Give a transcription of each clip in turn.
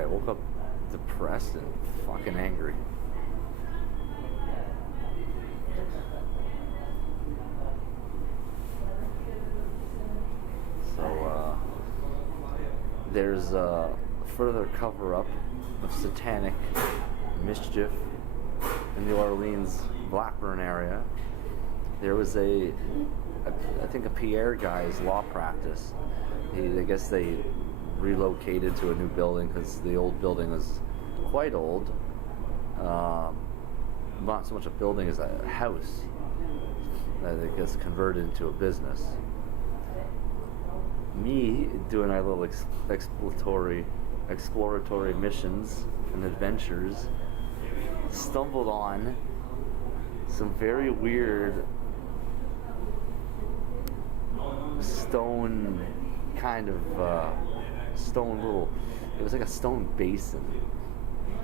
I woke up depressed and fucking angry. So, there's a further cover-up of satanic mischief in the Orleans Blackburn area. There was I think a Pierre guy's law practice. I guess they relocated to a new building because the old building was quite old. Not so much a building as a house that it gets converted into a business. Me doing our little exploratory missions and adventures stumbled on some very weird stone kind of stone little, it was like a stone basin,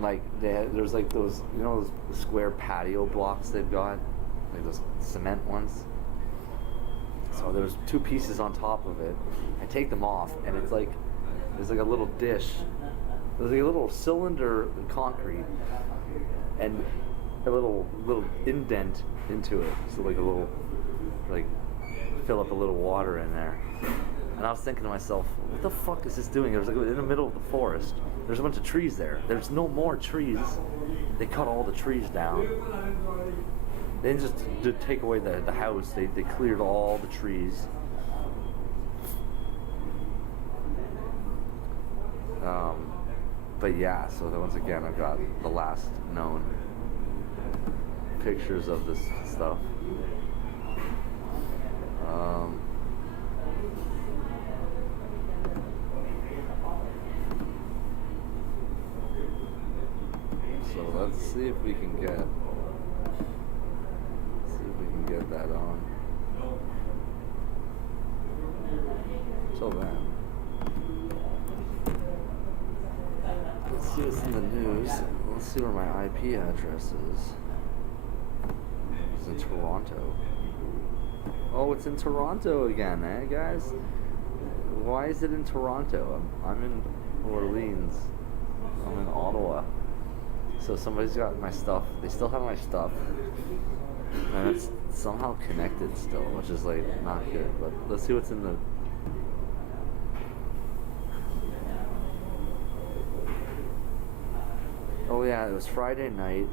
like there's like those, you know, those square patio blocks they've got, like those cement ones. So there's two pieces on top of it. I take them off and it's like there's like a little dish, there's like a little cylinder of concrete and a little indent into it, so like a little, like fill up a little water in there. And I was thinking to myself, what the fuck is this doing? It was like in the middle of the forest. There's a bunch of trees there. There's no more trees. They cut all the trees down. They didn't just take away the house. They cleared all the trees. But yeah, so once again, I've got the last known pictures of this stuff. So let's see if we can get that on. So then, let's see what's in the news. Let's see where my IP address is. It's in Toronto. Oh, it's in Toronto again, eh, guys? Why is it in Toronto? I'm in Orleans. I'm in Ottawa. So somebody's got my stuff. They still have my stuff. And it's somehow connected still, which is like not good. But let's see what's in the... Oh yeah, it was Friday night.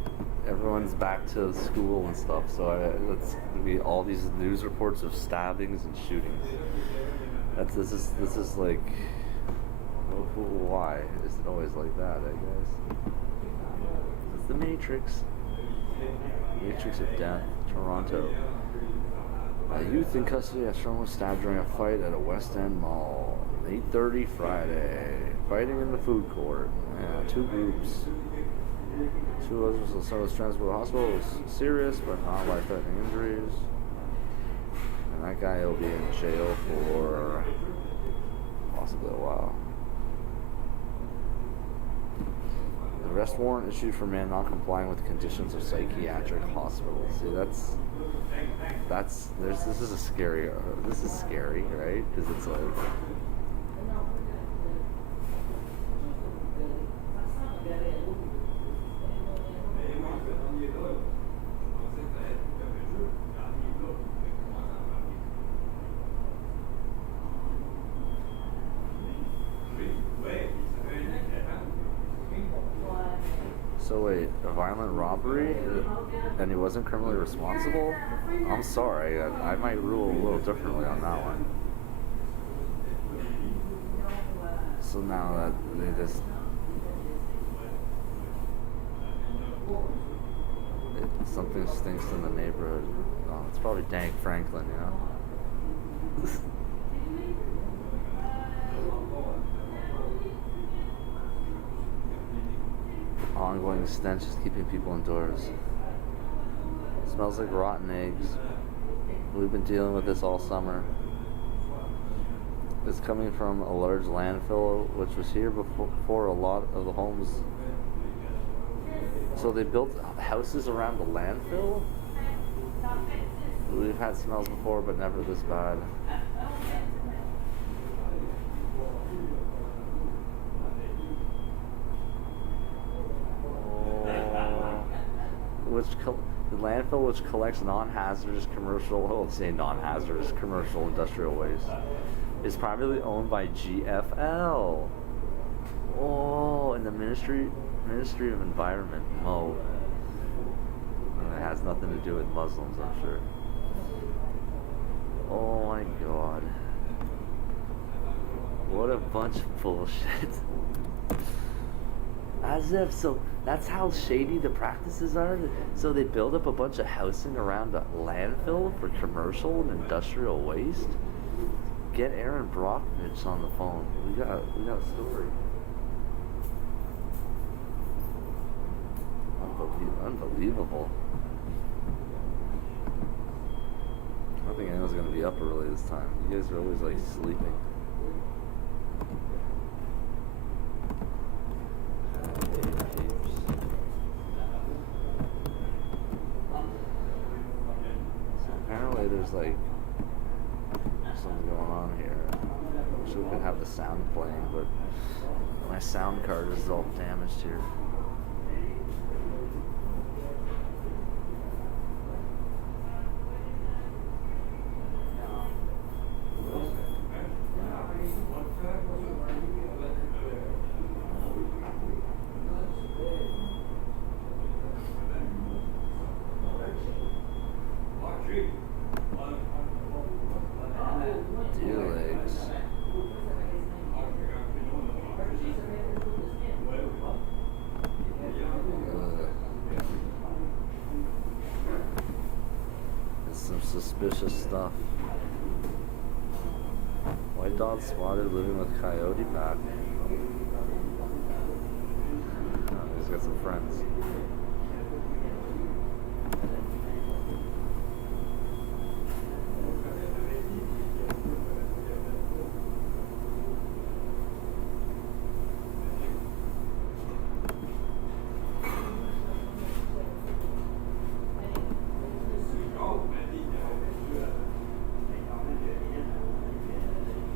Everyone's back to school and stuff, so it's gonna be all these news reports of stabbings and shootings. This is like, why is it always like that, I guess? It's the Matrix of Death, Toronto. A youth in custody after someone was stabbed during a fight at a West End mall. 8:30 Friday. Fighting in the food court. Yeah, two groups. Two others was transported to the hospital. It was serious but not life-threatening injuries. And that guy will be in jail for possibly a while. The arrest warrant issued for man not complying with the conditions of psychiatric hospital. See, this is scary, right? Because it's like, so wait, a violent robbery and he wasn't criminally responsible? I'm sorry, I might rule a little differently on that one. So now that they just... something stinks in the neighborhood. Oh, it's probably Dank Franklin, you know? Ongoing stench is keeping people indoors. It smells like rotten eggs. We've been dealing with this all summer. It's coming from a large landfill which was here before a lot of the homes. So they built houses around the landfill? We've had smells before, but never this bad. the landfill which collects non-hazardous commercial, say non-hazardous commercial industrial waste, is primarily owned by GFL. Oh, and the Ministry of Environment. Oh, it has nothing to do with Muslims, I'm sure. Oh my God. What a bunch of bullshit. As if, so that's how shady the practices are. So they build up a bunch of housing around a landfill for commercial and industrial waste. Get Aaron Brockovich on the phone. We got a story. Unbelievable. I don't think anyone's gonna be up early this time. You guys are always like sleeping. So apparently there's like something going on here. I wish we could have the sound playing, but my sound card is all damaged here. Suspicious stuff. White dog spotted living with coyote pack. Oh, he's got some friends.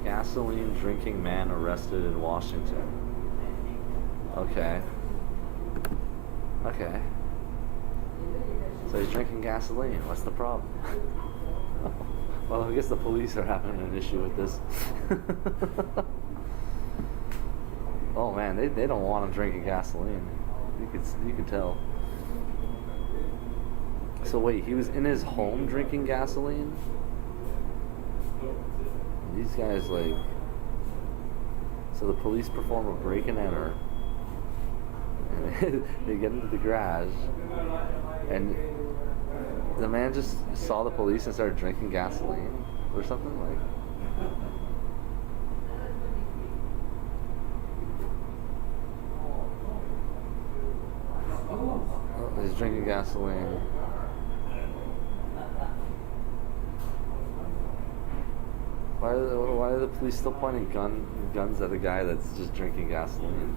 Gasoline drinking man arrested in Washington. Okay. Okay. So he's drinking gasoline. What's the problem? Well, I guess the police are having an issue with this. Oh man, they don't want him drinking gasoline. You could tell. So wait, he was in his home drinking gasoline? These guys like, so the police perform a break and enter, and they get into the garage, and the man just saw the police and started drinking gasoline or something like. Oh, he's drinking gasoline. Why are the police still pointing guns at a guy that's just drinking gasoline?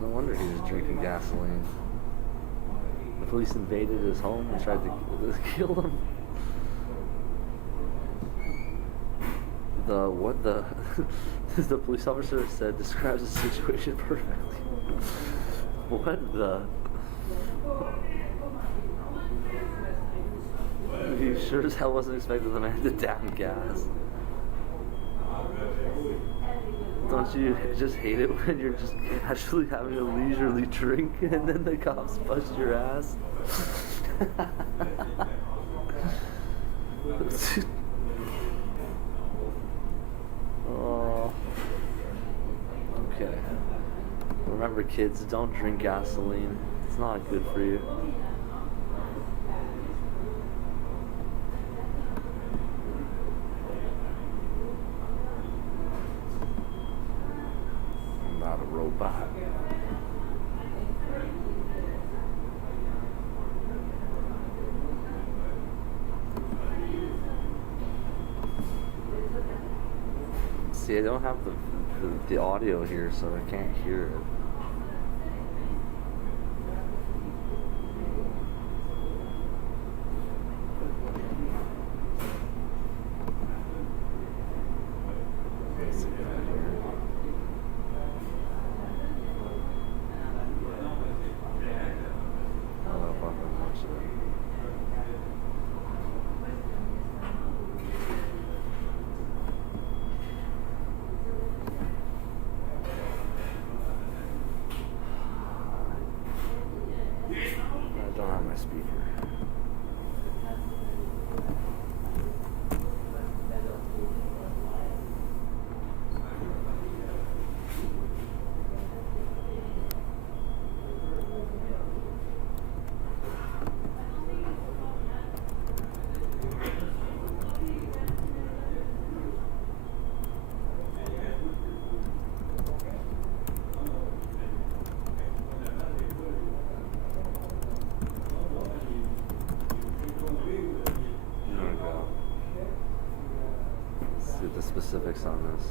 No wonder he was drinking gasoline. The police invaded his home and tried to kill him. The police officer said describes the situation perfectly. What the? He sure as hell wasn't expecting the man to down gas. Don't you just hate it when you're just casually having a leisurely drink and then the cops bust your ass? Oh. Okay. Remember, kids, don't drink gasoline. It's not good for you. Robot. See, I don't have the audio here, so I can't hear it. speaker. The specifics on this.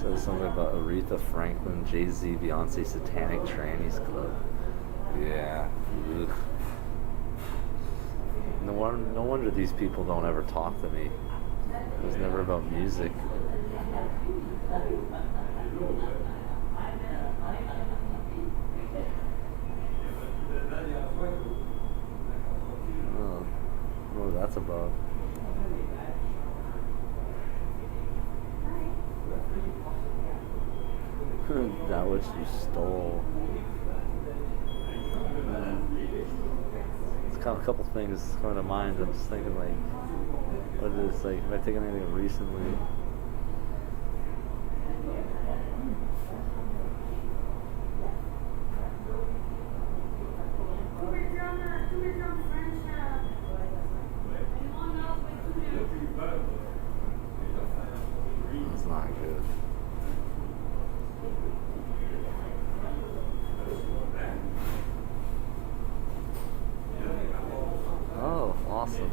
Says something about Aretha Franklin, Jay-Z, Beyonce, Satanic Trannies Club. Yeah. Ugh. No wonder these people don't ever talk to me. It was never about music. Oh, what that's about. That which you stole. It's kind of a couple things coming to mind. I'm just thinking like, what is this, like, have I taken anything recently? It's not good. Oh, awesome.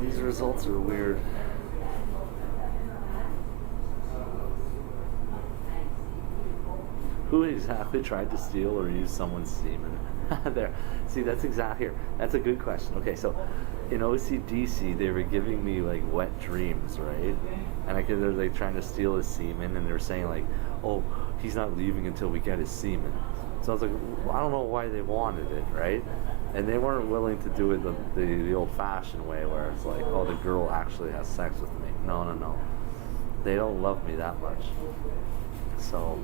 These results are weird. Who exactly tried to steal or use someone's semen? There. See, that's exactly here. That's a good question. Okay, so in OCDC, they were giving me like wet dreams, right? And they're like trying to steal his semen, and they were saying like, "Oh, he's not leaving until we get his semen." So I was like, well, I don't know why they wanted it, right? And they weren't willing to do it the old-fashioned way, where it's like, "Oh, the girl actually has sex with me." No. They don't love me that much. So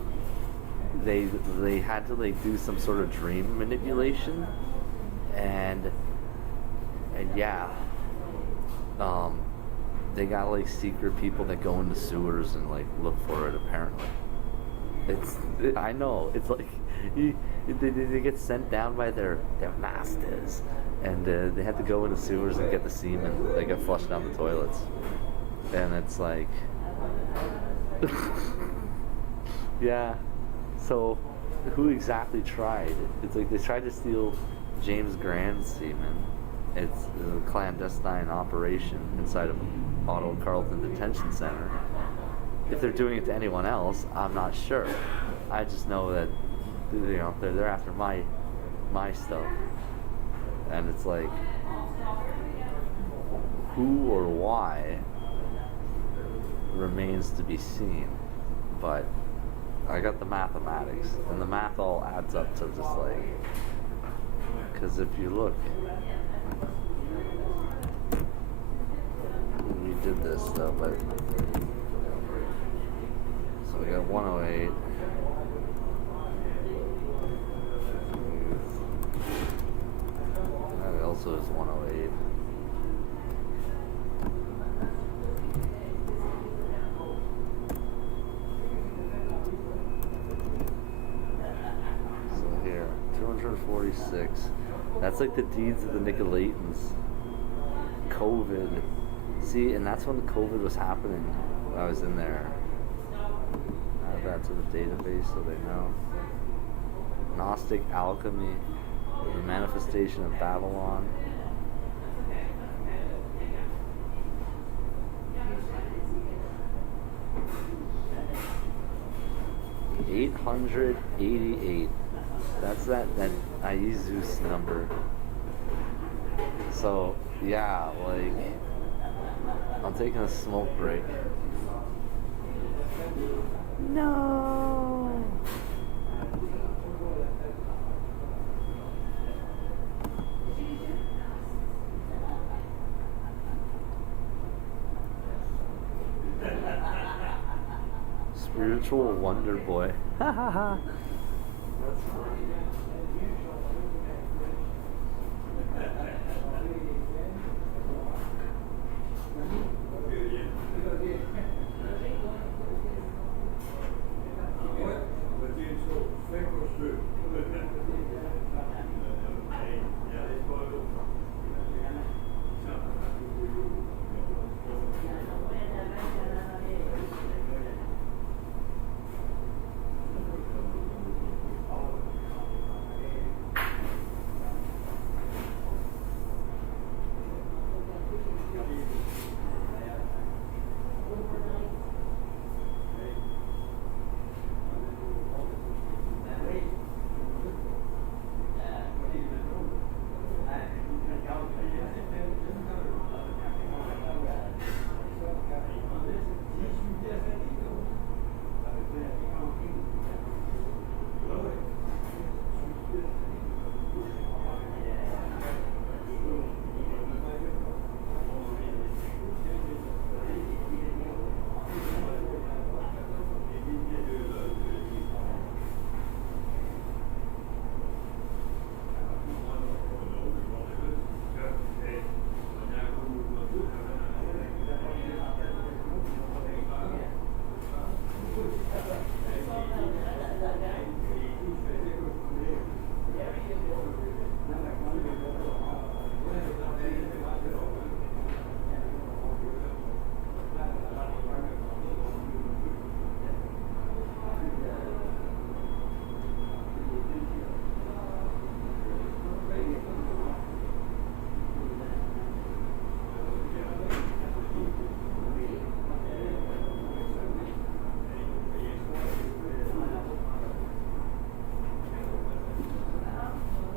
they had to like do some sort of dream manipulation, and yeah, they got like secret people that go into sewers and like look for it. Apparently, I know it's like they get sent down by their masters, and they had to go into sewers and get the semen. They get flushed down the toilets, and it's like, yeah. So, who exactly tried? It's like they tried to steal James Grant's semen. It's a clandestine operation inside of Otto Carleton Detention Center. If they're doing it to anyone else, I'm not sure. I just know that they're after my stuff, and it's like, who or why remains to be seen, but I got the mathematics, and the math all adds up to just like, because if you look, we did this though, but so we got 108. That also is 108. So here, 246. That's like the deeds of the Nicolaitans. COVID. See, and that's when COVID was happening. I was in there. Add that to the database so they know. Gnostic alchemy, the manifestation of Babylon. $888. That's that Jesus number. So yeah, like I'm taking a smoke break. No. Spiritual wonder boy. Ha ha ha.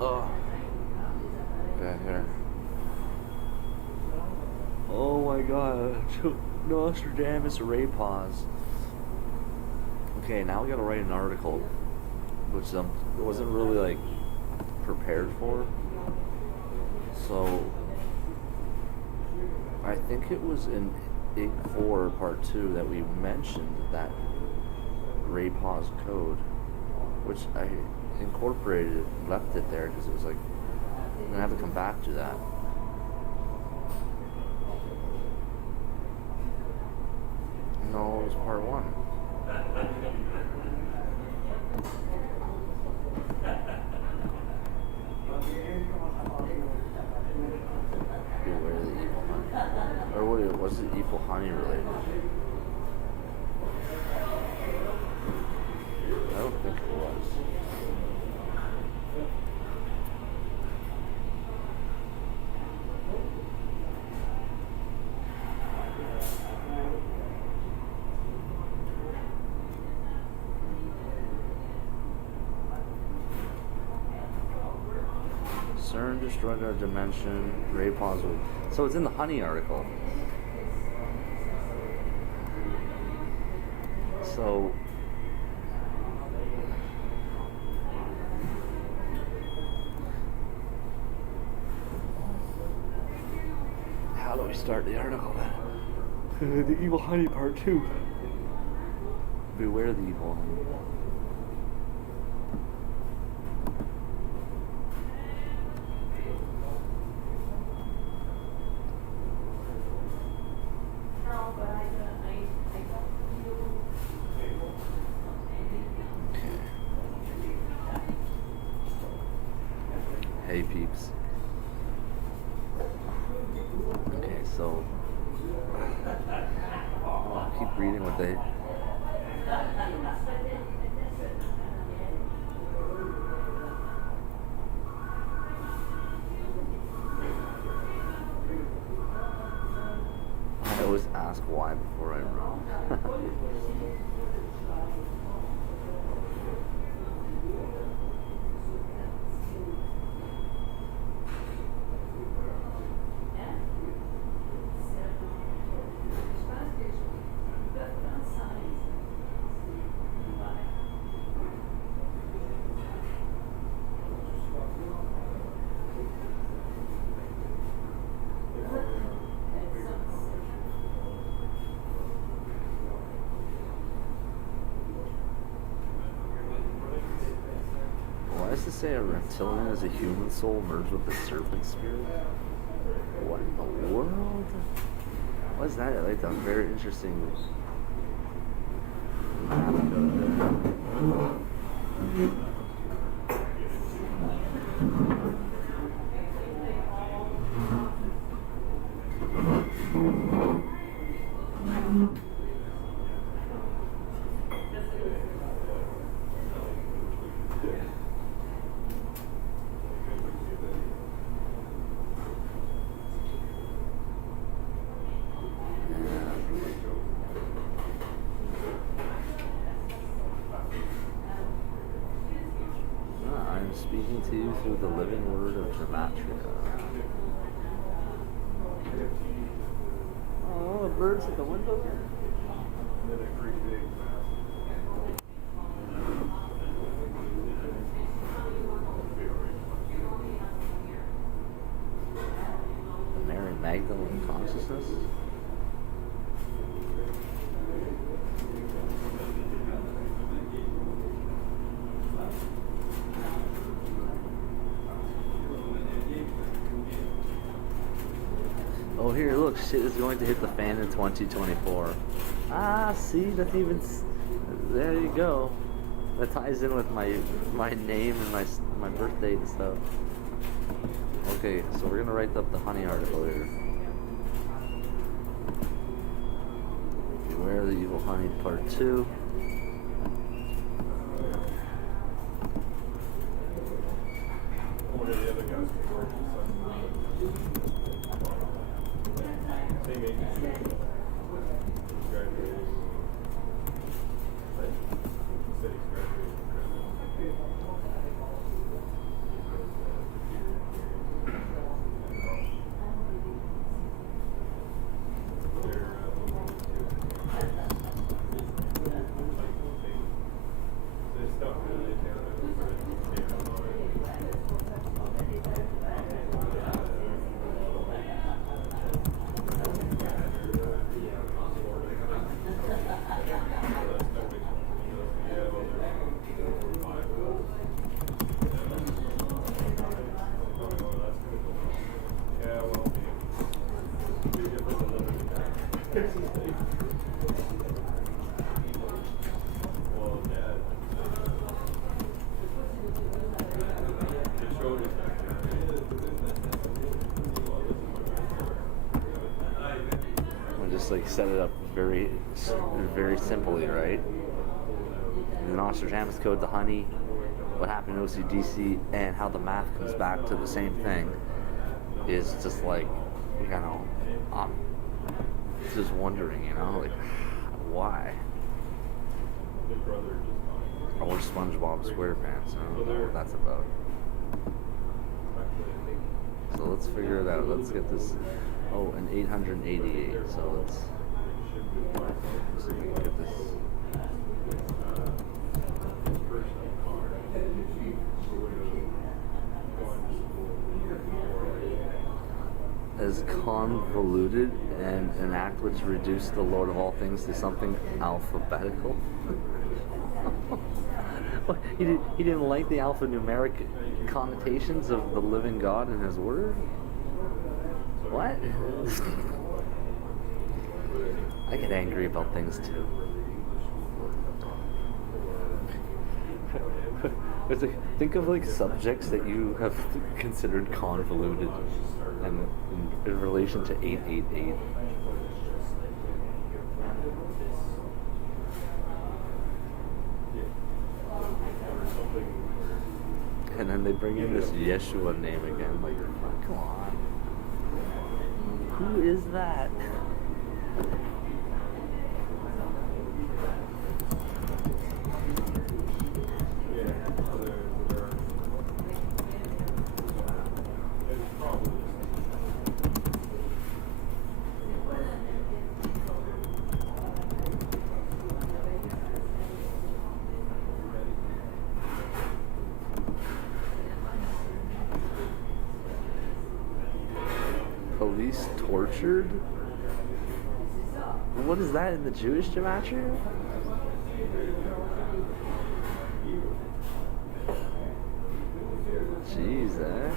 Oh, back here. Oh my god. Nostradamus Ray pause. Okay, now we gotta write an article, which wasn't really like prepared for. So I think it was in 8.4 part 2 that we mentioned that Ray pause code, which I incorporated it and left it there because it was like I'm gonna have to come back to that. No, it was part 1. Beware the evil honey. Or wait, was it evil honey related? I don't think it was. CERN destroyed our dimension. Ray pause. So it's in the honey article. So how do we start the article then? The evil honey part 2. Beware the evil honey. Hey peeps. Okay, so I'll keep reading what they. I always ask why before I read. to say a reptilian is a human soul merged with the serpent spirit? What in the world? What is that? Like a very interesting map I'm speaking to you through the living word of Gematria. Oh, birds at the window here? The Mary Magdalene consciousness? Oh, here, look, shit is going to hit the fan in 2024. Ah, see, that's even... There you go. That ties in with my name and my birth date and stuff. Okay, so we're gonna write up the honey article here. Beware the evil honey, part 2. One of the other guys same agency. Graduated. Said he's graduated. Like set it up very simply, right? The Nostradamus code, the honey, what happened in OCDC, and how the math comes back to the same thing is just like, you know, I'm just wondering, you know, like, why? Or SpongeBob SquarePants, I don't know what that's about. So let's figure it out. Let's get this. Oh, an 888. So let's see if we can get this. As convoluted and an act which reduced the Lord of all things to something alphabetical. He didn't like the alphanumeric connotations of the living God and His Word? What? I get angry about things too. It's like, think of like subjects that you have considered convoluted and in relation to 888. And then they bring in this Yeshua name again. Like, come on. Who is that? Police tortured? What is that in the Jewish gematria? Jeez, eh?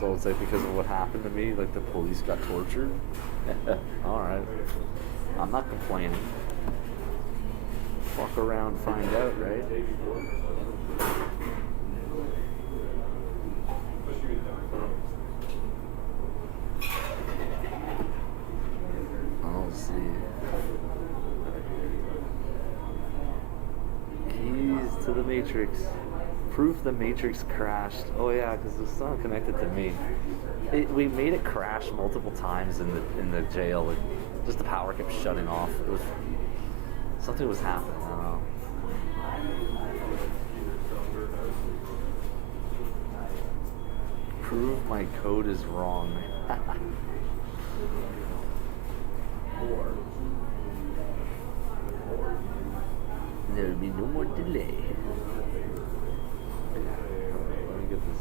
So it's like because of what happened to me, like the police got tortured? Alright. I'm not complaining. Walk around, find out, right? I'll see. Keys to the Matrix. Proof the Matrix crashed. Oh yeah, because it's not connected to me. We made it crash multiple times in the jail. Just the power kept shutting off. It was something was happening. I don't know. Prove my code is wrong. There will be no more delay. Let me get this.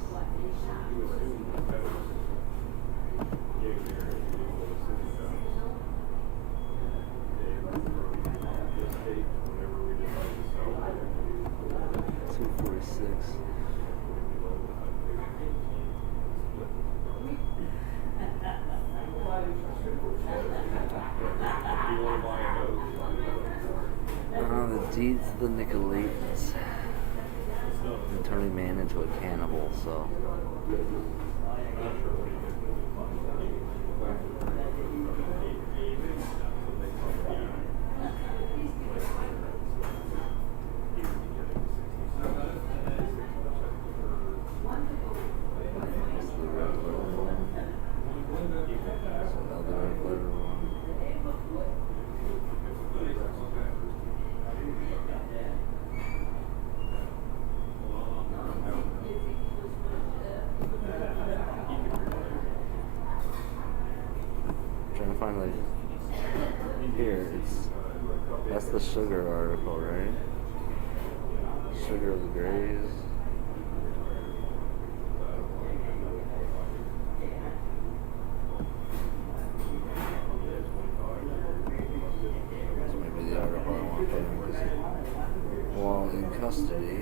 The deeds of the Nicolaitans. And turning man into a cannibal, so. Here, that's the sugar article, right? Sugar of the Grays. That's maybe the article I want to put in, because while in custody,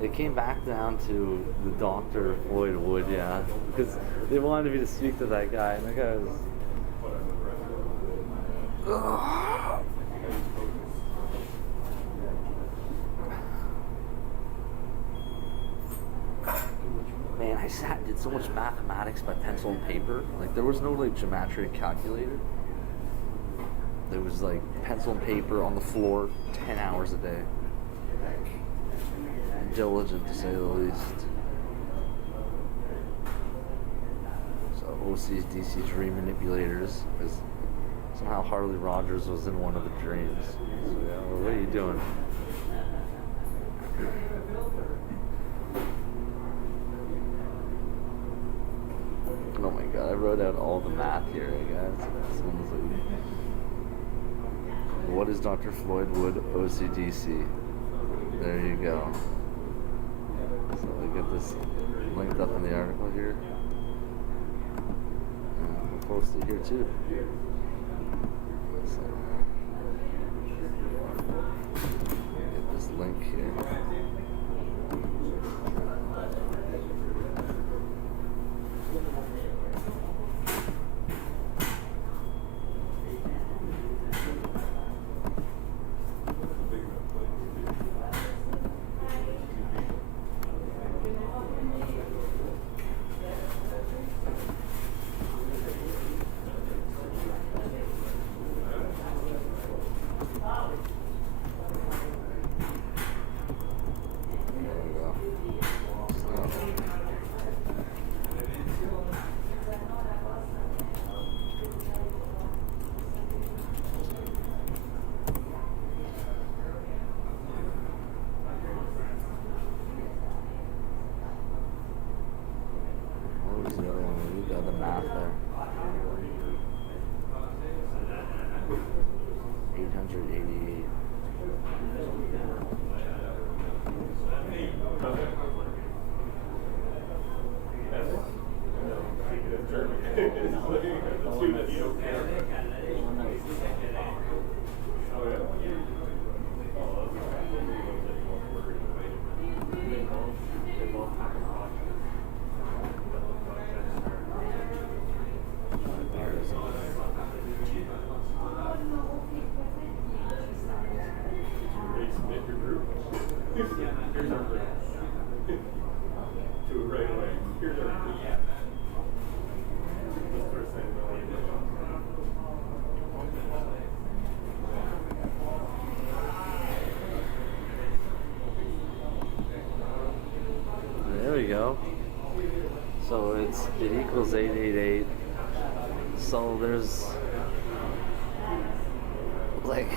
it came back down to the Dr. Floyd Wood, yeah, because they wanted me to speak to that guy, and that guy was. Ugh. Man, I sat and did so much mathematics by pencil and paper. Like, there was no like geometric calculator. There was like pencil and paper on the floor 10 hours a day. Diligent, to say the least. So OCDC dream manipulators, because somehow Harley Rogers was in one of the dreams. So yeah, well, what are you doing? Oh my god, I wrote out all the math here, guys. What is Dr. Floyd Wood OCDC? There you go. So I get this linked up in the article here. And we'll post it here too. So get this link here. two that you don't care. Oh, yeah? Resubmit your group. Here's our group. Do it right away. Here's our group. This first thing. There we go. So it equals 888. So there's like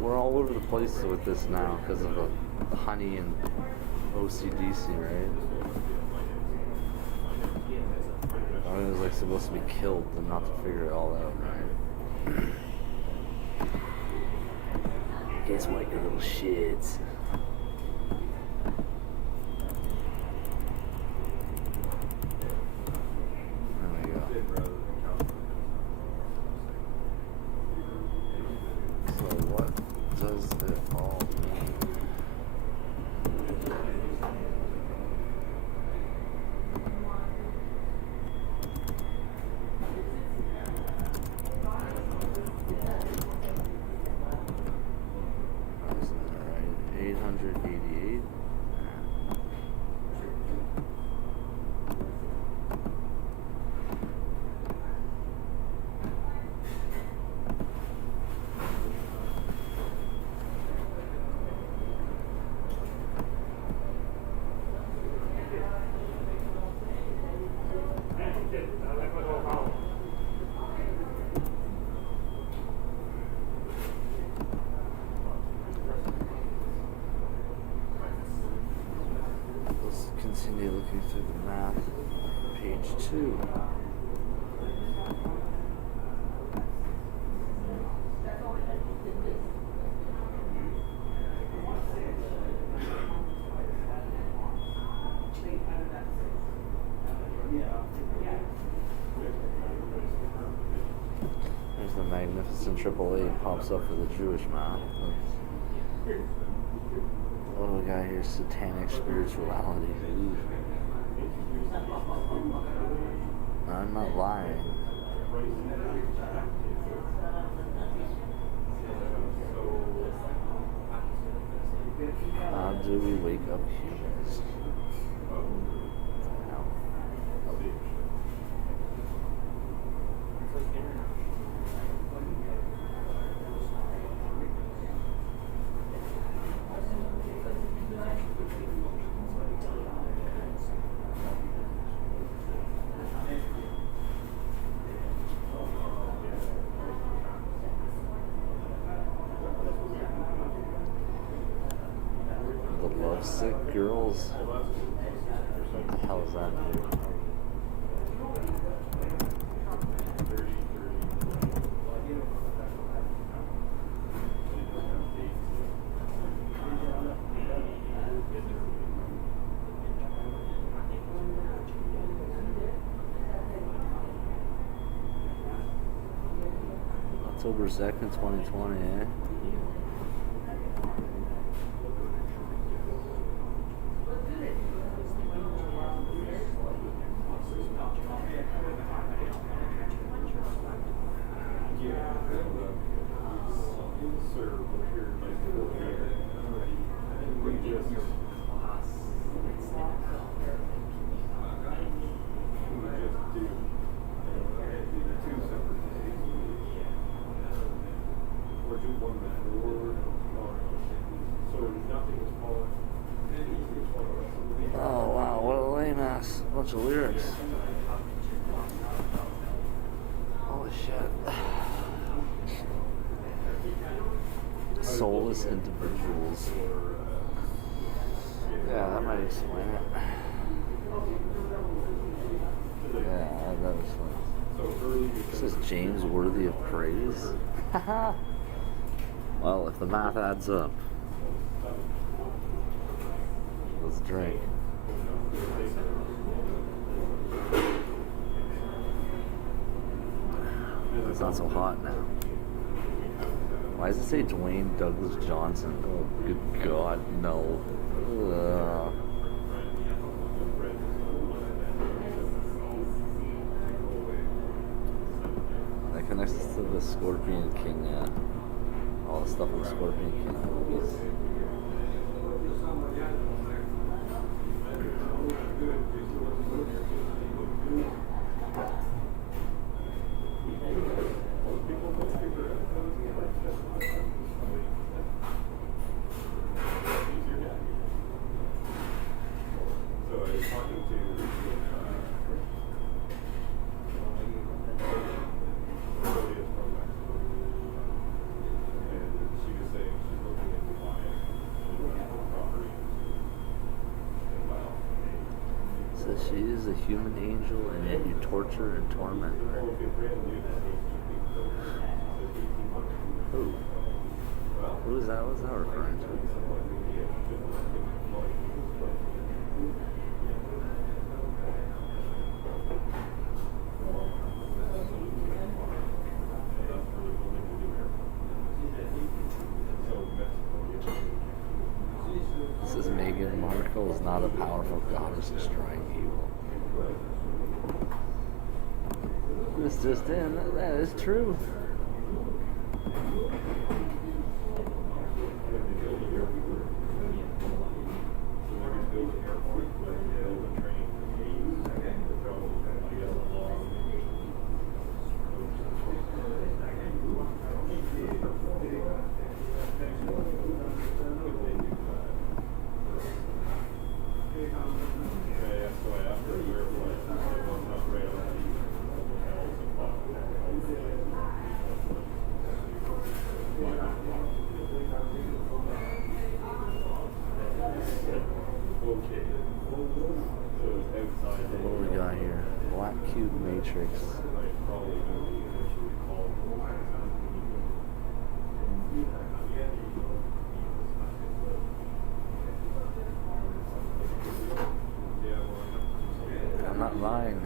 we're all over the place with this now because of the honey and OCDC, right? I mean, it was like supposed to be killed and not to figure it all out, right? Guess what, you little shits. There we go. So what does it all mean? Alright, 888. Let's continue looking through the math. Page 2. There's the magnificent AAA pops up for the Jewish math. What do we got here? Satanic spirituality. Ooh. I'm not lying. How do we wake up humans? How? The lovesick girls? What the hell is that, dude? October 2nd, 2020, eh? ass. A bunch of lyrics. Holy shit. Soulless individuals. Yeah, that might explain it. Yeah, that explains it. This is James worthy of praise. Well, if the math adds up, let's drink. It's not so hot now. Why does it say Dwayne Douglas Johnson? Oh, good God, no. Ugh. That connects to the Scorpion King, all the stuff in the Scorpion King movies. She is a human angel, and yet you torture and torment her. Who is that? What's that referring to? This is Meghan Markle is not a powerful goddess destroying evil. This just in, that is true. What do we got here? Black cube matrix. I'm not lying.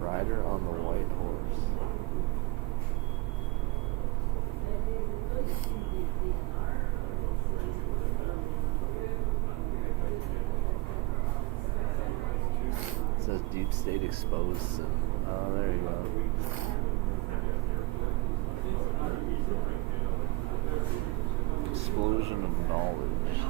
Rider on the white horse. It says deep state exposed. And, oh, there you go. Explosion of knowledge.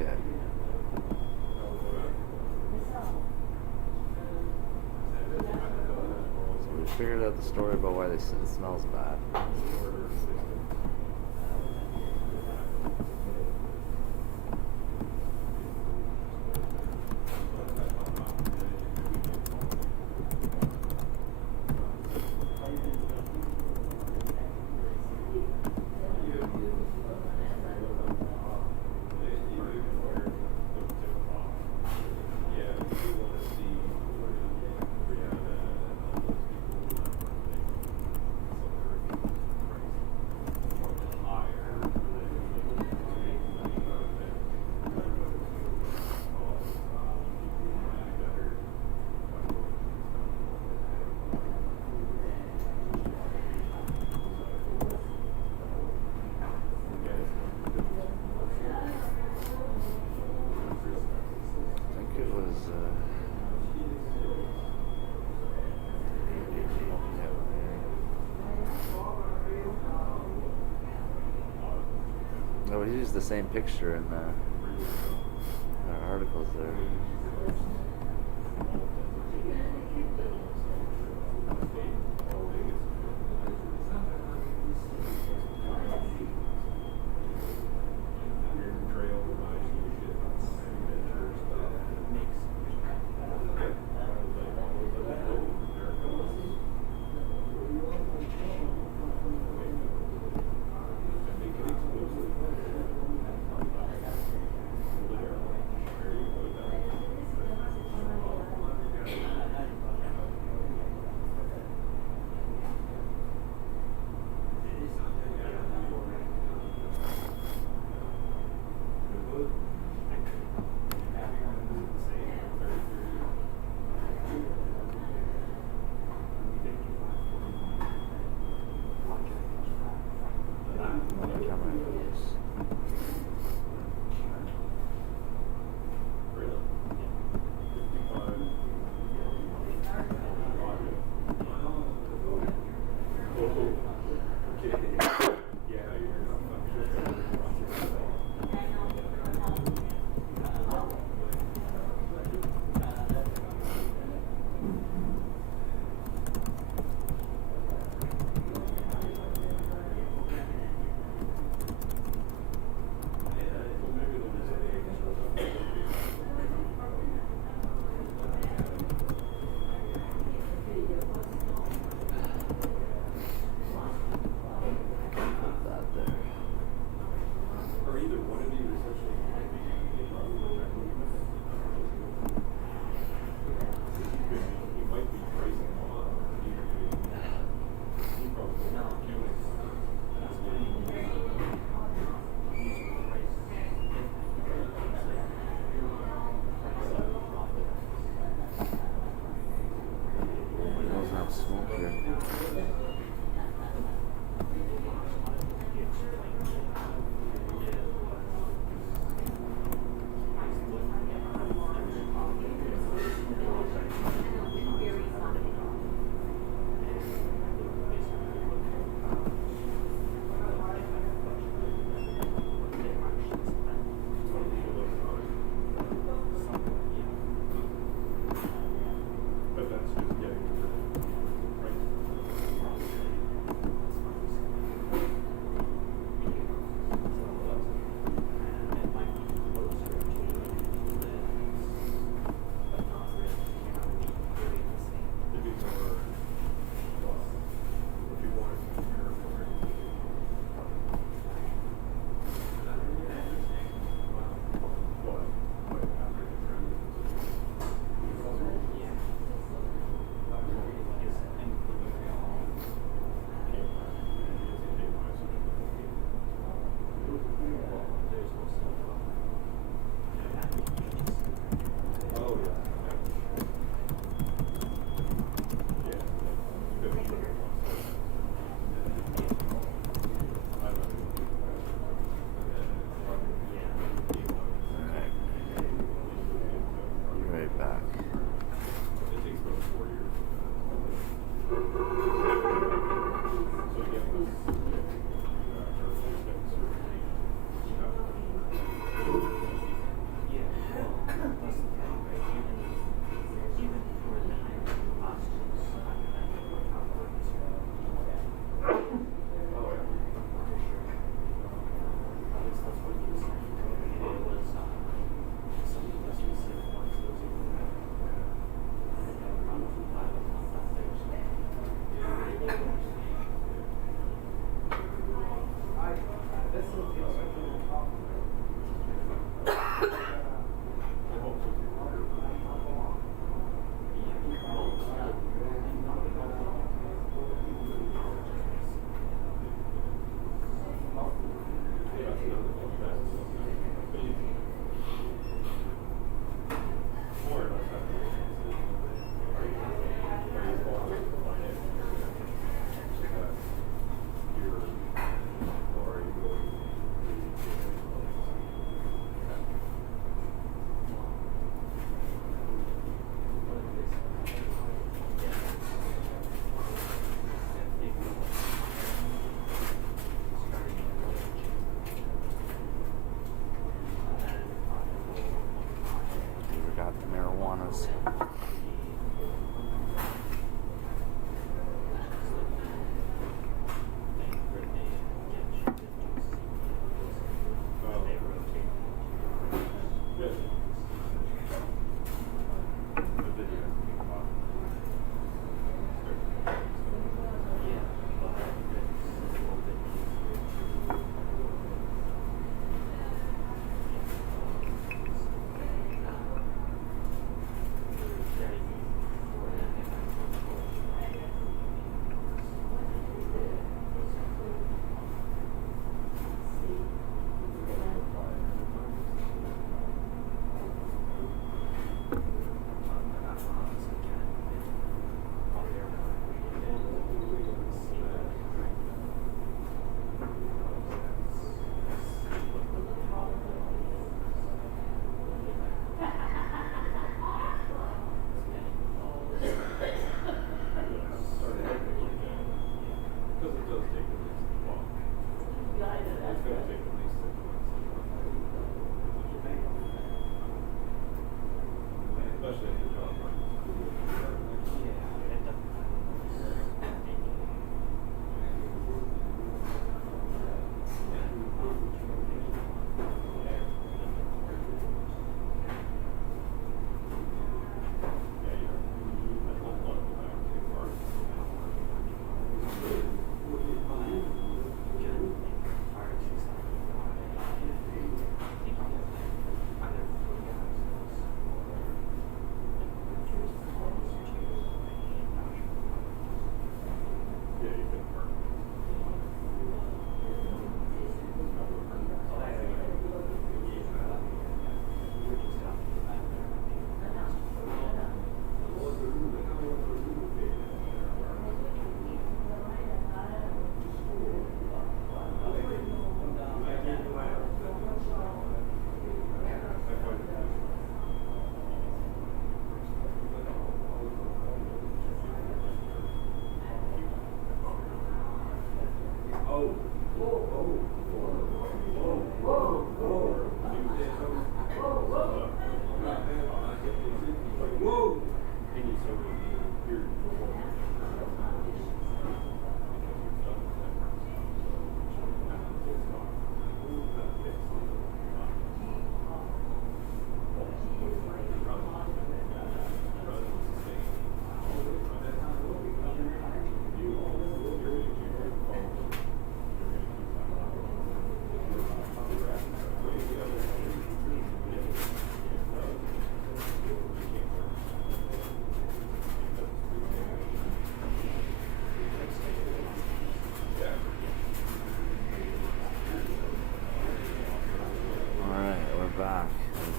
Okay. So we figured out the story about why they said it smells bad. No, we used the same picture in the our articles there.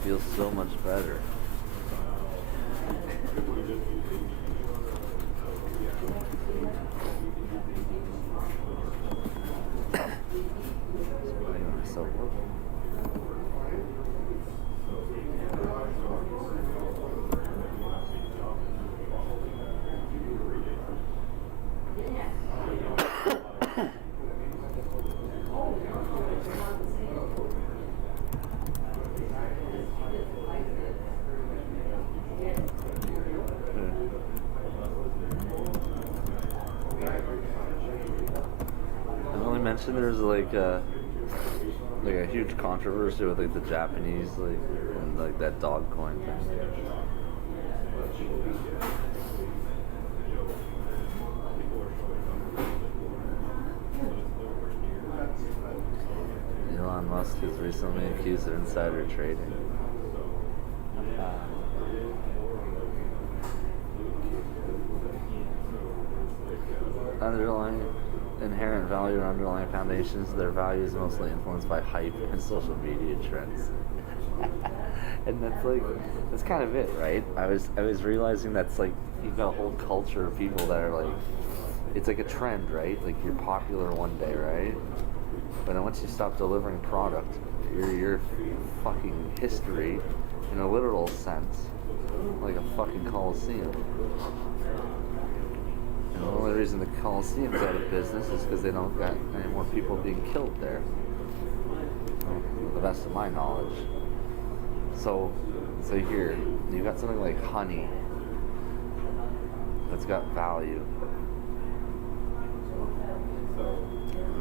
feels so much better. So there's like a huge controversy with like the Japanese and like that dog coin thing. Elon Musk is recently accused of insider trading. Underlying inherent value and underlying foundations, their value is mostly influenced by hype and social media trends. And that's kind of it, right? I was realizing that's like you've got a whole culture of people that are like, it's like a trend, right? Like you're popular one day, right? But then once you stop delivering product, you're fucking history in a literal sense, like a fucking coliseum. And the only reason the Coliseum's out of business is because they don't got any more people being killed there. Well, to the best of my knowledge. So here, you got something like honey that's got value.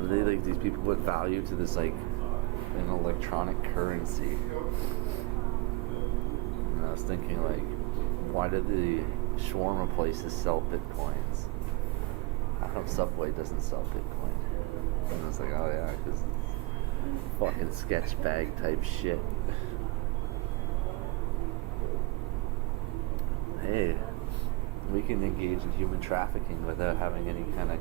They like these people put value to this like an electronic currency. And I was thinking like, why did the shawarma places sell bitcoins? How come Subway doesn't sell Bitcoin? And I was like, oh yeah, because fucking sketch bag type shit. Hey, we can engage in human trafficking without having any kind of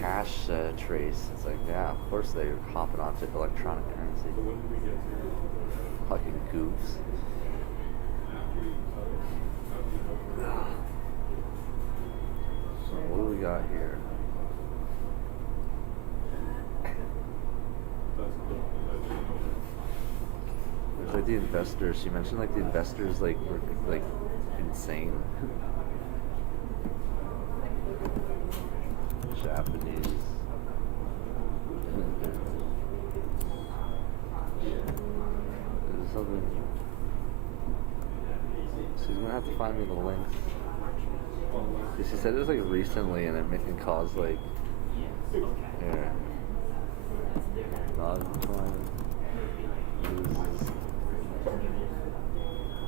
cash trace. It's like, yeah, of course they're hopping onto electronic currency. Fucking goofs. So what do we got here? There's like the investors. She mentioned like the investors like were like insane. Japanese. There's something. She's gonna have to find me the links. She said it was like recently, and it can cause like here. Dogecoin loses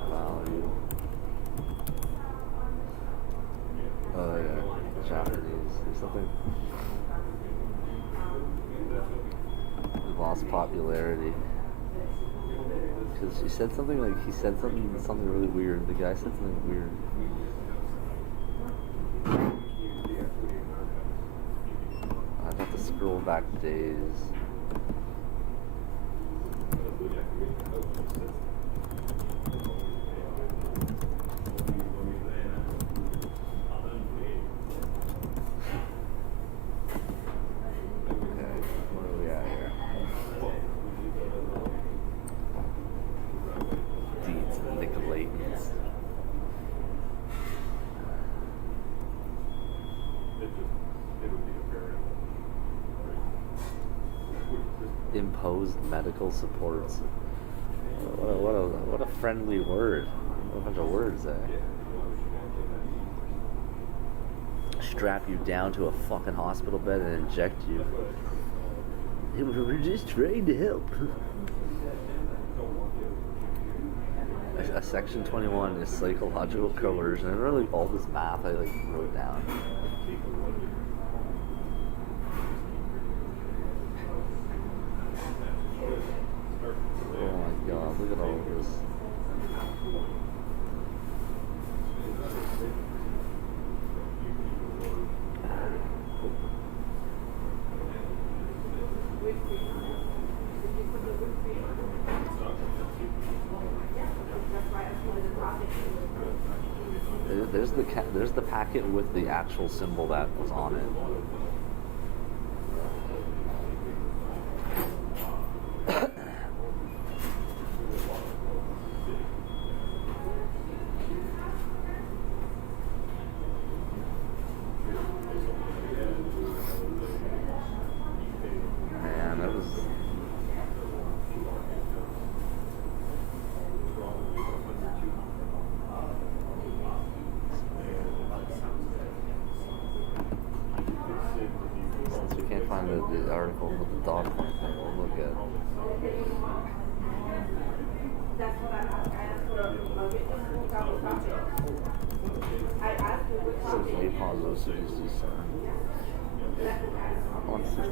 value. Oh yeah, Japanese. There's something. It lost popularity. Because she said something like he said something really weird. The guy said something weird. I'd have to scroll back days. Imposed medical supports. What a friendly word. What a bunch of words there. Strap you down to a fucking hospital bed and inject you. Hey, we're just trying to help. A section 21 is psychological coercion. I remember like all this math I like wrote down. Oh my god, look at all of this. there's the packet with the actual symbol that was on it. Man, it was. Since we can't find the article with the dog point thing, we'll look at. So napalm roasters is 166.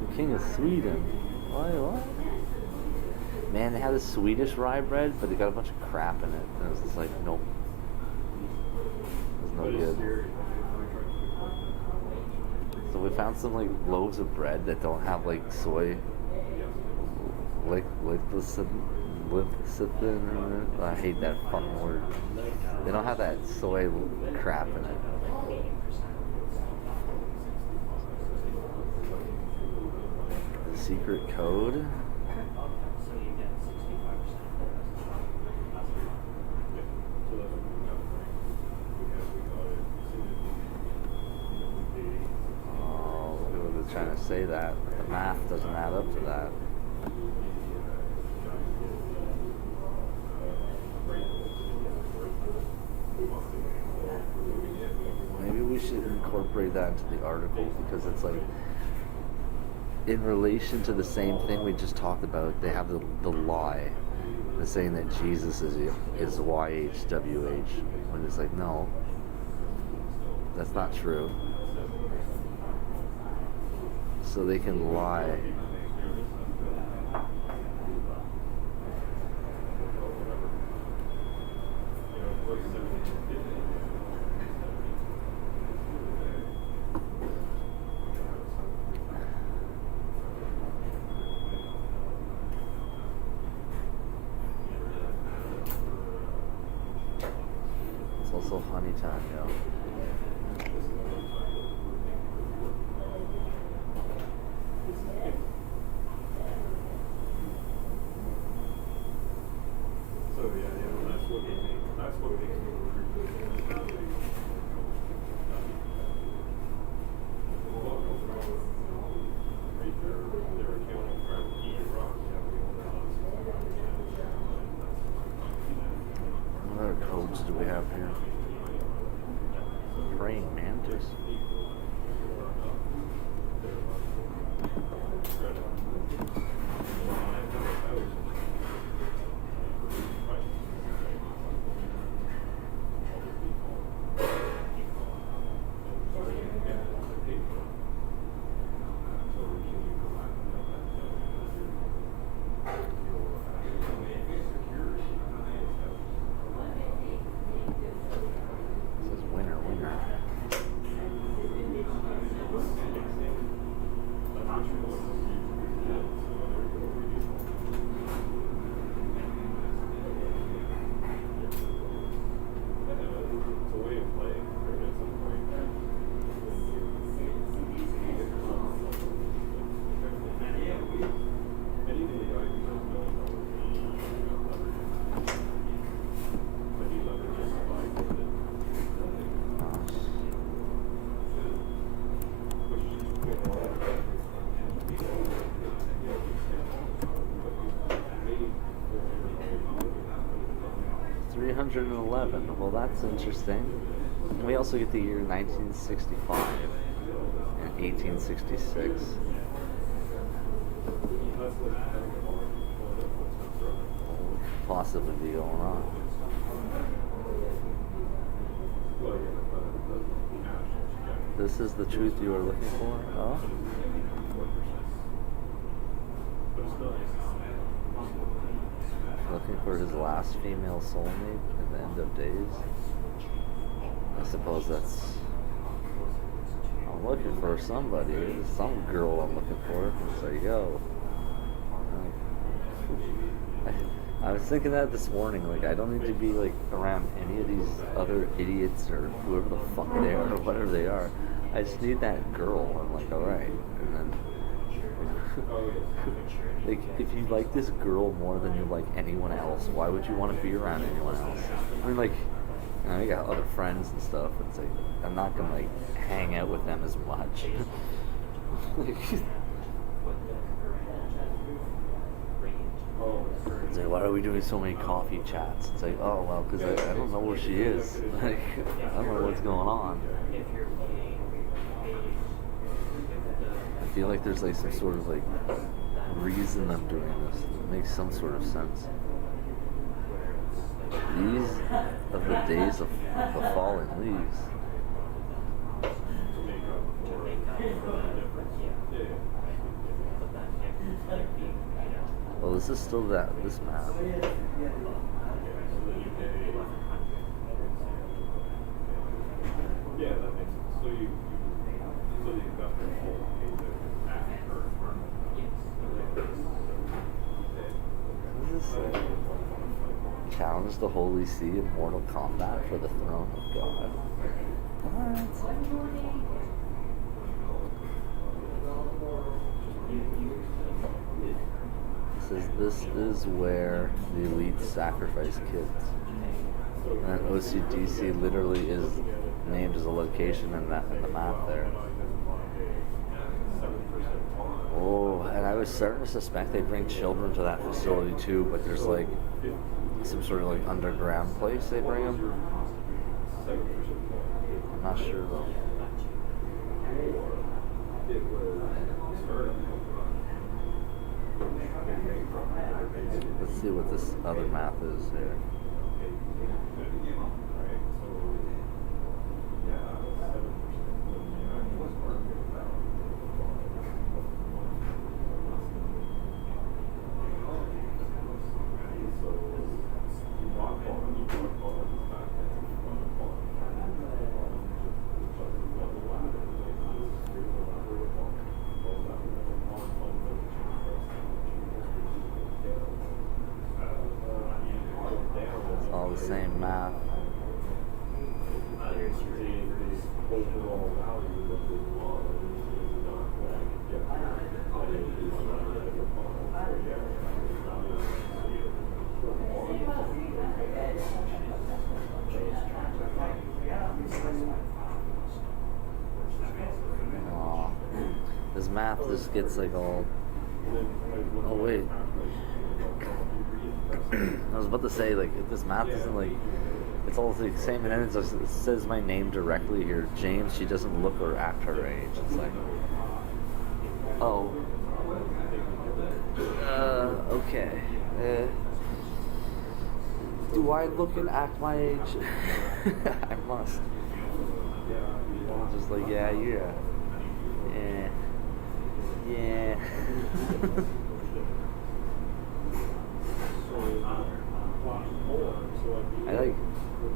The King of Sweden. What? Man, they had a Swedish rye bread, but they got a bunch of crap in it. And it was just like, nope. It was no good. So we found some like loaves of bread that don't have like soy, like lecithin. I hate that fucking word. They don't have that soy crap in it. The secret code. Trying to say that, but the math doesn't add up to that. Maybe we should incorporate that into the article, because it's like in relation to the same thing we just talked about. They have the lie, the saying that Jesus is YHWH, when it's like, no, that's not true. So they can lie. It's also honey time, yo. What other codes do we have here? Praying mantis. This is winner. 311. Well, that's interesting. We also get the year 1965 and 1866. What could possibly be going on? This is the truth you are looking for? Oh? Looking for his last female soulmate at the end of days? I suppose that's... I'm looking for somebody. Some girl I'm looking for. It's like, yo. I was thinking that this morning. Like, I don't need to be, like, around any of these other idiots or whoever the fuck they are or whatever they are. I just need that girl. I'm like, alright. And then... like, if you like this girl more than you like anyone else, why would you want to be around anyone else? I mean, like, you know, I got other friends and stuff. It's like, I'm not gonna, like, hang out with them as much. Like, it's like, why are we doing so many coffee chats? It's like, oh, well, because I don't know where she is. Like, I don't know what's going on. I feel like there's, like, some sort of, like, reason I'm doing this. It makes some sort of sense. These are the days of the fallen leaves. Well, this is still this map. Yeah, that makes sense. So the investment whole after What does this say? Challenge the Holy See in Mortal Kombat for the throne of God. What? This is where the elites sacrifice kids. And OCDC literally is named as a location in the map there. Oh, and I was starting to suspect they bring children to that facility too, but there's like some sort of like underground place they bring them. I'm not sure though. Let's see what this other map is here. Same map. This map just gets like all... Oh wait. I was about to say, like, if this map isn't like, it's all the same, and then it says my name directly here, James. She doesn't look or act her age. It's like, oh, okay. Do I look and act my age? I must. I'm just like, yeah.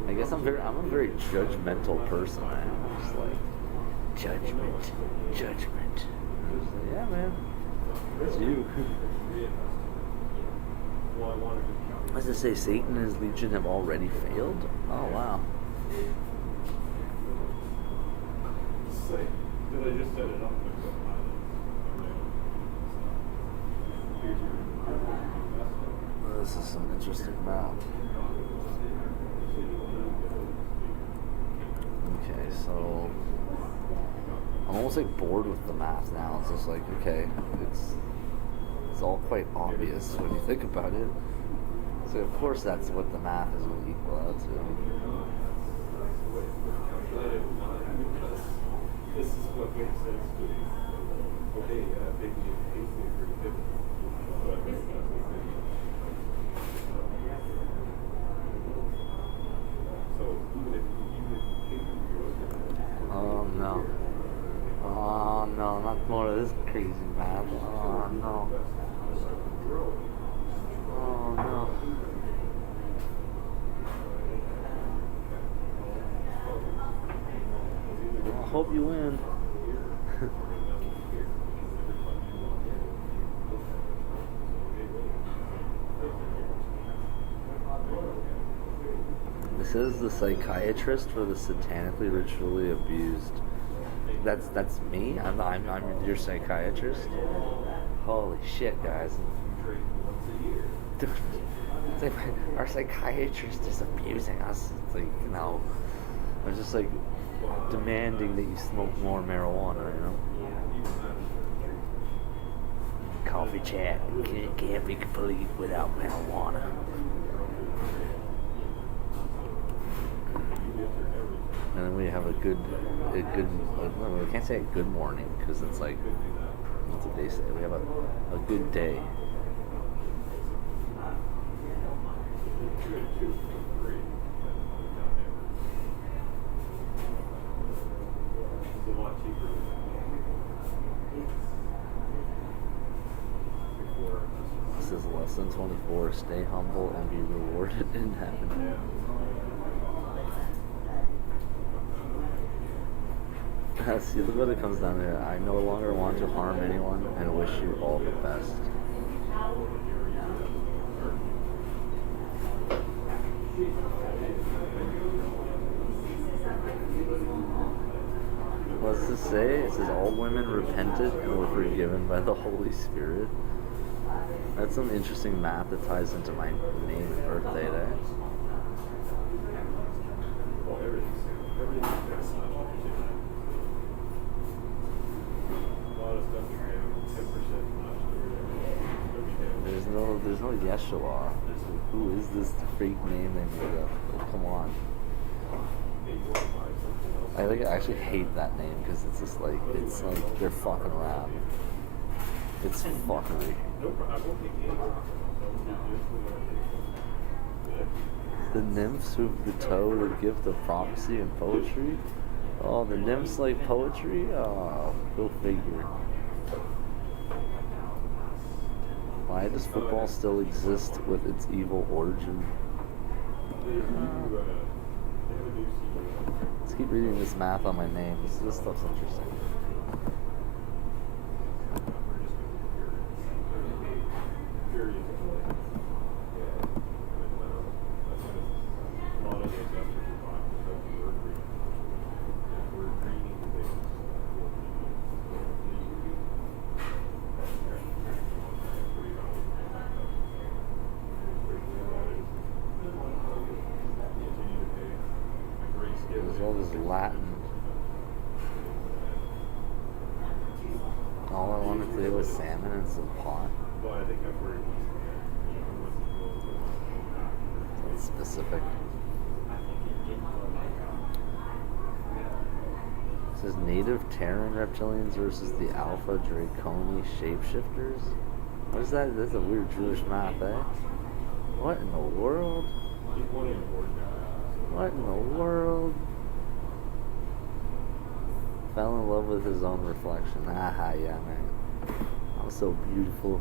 I guess I'm a very judgmental person. I'm just like, judgment. I'm just like, yeah, man, it's you. As I say, Satan and his legion have already failed. Oh wow. Did I just set it up? This is some interesting map. Okay, so I'm almost like bored with the math now. It's just like, okay, it's all quite obvious when you think about it. So of course that's what the math is going to equal out to. This is what makes sense to me. Okay, Oh no. Hope you win. This is the psychiatrist for the satanically ritually abused. That's me. I'm your psychiatrist. Holy shit, guys! Dude, it's like our psychiatrist is abusing us. It's like, you know, I'm just like demanding that you smoke more marijuana. You know. Coffee chat can't be complete without marijuana. And then we have a good, no, we can't say a good morning because it's like, what's what they say? We have a good day. This is lesson 24. Stay humble and be rewarded in heaven. See, look what it comes down to. I no longer want to harm anyone and wish you all the best. What does this say? It says all women repented and were forgiven by the Holy Spirit. That's some interesting math that ties into my name and birthday there. There's no Yeshua. Who is this fake name they made up? Like, come on. I actually hate that name because it's just like, it's like they're fucking around. It's fuckery. The nymphs who bestow the gift of prophecy and poetry. Oh, the nymphs like poetry? Oh, go figure. Why does football still exist with its evil origin? Let's keep reading this math on my name. This stuff's interesting. Latin. All I wanted to do was salmon and some pot. That's specific. It says native Terran reptilians versus the Alpha Draconi shapeshifters. What is that? That's a weird Jewish math, eh? What in the world? What in the world? Fell in love with his own reflection. Aha, yeah, man. I'm so beautiful.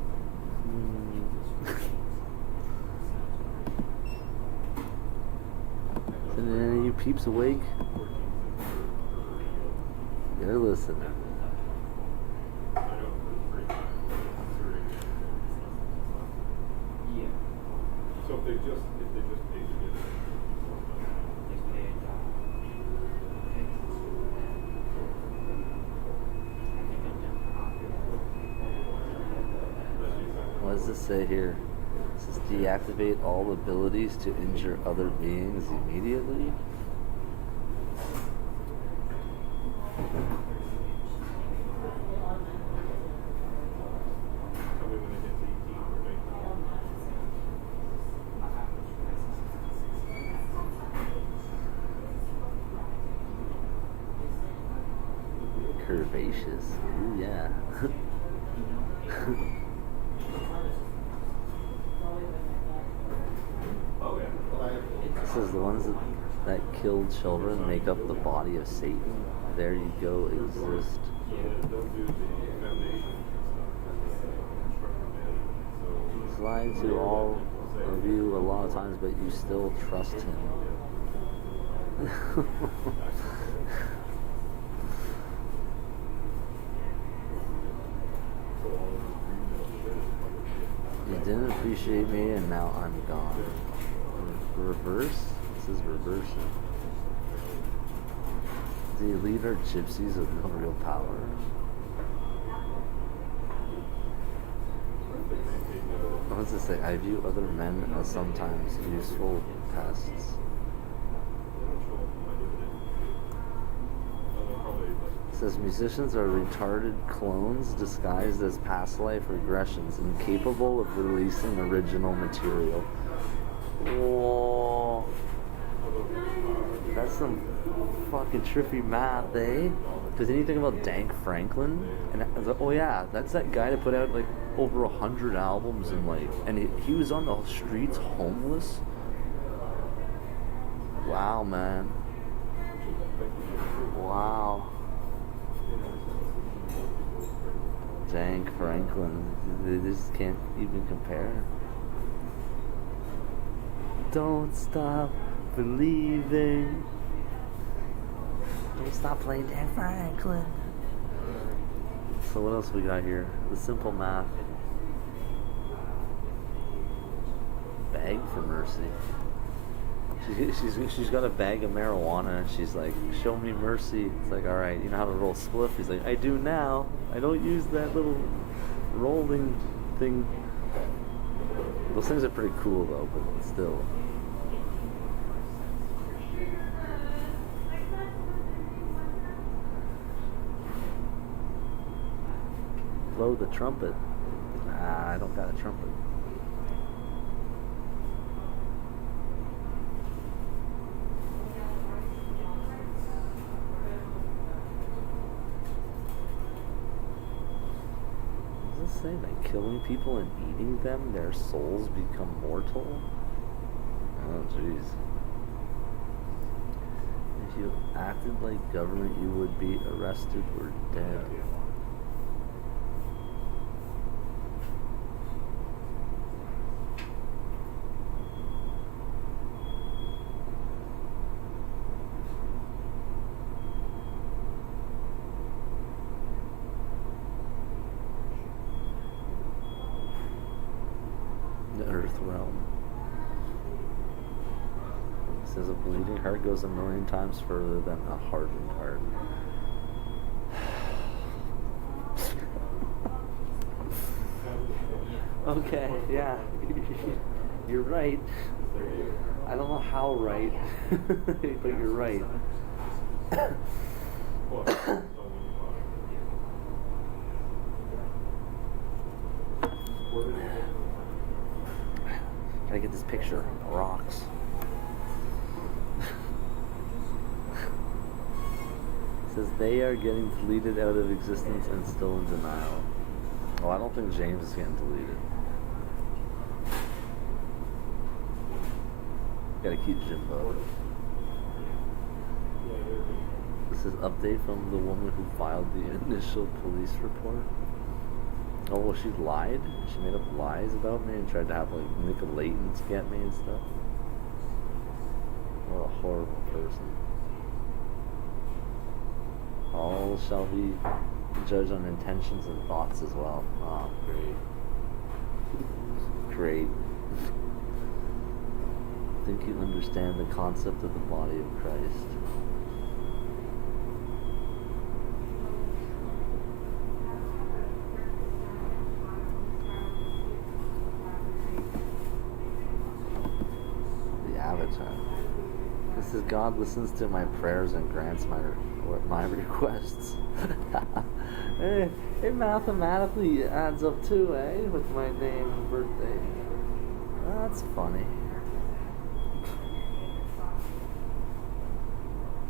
Is any of you peeps awake? They're listening. So if they just paid the What does this say here? It says deactivate all abilities to injure other beings immediately. Curvaceous. Ooh, yeah. It says the ones that kill children make up the body of Satan. There you go, exist. He's lied to all of you a lot of times, but you still trust him. You didn't appreciate me, and now I'm gone. Reverse? This is reversing. The elite are gypsies with no real power. What does it say? I view other men as sometimes useful pests. It says musicians are retarded clones disguised as past life regressions, incapable of releasing original material. Whoa. That's some fucking trippy math, eh? Because then you think about Dank Franklin, and oh yeah, that's that guy that put out like over 100 albums, and like, and he was on the streets homeless. Wow, man. Wow. Dank Franklin, they just can't even compare. Don't stop believing. Don't stop playing Dank Franklin. So what else we got here? The simple math. Beg for mercy. She's got a bag of marijuana, and she's like, show me mercy. It's like, all right, you know how to roll a spliff? He's like, I do now. I don't use that little rolling thing. Those things are pretty cool though, but still. Blow the trumpet. I don't got a trumpet. Does it say that killing people and eating them, their souls become mortal? Oh jeez. If you acted like government, you would be arrested or dead. The earth realm. It says a bleeding heart goes 1,000,000 times further than a hardened heart. Okay, yeah. You're right. I don't know how right, but you're right. Gotta get this picture. Rocks. It says they are getting deleted out of existence and still in denial. Oh, I don't think James is getting deleted. Gotta keep Jimbo. This is update from the woman who filed the initial police report. Oh, well, she lied? She made up lies about me and tried to have, like, Nickelatans get me and stuff? What a horrible person. All shall be judged on intentions and thoughts as well. Oh, great. Great. I think you understand the concept of the body of Christ. This is God listens to my prayers and grants my requests. It mathematically adds up too, eh? With my name and birthday. That's funny.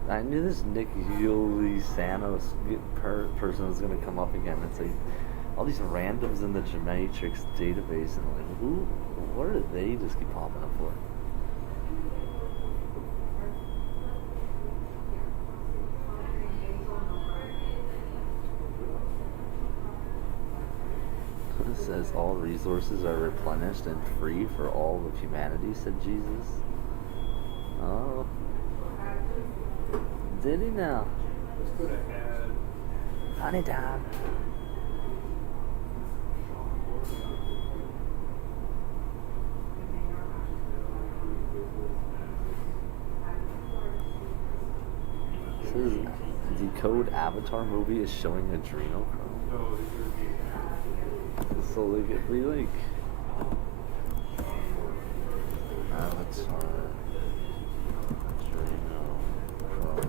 I knew this Nick Sanos person was going to come up again. It's like all these randoms in the Gematrix database, and like, what are they just keep popping up for? It says all resources are replenished and free for all of humanity, said Jesus. Oh. Did he now? Let's go to add. Honey time. This is Decode Avatar movie is showing adrenochrome. No, So like if we like Avatar adrenochrome.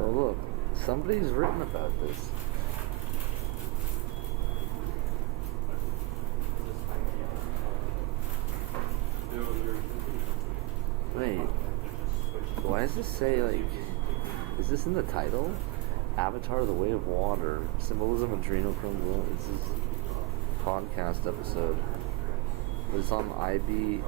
Oh look, somebody's written about this. Wait, why does this say like, is this in the title? Avatar: The Way of Water, symbolism of adrenochrome. This is a podcast episode. It's on IBD.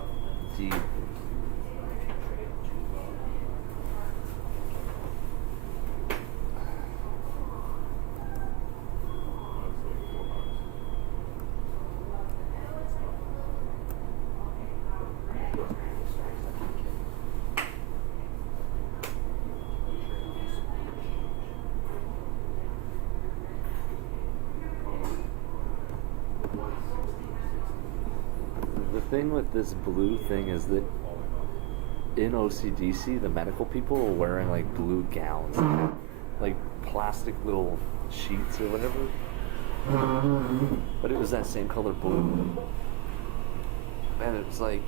The thing with this blue thing is that in OCDC, the medical people are wearing like blue gowns, like plastic little sheets or whatever. But it was that same color blue. And it's like,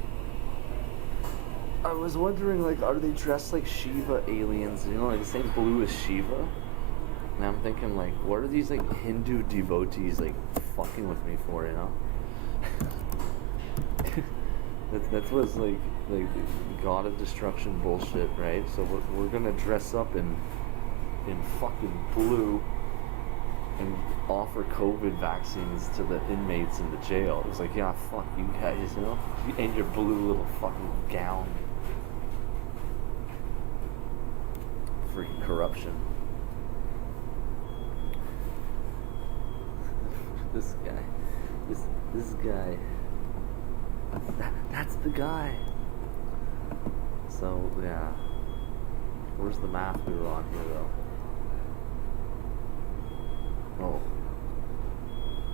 I was wondering, like, are they dressed like Shiva aliens? You know, like the same blue as Shiva? And I'm thinking, like, what are these, like, Hindu devotees, like, fucking with me for, you know? That's what's, like God of Destruction bullshit, right? So we're gonna dress up in fucking blue and offer COVID vaccines to the inmates in the jail. It's like, yeah, fuck you guys, you know? And your blue little fucking gown. Freaking corruption. This guy. This guy. That's the guy. So, yeah. Where's the map we were on here, though? Oh.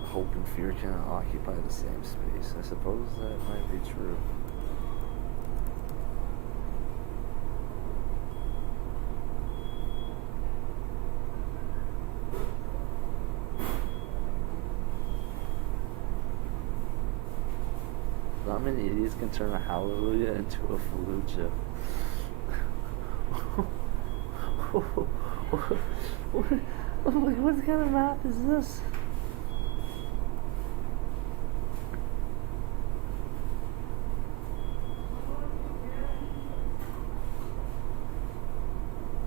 Hope and fear cannot occupy the same space. I suppose that might be true. Not many idiots can turn a hallelujah into a fallujah. What kind of math is this?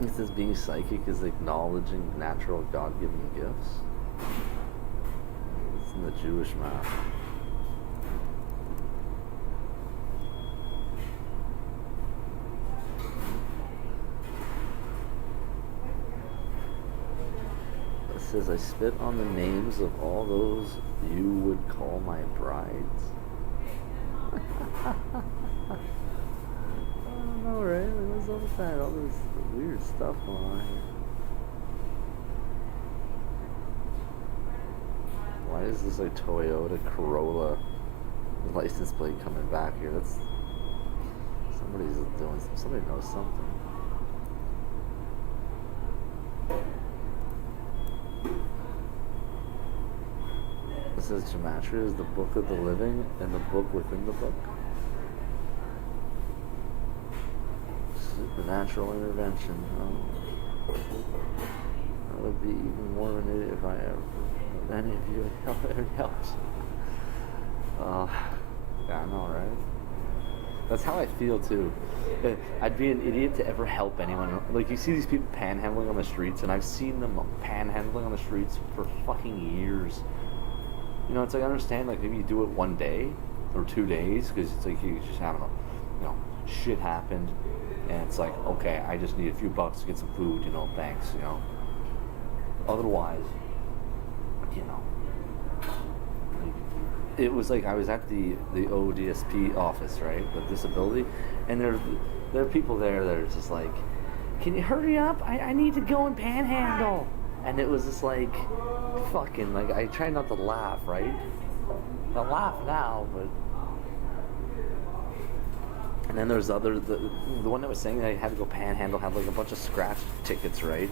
It says being psychic is acknowledging natural God-given gifts. It's in the Jewish math. It says, I spit on the names of all those you would call my brides. I don't know, right? Like, what's up with that? All this weird stuff going on here. Why is this like Toyota Corolla license plate coming back here? That's somebody's doing. Somebody knows something. It says Gematria is the book of the living and the book within the book. Supernatural intervention. Oh. I would be even more of an idiot if I ever any of you had helped. Yeah, I know, right? That's how I feel too. I'd be an idiot to ever help anyone. Like, you see these people panhandling on the streets, and I've seen them panhandling on the streets for fucking years. You know, it's like, I understand, like, maybe you do it one day or 2 days, because it's like you just have, you know, shit happened, and it's like, okay, I just need a few bucks to get some food, you know, thanks, you know. Otherwise, you know, it was like I was at the ODSP office, right, the disability, and there are people there that are just like, can you hurry up? I need to go and panhandle. And it was just like, fucking, like, I try not to laugh, right? I laugh now, but And then there's the one that was saying that I had to go panhandle had like a bunch of scratch tickets, right?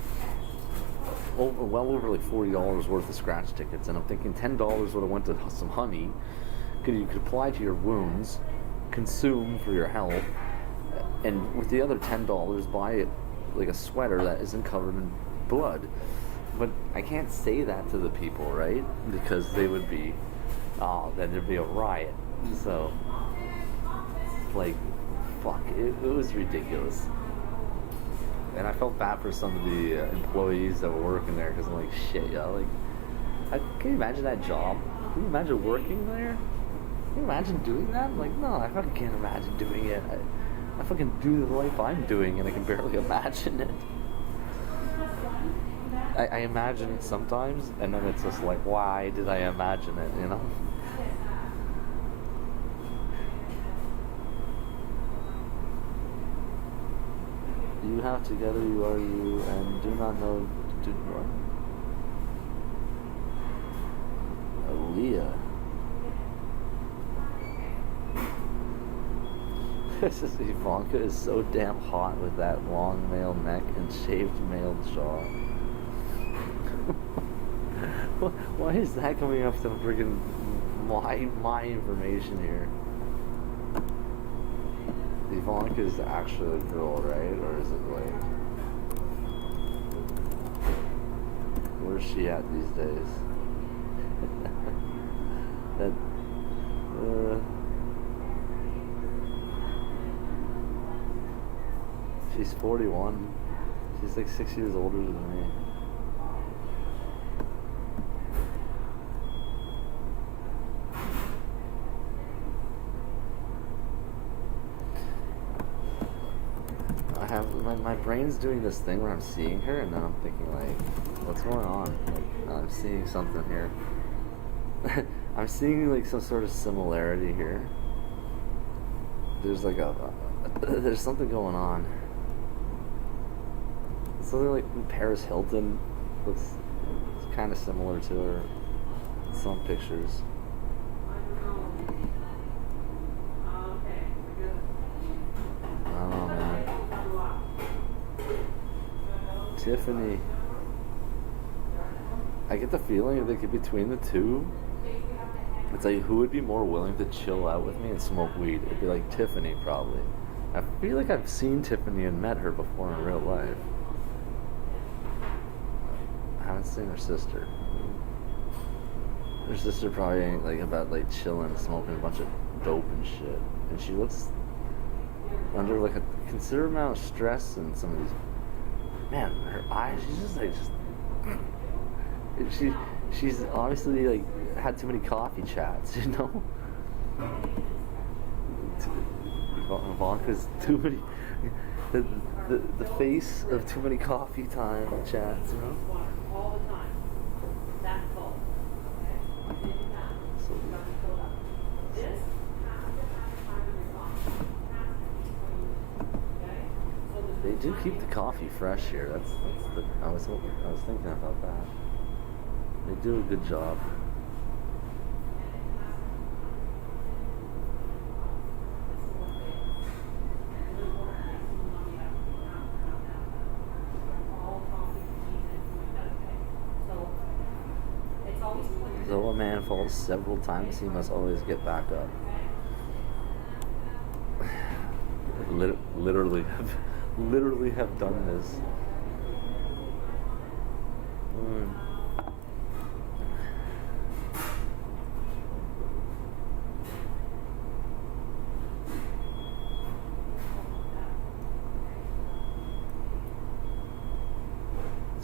Well over like $40 worth of scratch tickets, and I'm thinking $10 would have went to some honey. You could apply to your wounds, consume for your health, and with the other $10, buy it like a sweater that isn't covered in blood. But I can't say that to the people, right? Because they would be, then there'd be a riot. So, like, fuck, it was ridiculous. And I felt bad for some of the employees that were working there, because I'm like, shit, yo, like, can you imagine that job? Can you imagine working there? Can you imagine doing that? I'm like, no, I fucking can't imagine doing it. I fucking do the life I'm doing, and I can barely imagine it. I imagine it sometimes, and then it's just like, why did I imagine it, you know? You have together, you are you, and do not know, do what? Aaliyah. This is Ivanka is so damn hot with that long male neck and shaved male jaw. Why is that coming up to friggin' my information here? Ivanka is actually a girl, right? Or is it like, where's she at these days? that she's 41. She's like 6 years older than me. My brain's doing this thing where I'm seeing her, and then I'm thinking like, what's going on? Like, I'm seeing something here. I'm seeing like some sort of similarity here. There's like there's something going on. Something like Paris Hilton looks kind of similar to her in some pictures. Tiffany. I get the feeling that between the two, it's like, who would be more willing to chill out with me and smoke weed? It'd be like Tiffany, probably. I feel like I've seen Tiffany and met her before in real life. I haven't seen her sister. Her sister probably ain't like about like chilling, smoking a bunch of dope and shit. And she looks under like a considerable amount of stress in some of these. Man, her eyes, she's just like, she's obviously like had too many coffee chats, you know? Ivanka's too many, the face of too many coffee time chats, you know? All the time. That's full. So, This they do keep the coffee fresh here. That's the, I was thinking about that. They do a good job. Though a man falls several times, he must always get back up. Literally have done this.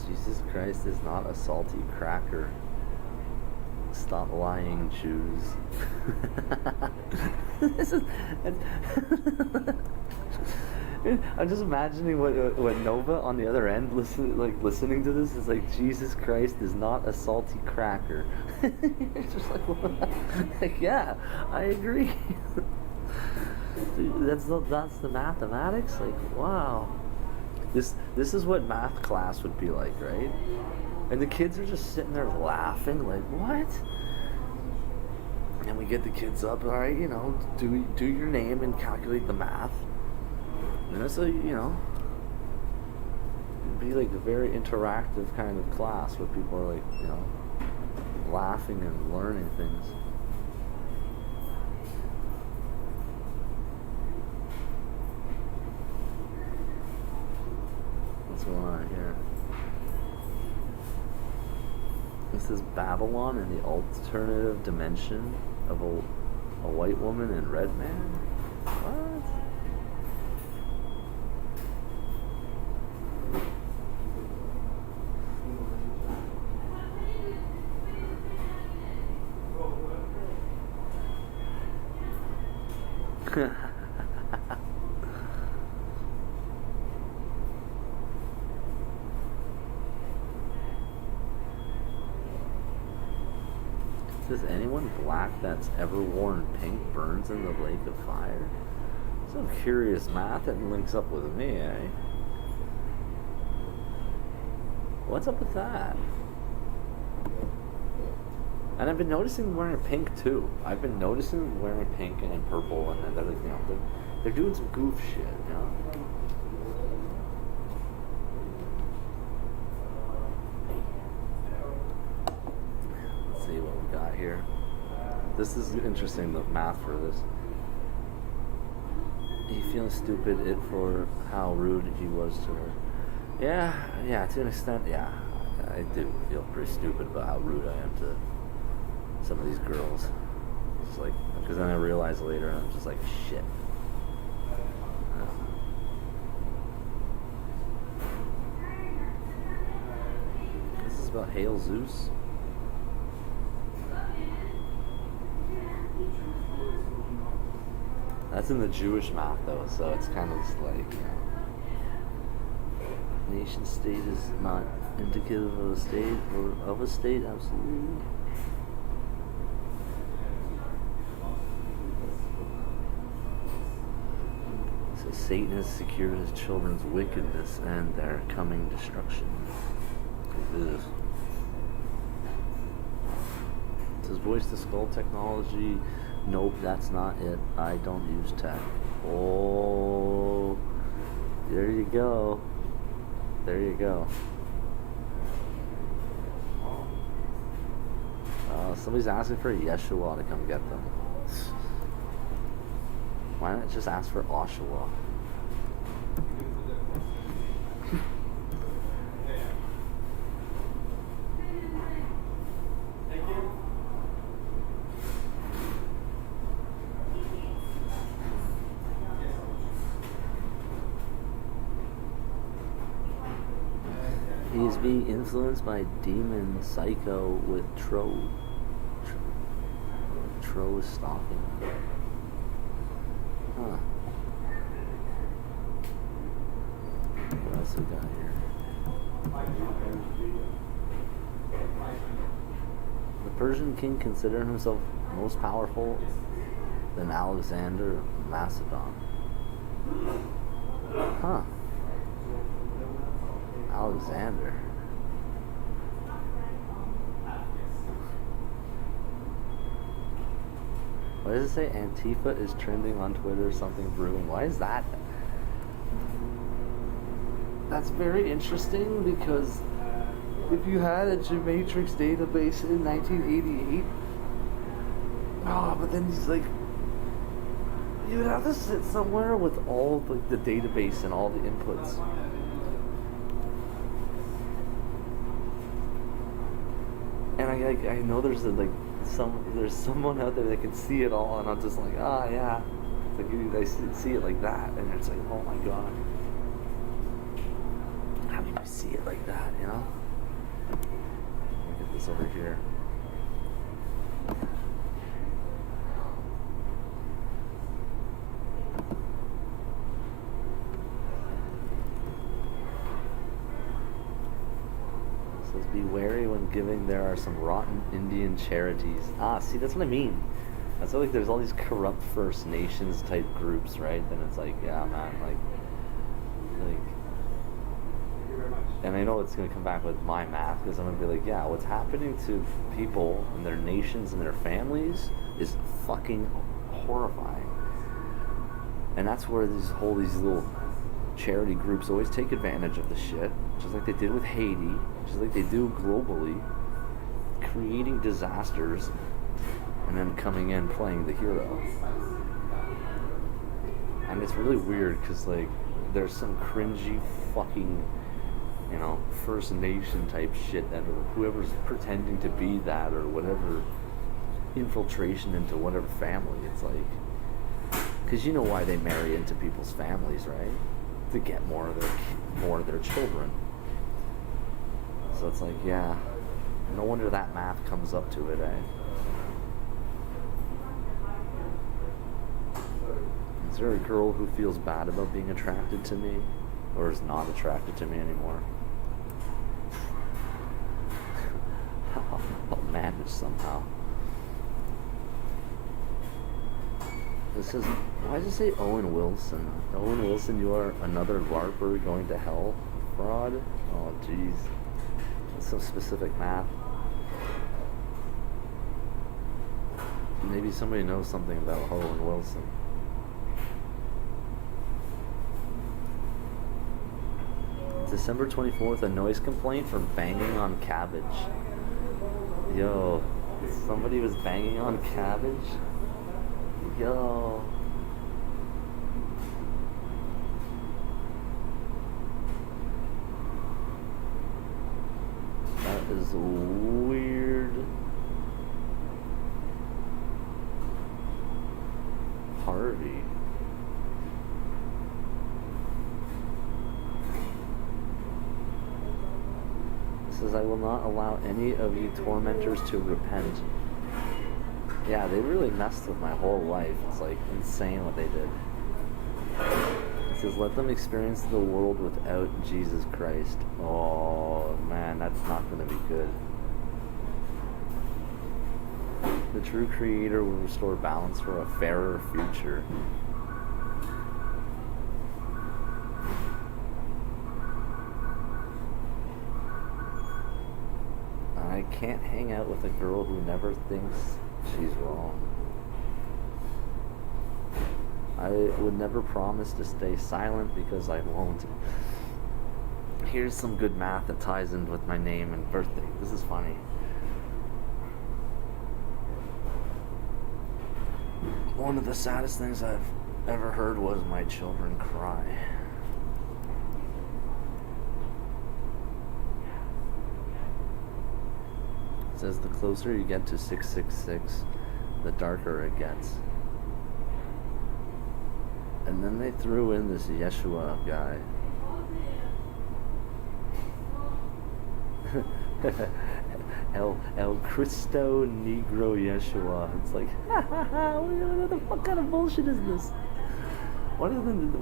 Jesus Christ is not a salty cracker. Stop lying, Jews. This is. I'm just imagining what Nova on the other end listening to this is like. Jesus Christ is not a salty cracker. It's just like, like, yeah, I agree. Dude, that's the mathematics. Like, wow. This is what math class would be like, right? And the kids are just sitting there laughing, like, what? And we get the kids up. All right, do your name and calculate the math. And it's be like a very interactive kind of class where people are like, laughing and learning things. What's going on here? This is Babylon in the alternative dimension of a white woman and red man? What? Says anyone black that's ever worn pink burns in the lake of fire? Some curious math that links up with me, eh? What's up with that? And I've been noticing them wearing pink too. I've been noticing them wearing pink and purple, and they're like, they're doing some goof shit, Let's see what we got here. This is interesting, the math for this. He feels stupid for how rude he was to her. Yeah, to an extent, yeah. I do feel pretty stupid about how rude I am to some of these girls. It's like, because then I realize later, and I'm just like, shit. This is about Hail Zeus. That's in the Jewish math though, so it's kind of just like, nation state is not indicative of a state or of a state, absolutely. So Satan has secured his children's wickedness and their coming destruction. Ugh. It says voice to skull technology. Nope, that's not it. I don't use tech. Oh, there you go. There you go. Somebody's asking for Yeshua to come get them. Why not just ask for Oshawa? He is being influenced by demon psycho with Tro is stalking. Huh. What else we got here? The Persian king considered himself most powerful than Alexander of Macedon. Huh. Alexander. Why does it say Antifa is trending on Twitter or something brewing? Why is that? That's very interesting because if you had a Gematrix database in 1988, but then he's like, you would have to sit somewhere with all the database and all the inputs. And I know there's there's someone out there that can see it all, and I'm just like, yeah. It's like I see it like that, and it's like, oh my god, how do you see it like that? Let me get this over here. Be wary when giving. There are some rotten Indian charities. See, that's what I mean. That's like there's all these corrupt First Nations type groups, right? Then it's like, yeah, man, like, and I know it's gonna come back with my math because I'm gonna be like, yeah, what's happening to people and their nations and their families is fucking horrifying. And that's where these little charity groups always take advantage of the shit, just like they did with Haiti, just like they do globally, creating disasters and then coming in playing the hero. And it's really weird because like there's some cringy fucking, you know, First Nation type shit that, or whoever's pretending to be that, or whatever, infiltration into whatever family. It's like, because you know why they marry into people's families, right? To get more of their children. So it's like, yeah, no wonder that math comes up to it, eh? Is there a girl who feels bad about being attracted to me, or is not attracted to me anymore? I'll manage somehow. This says, why does it say Owen Wilson? Owen Wilson, you are another LARPer going to hell? Fraud? Oh, jeez. That's some specific math. Maybe somebody knows something about Owen Wilson. December 24th, a noise complaint from banging on cabbage. Yo, somebody was banging on cabbage? Yo. That is weird. Party. It says, I will not allow any of you tormentors to repent. Yeah, they really messed with my whole life. It's like insane what they did. It says, let them experience the world without Jesus Christ. Oh man, that's not going to be good. The true creator will restore balance for a fairer future. I can't hang out with a girl who never thinks she's wrong. I would never promise to stay silent because I won't. Here's some good math that ties in with my name and birthday. This is funny. One of the saddest things I've ever heard was my children cry. It says the closer you get to 666, the darker it gets. And then they threw in this Yeshua guy. El Cristo Negro Yeshua. It's like, what the fuck kind of bullshit is this? Why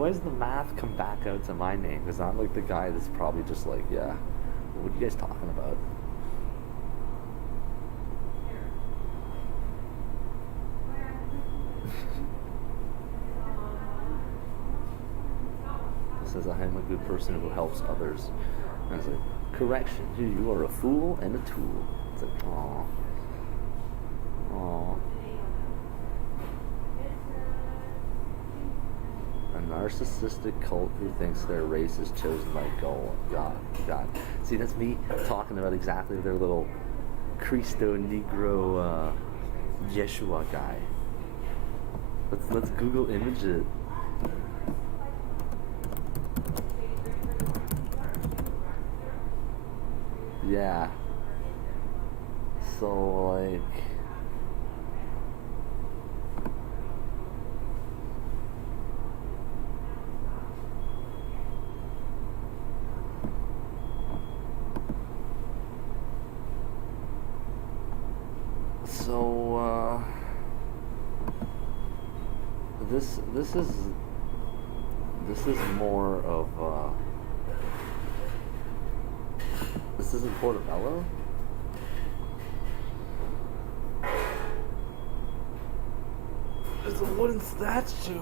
does the math come back out to my name? Because I'm like the guy that's probably just like, yeah, what are you guys talking about? It says, I am a good person who helps others. And it's like, correction, you are a fool and a tool. It's like, aww. Aww. A narcissistic cult who thinks their race is chosen by God. See, that's me talking about exactly their little Cristo Negro Yeshua guy. Let's Google image it. Yeah. So like, this is more of this is in Portobello. There's a wooden statue.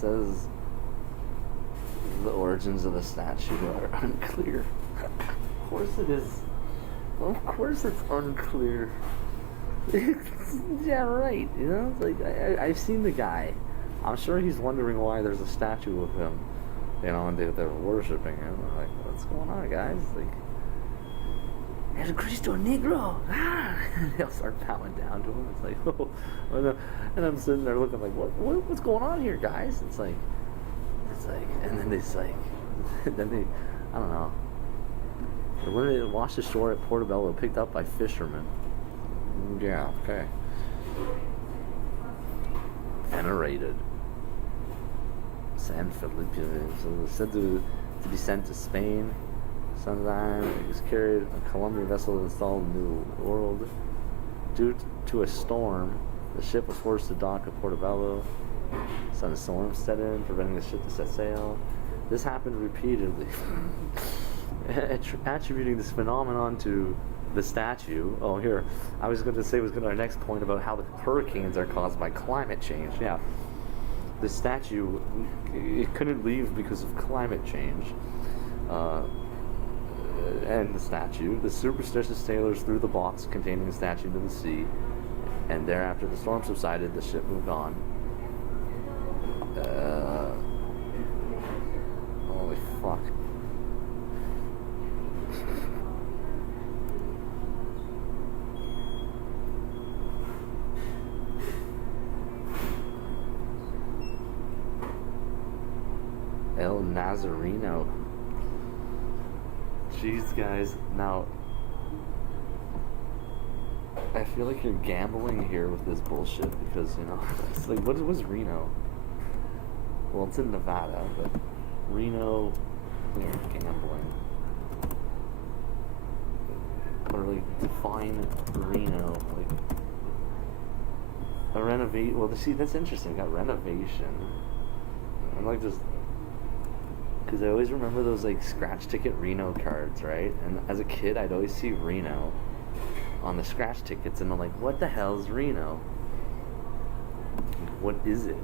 says the origins of the statue are unclear. Of course it is. Of course it's unclear. Yeah, right. You know, it's like I've seen the guy. I'm sure he's wondering why there's a statue of him. You know, and they're worshiping him. They're like, what's going on, guys? Like, El Cristo Negro. Ah! They'll start bowing down to him. It's like, oh, and I'm sitting there looking like, what's going on here, guys? It's like, and then it's like, then they, I don't know. When they washed ashore at Portobello, picked up by fishermen. Yeah, okay. Venerated. San Felipe, so said to be sent to Spain. Sometime it was carried a Colombian vessel installed in the New World. Due to a storm, the ship was forced to dock at Portobello. Some storm set in, preventing the ship to set sail. This happened repeatedly. Attributing this phenomenon to the statue. Oh, here, I was going to say our next point about how the hurricanes are caused by climate change. Yeah, the statue, it couldn't leave because of climate change. And the statue, the superstitious sailors threw the box containing the statue into the sea, and thereafter the storm subsided, the ship moved on. Holy fuck. El Nazareno. Jeez, guys. Now, I feel like you're gambling here with this bullshit because, you know, it's like, what was Reno? Well, it's in Nevada, but Reno, you're gambling. Or, like, define Reno. Like, a renovate. Well, see, that's interesting. Got renovation. I'm like just. Because I always remember those like scratch ticket Reno cards, right? And as a kid, I'd always see Reno on the scratch tickets, and I'm like, what the hell is Reno? What is it?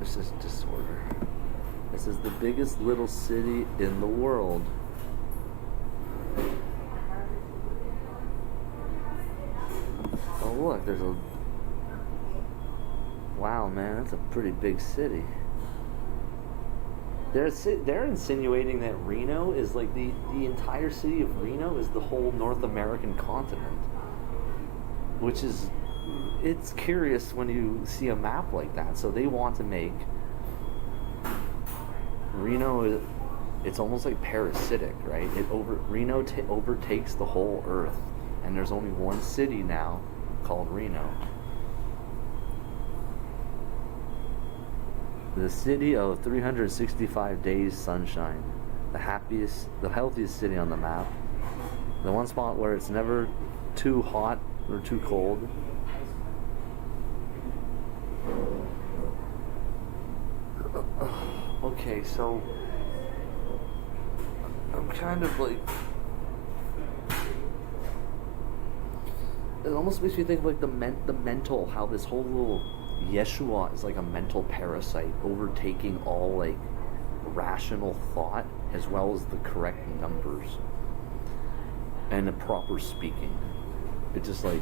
This is disorder. This is the biggest little city in the world. Oh look, there's a... Wow, man, that's a pretty big city. They're insinuating that Reno is like the entire city of Reno is the whole North American continent. Which is, it's curious when you see a map like that. So they want to make Reno, it's almost like parasitic, right? Reno overtakes the whole earth. And there's only one city now called Reno. The city of 365 days sunshine, the healthiest city on the map, the one spot where it's never too hot or too cold. Okay, so I'm kind of like, it almost makes me think of like the mental, how this whole little Yeshua is like a mental parasite overtaking all like rational thought as well as the correct numbers and the proper speaking. It's just like,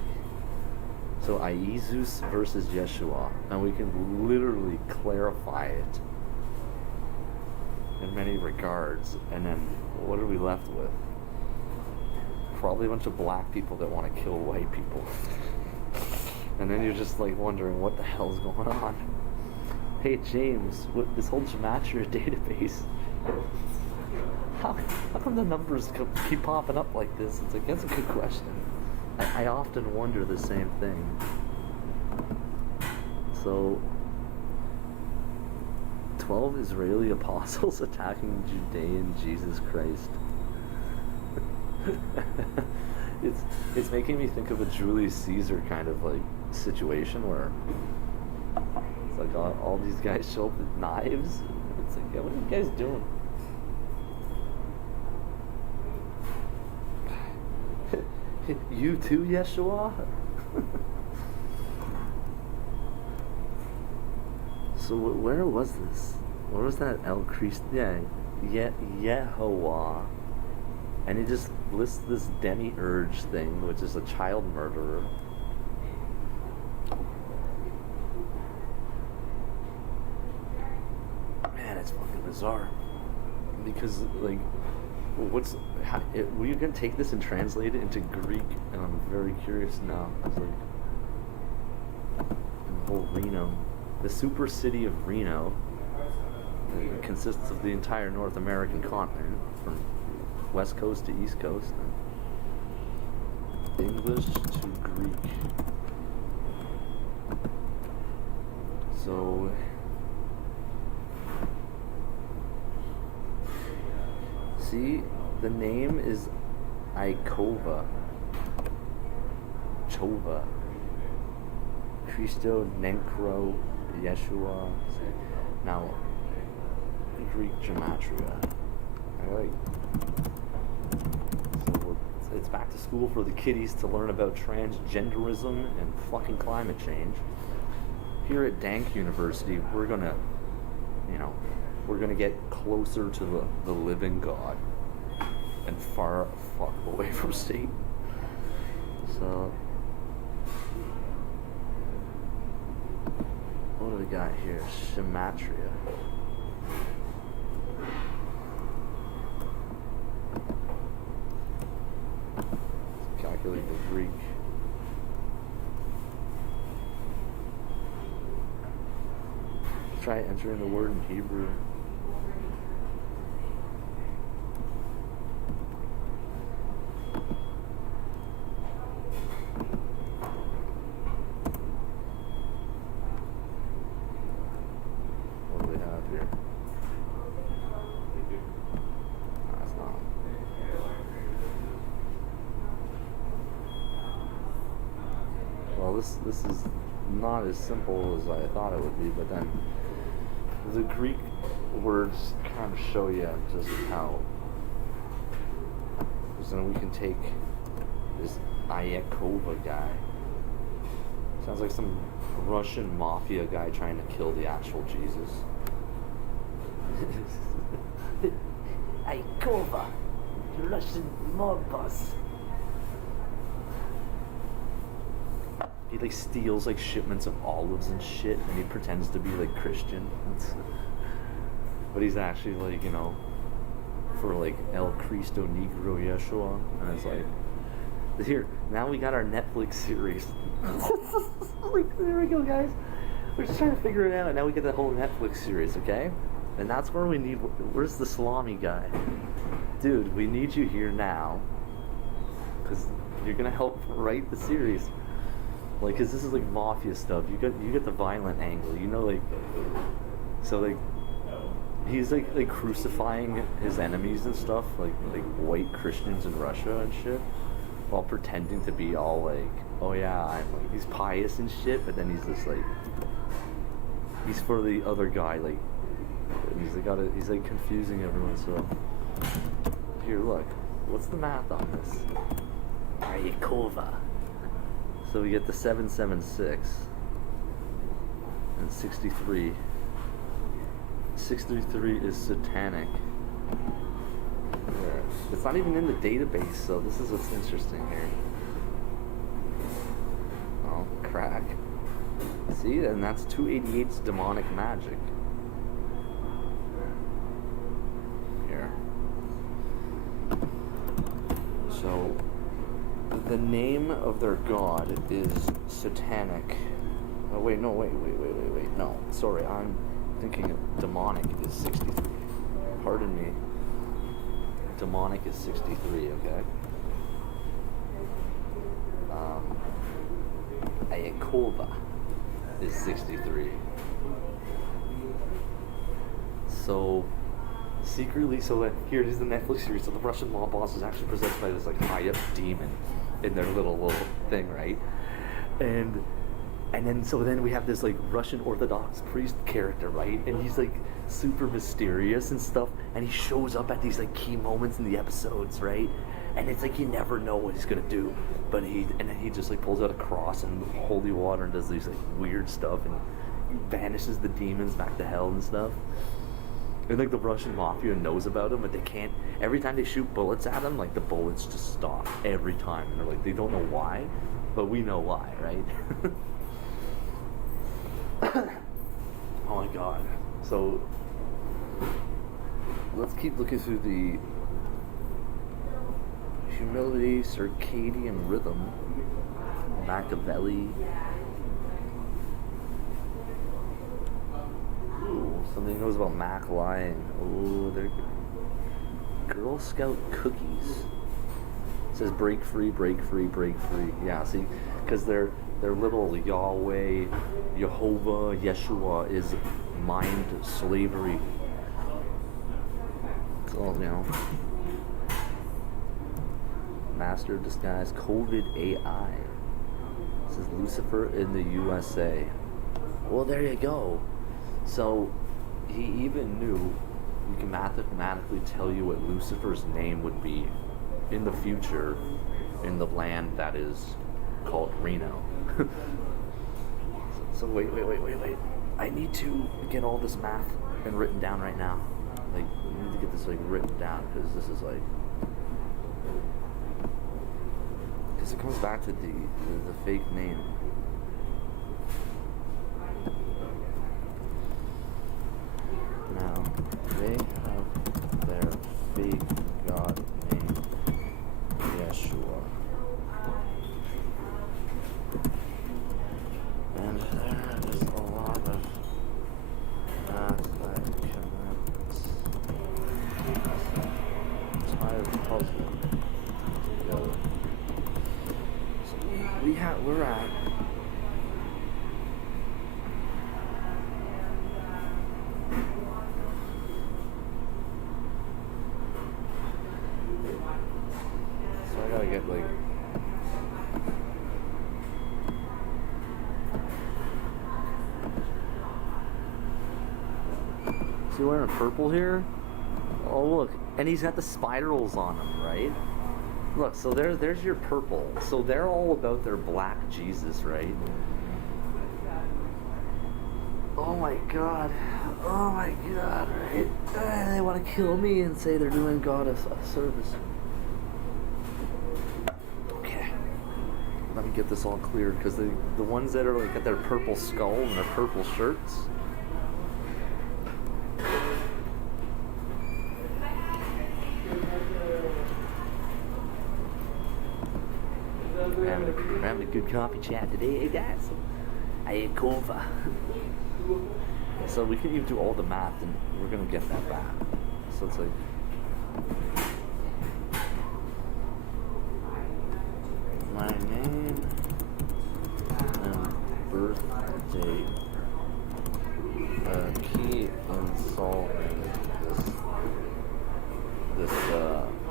so Jesus versus Yeshua, and we can literally clarify it in many regards, and then what are we left with? Probably a bunch of black people that want to kill white people. And then you're just like wondering what the hell's going on. Hey James, what this whole gematria database? How come the numbers keep popping up like this? It's like, that's a good question. I often wonder the same thing. So, 12 Israeli apostles attacking Judean Jesus Christ. It's making me think of a Julius Caesar kind of like situation where it's like all these guys show up with knives. It's like, yeah, what are you guys doing? You too, Yeshua? So where was this? Where was that El Christ? Yeah, Yehovah. And he just lists this demiurge thing, which is a child murderer. Man, it's fucking bizarre. Because, like, we're gonna take this and translate it into Greek, and I'm very curious now. It's like, the whole Reno. The super city of Reno consists of the entire North American continent, from west coast to east coast. English to Greek. So, see, the name is Ikova. Chova. Christo Nenkro Yeshua. Now, Greek gematria. So it's back to school for the kiddies to learn about transgenderism and fucking climate change. Here at Dank University, we're gonna get closer to the living God and far fuck away from Satan. So, what do we got here? Gematria. Let's calculate the Greek. Try entering the word in Hebrew. What do we have here? That's not. Well, this is not as simple as I thought it would be, but then the Greek words kind of show you just how. So then we can take this Ayakova guy. Sounds like some Russian mafia guy trying to kill the actual Jesus. Ayakova, Russian mob boss. He like steals like shipments of olives and shit, and he pretends to be like Christian. But he's actually like, for like El Cristo Negro Yeshua, and it's like, here, now we got our Netflix series. Like, there we go, guys. We're just trying to figure it out, and now we get the whole Netflix series, okay? And that's where where's the salami guy? Dude, we need you here now, because you're gonna help write the series. Like, cause this is like mafia stuff. You get the violent angle, like, so like, he's like crucifying his enemies and stuff, like white Christians in Russia and shit, while pretending to be all like, oh yeah, I'm like, he's pious and shit, but then he's just like, he's for the other guy, like, he's like confusing everyone. So here, look, what's the math on this? Ayakova. So we get the 776 and 63. 633 is satanic. Yeah. It's not even in the database, so this is what's interesting here. Oh, crack. See, and that's 288's demonic magic. Here. So, the name of their god is satanic. Oh, wait, no, wait. No, sorry, I'm thinking of demonic is 63. Pardon me. Demonic is 63, okay? Ayakova is 63. So, secretly, here it is, the Netflix series. So the Russian mob boss is actually possessed by this like high-up demon in their little thing, right? And then we have this like Russian Orthodox priest character, right? And he's like super mysterious and stuff, and he shows up at these like key moments in the episodes, right? And it's like you never know what he's gonna do, but then he just like pulls out a cross and holy water and does these like weird stuff and banishes the demons back to hell and stuff. And like the Russian mafia knows about him, but they can't. Every time they shoot bullets at him, like the bullets just stop every time. And they're like, they don't know why, but we know why, right? Oh my god. So let's keep looking through the humility, circadian rhythm, Machiavelli. Ooh, something knows about Mac lying. Oh, they're Girl Scout cookies. It says break free, break free, break free. Yeah, see, because they're little Yahweh, Jehovah, Yeshua is mind slavery. It's all, you know. Master of Disguise, COVID AI. This is Lucifer in the USA. Well, there you go. So, he even knew, we can mathematically tell you what Lucifer's name would be in the future in the land that is called Reno. So wait. I need to get all this math and written down right now. Like, I need to get this like written down because this is like, because it comes back to the fake name. Now they have their fake god named Yeshua, and there is a lot of math that connects. Entire puzzle together. So we're at I gotta get like is he wearing purple here? Oh look, and he's got the spirals on him, right? Look, so there's your purple. So they're all about their black Jesus, right? Oh my god, right? They want to kill me and say they're doing God a service. Let me get this all cleared, because the ones that are like got their purple skull and their purple shirts. We're having a good coffee chat today, hey guys. I ate coffee. So we can even do all the math, and we're gonna get that back. So it's like. My name and birth date. Key in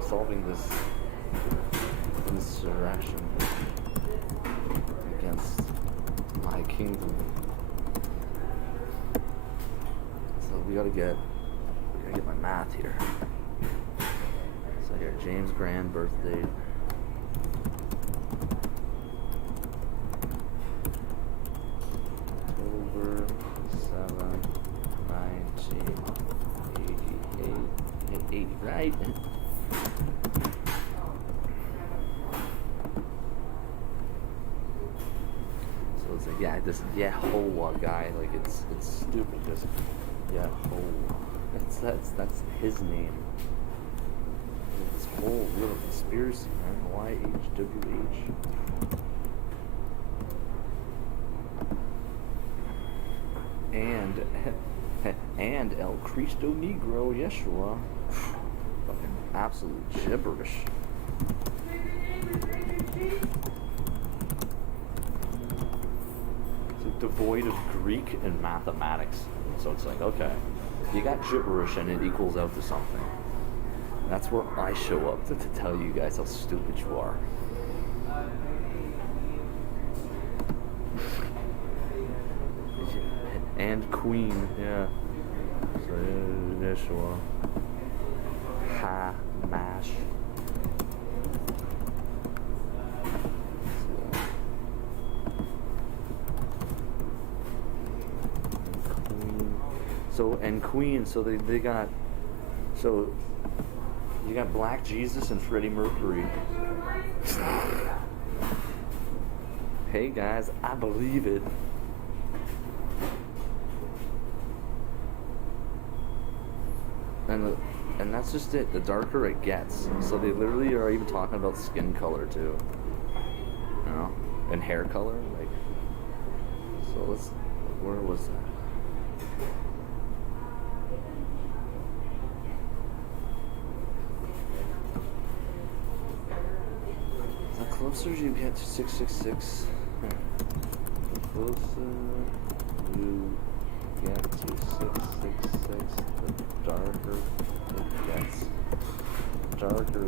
solving this insurrection against my kingdom. So we gotta get my math here. So here, James Grand birth date. October 7th, 1988. 80, right? So it's like, yeah, this Yehovah guy, like it's stupid. Just Yehovah. That's his name. This whole little conspiracy, man. YHWH. And El Cristo Negro Yeshua. Fucking absolute gibberish. It's like devoid of Greek and mathematics. So it's like, okay, you got gibberish and it equals out to something. That's where I show up to tell you guys how stupid you are. And Queen, yeah. So Yeshua. Mash. So and Queen, so they got, so you got Black Jesus and Freddie Mercury. Hey guys, I believe it. And that's just it. The darker it gets, so they literally are even talking about skin color too, you know, and hair color. Like, so let's. Where was that? The closer you get to 666, the closer you get to 666, the darker it gets. Darker,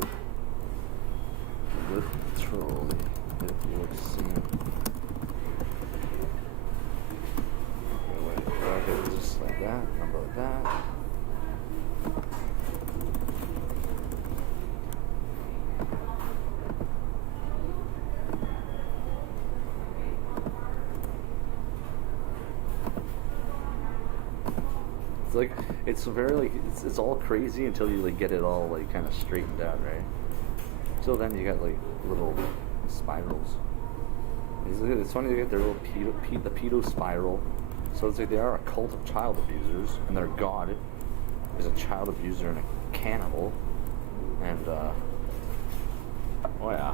literally, it looks seen. Okay, just like that, number like that. It's like, it's very like, it's all crazy until you like get it all like kind of straightened out, right? So then you got like little spirals. It's funny, they get their little the pedo spiral. So it's like they are a cult of child abusers, and their god is a child abuser and a cannibal. And oh yeah.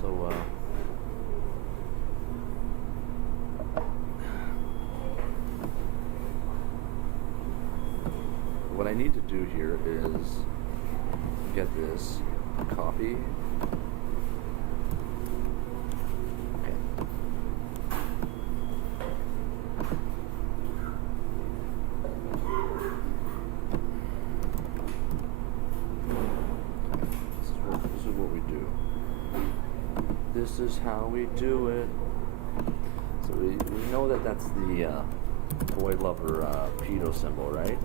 So what I need to do here is get this copy. Okay. This is what we do. This is how we do it. So we know that that's the boy lover pedo symbol, right?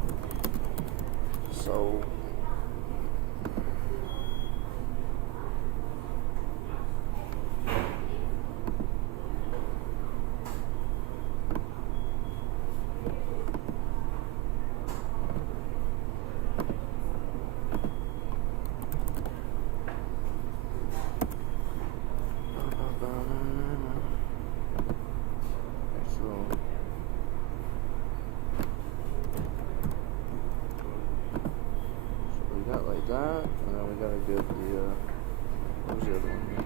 So like that, and then we gotta get the, what was the other one here?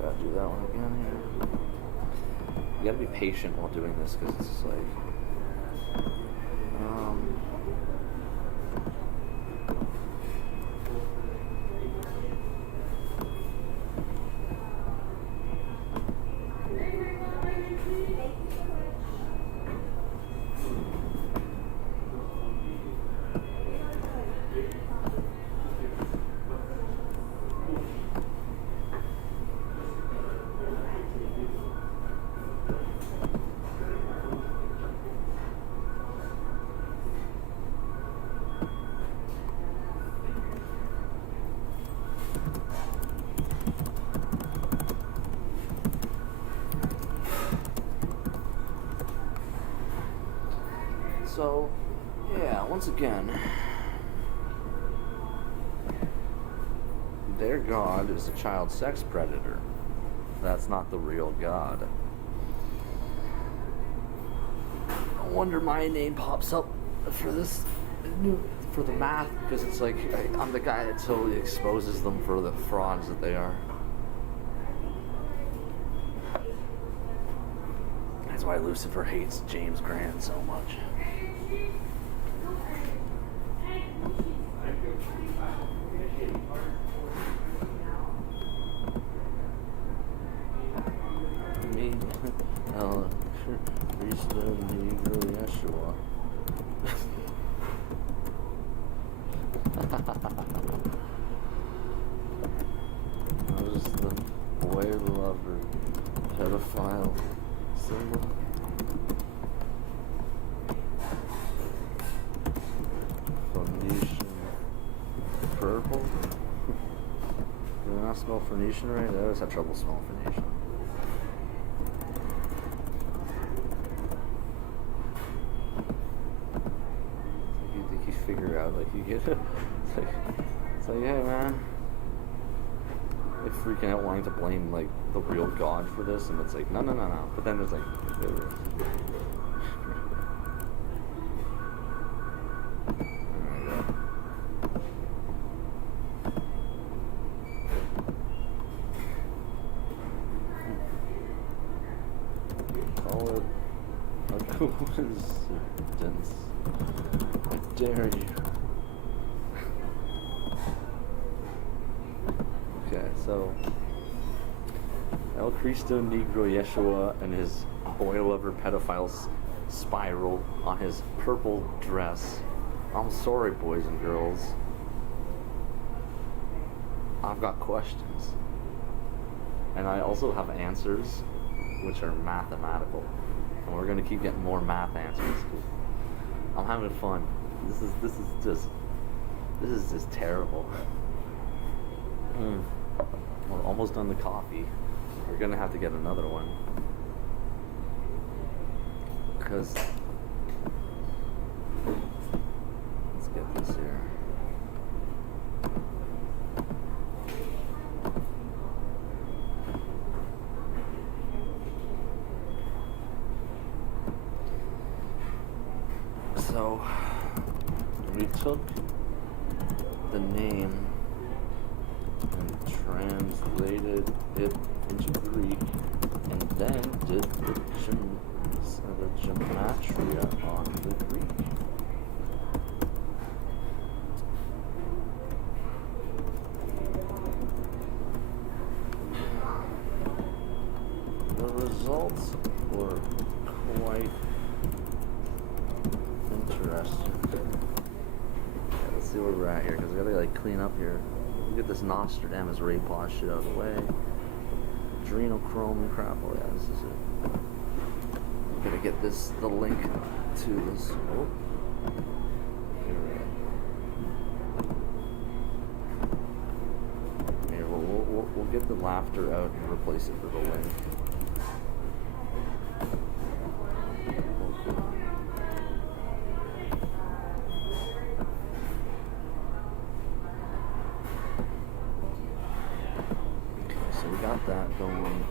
Gotta do that one again here. You gotta be patient while doing this, because it's just like, so, yeah, once again, their god is a child sex predator. That's not the real god. No wonder my name pops up for this for the math, because it's like I'm the guy that totally exposes them for the frauds that they are. That's why Lucifer hates James Grant so much. Me, priest of Negro Yeshua. I was the boy lover, pedophile symbol. Phoenician purple. You're not Smell Phoenician, right? I always have trouble smelling Phoenician. It's like you think you figure out, like you get it's like, hey man. Like freaking out wanting to blame like the real God for this, and it's like, no. But then there's like, call it a coincidence. I dare you. Okay, so El Cristo Negro Yeshua and his boy lover pedophile spiral on his purple dress. I'm sorry, boys and girls. I've got questions. And I also have answers, which are mathematical. And we're gonna keep getting more math answers. I'm having fun. This is just terrible. We're almost done the coffee. We're gonna have to get another one. Because let's get this here. So we took the name and translated it into Greek, and then did the gematria on the Greek. The results were quite interesting. Yeah, let's see where we're at here, because we gotta like clean up here. Get this Nostradamus ray pod shit out of the way. Adrenochrome and crap. Oh yeah, this is it. I'm gonna get the link to this. Oh. Here, we'll get the laughter out and replace it with a link. Got that going.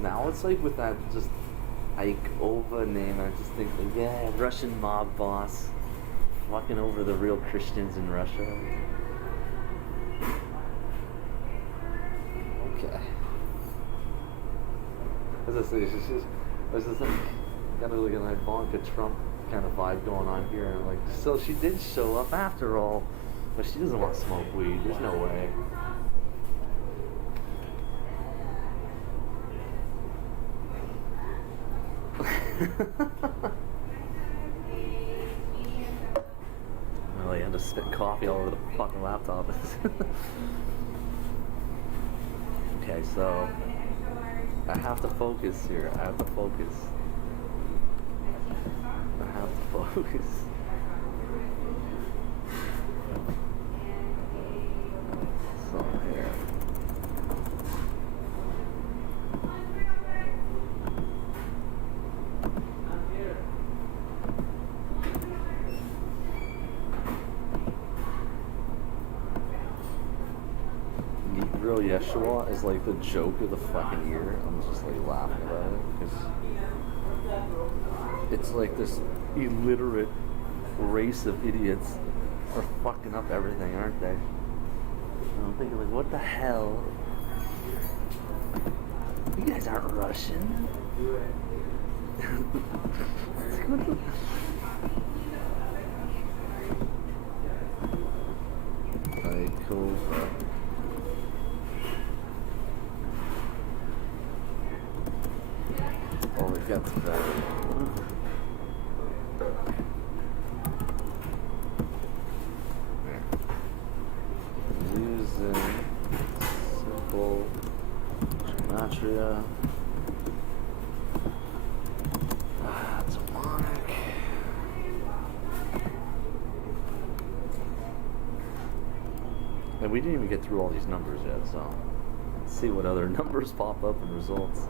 Now it's like with that just Ike Ova name, I just think like, yeah, Russian mob boss fucking over the real Christians in Russia. Okay. As I say, it's just like got like an Ivanka Trump kind of vibe going on here. And like, so she did show up after all, but she doesn't want to smoke weed. There's no way. Well, you had to spit coffee all over the fucking laptop. Okay, so I have to focus here. I have to focus. So here. Negro Yeshua is like the joke of the fucking year. I'm just like laughing about it because it's like this illiterate race of idiots are fucking up everything, aren't they? And I'm thinking like, what the hell? You guys aren't Russian. oh, we got that. Using simple gematria. Demonic. And we didn't even get through all these numbers yet, so let's see what other numbers pop up in results.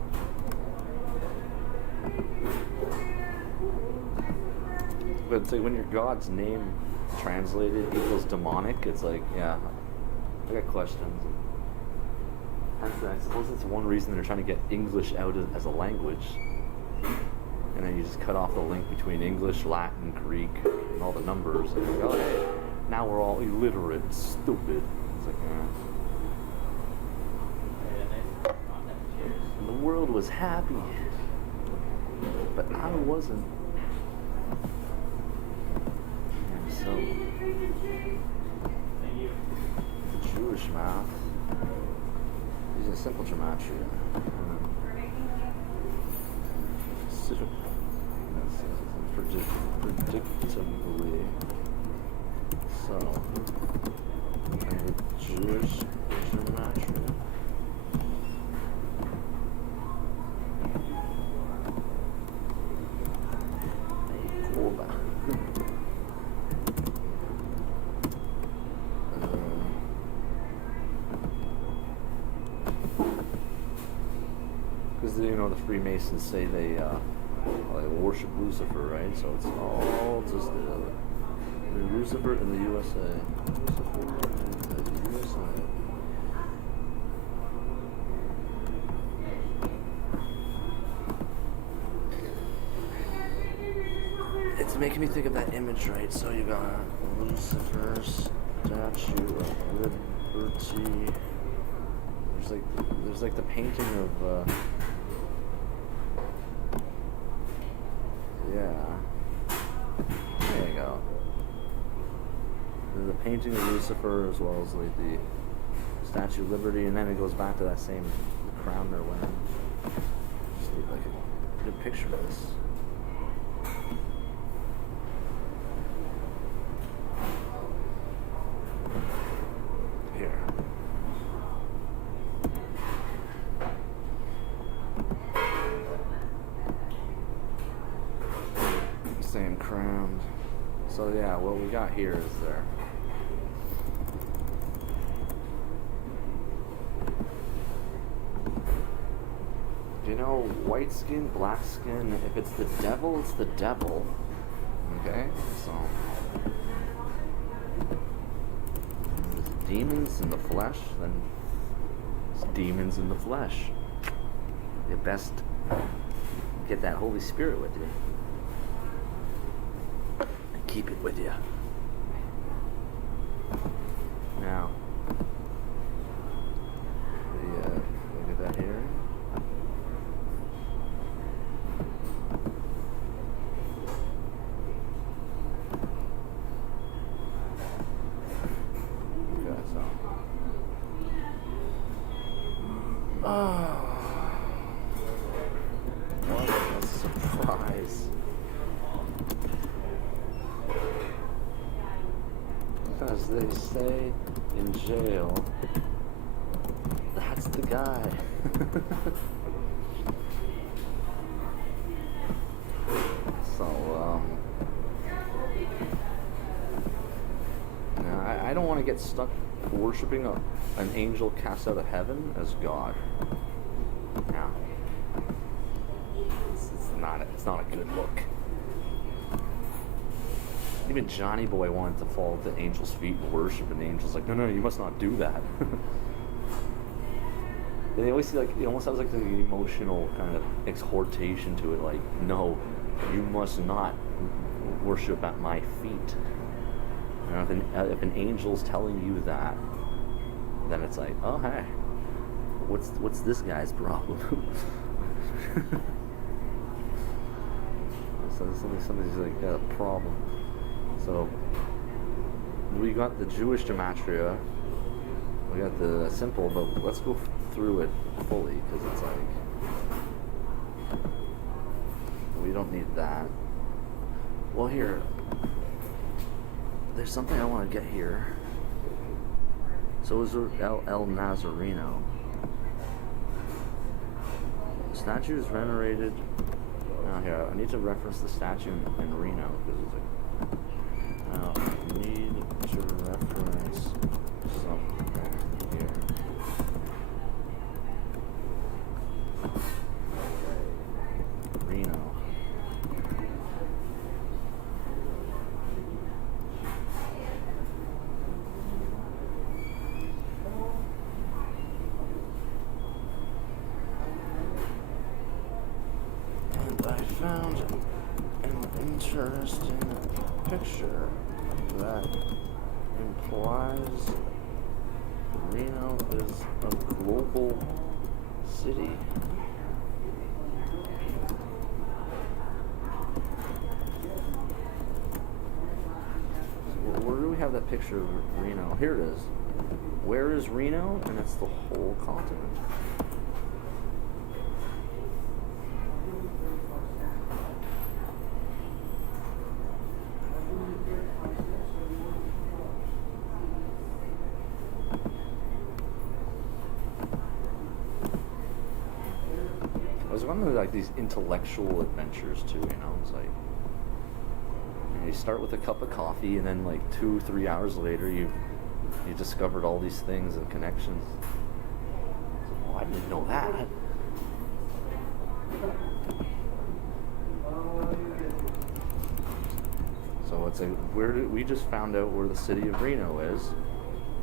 But it's like when your god's name translated equals demonic, it's like, yeah, I got questions. I suppose that's one reason they're trying to get English out as a language. And then you just cut off the link between English, Latin, Greek, and all the numbers. And you're like, oh, hey, now we're all illiterate and stupid. It's like, and the world was happy. But I wasn't. And so, the Jewish math, using simple gematria. Predictably. So, and the Jewish gematria. Cool back. Because you know the Freemasons say they worship Lucifer, right? So it's all just Lucifer in the USA. Lucifer in the USA. It's making me think of that image, right? So you got Lucifer's statue of liberty. There's like the painting of yeah. There you go. There's a painting of Lucifer as well as like the Statue of Liberty, and then it goes back to that same crown they're wearing. Just need like a good picture of this. Here. Same crown. So yeah, what we got here is there. You know, white skin, black skin, if it's the devil, it's the devil. Okay? So if it's demons in the flesh, then it's demons in the flesh. You best get that Holy Spirit with you. Keep it with you. Now, look at that here. Okay, so. Oh, what a surprise. As they say in jail, that's the guy. So, now I don't want to get stuck worshiping an angel cast out of heaven as God. Now, it's not a good look. Even Johnny Boy wanted to fall at the angel's feet and worship, and the angel's like, no, you must not do that. And they always see, like, it almost sounds like an emotional kind of exhortation to it, like, no, you must not worship at my feet. You know, if an angel's telling you that, then it's like, oh, hey, what's this guy's problem? So somebody's like got a problem. So we got the Jewish gematria, We got the simple, but let's go through it fully because it's like we don't need that. Well, here, there's something I want to get here. So is El Nazareno. Statue is venerated. Now here, I need to reference the statue in Reno because it's like. Now I need to reference something here. Reno. And I found an interesting picture that implies Reno is a global city. Where do we have that picture of Reno? Here it is. Where is Reno? And it's the whole continent. It was one of like these intellectual adventures too, you know. It's like you start with a cup of coffee, and then like 2-3 hours later, you discovered all these things and connections. Oh, I didn't know that. So it's like we just found out where the city of Reno is,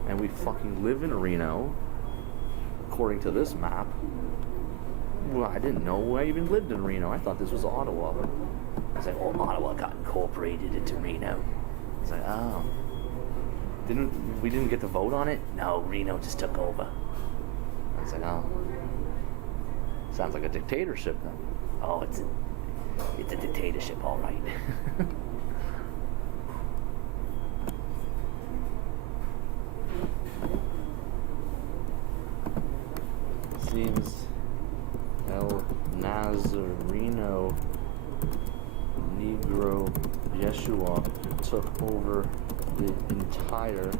and we fucking live in Reno, according to this map. Well, I didn't know I even lived in Reno. I thought this was Ottawa. I was like, oh, Ottawa got incorporated into Reno. It's like, oh. We didn't get to vote on it? No, Reno just took over. I was like, oh. Sounds like a dictatorship then. Oh, it's a dictatorship, all right. Seems El Nazareno Negro Yeshua took over the entire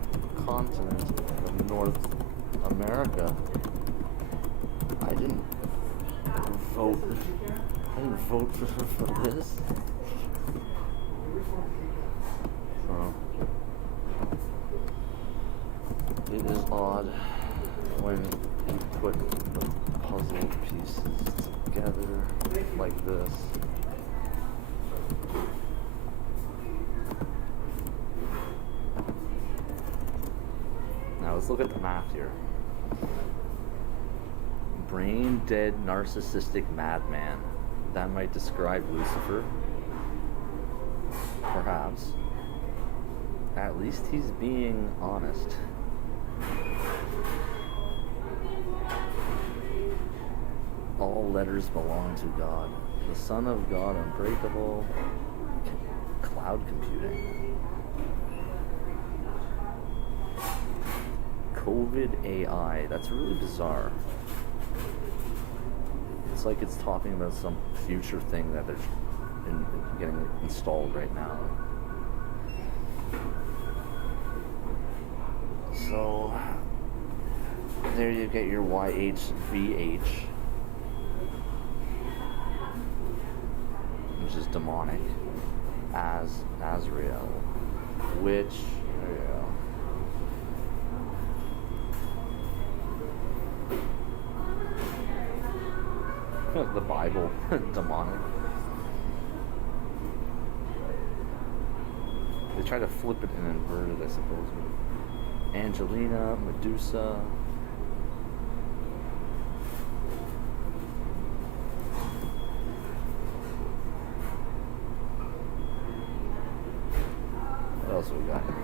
continent of North America. I didn't vote for this. So it is odd when you put the puzzle pieces together like this. Now let's look at the map here. Brain dead narcissistic madman. That might describe Lucifer. Perhaps. At least he's being honest. All letters belong to God. The Son of God, unbreakable. Cloud computing. COVID AI. That's really bizarre. It's like it's talking about some future thing that they're getting installed right now. So there you get your YHVH, which is demonic, as Azrael, which the Bible, demonic. They try to flip it and invert it, I suppose. Angelina, Medusa. What else we got here?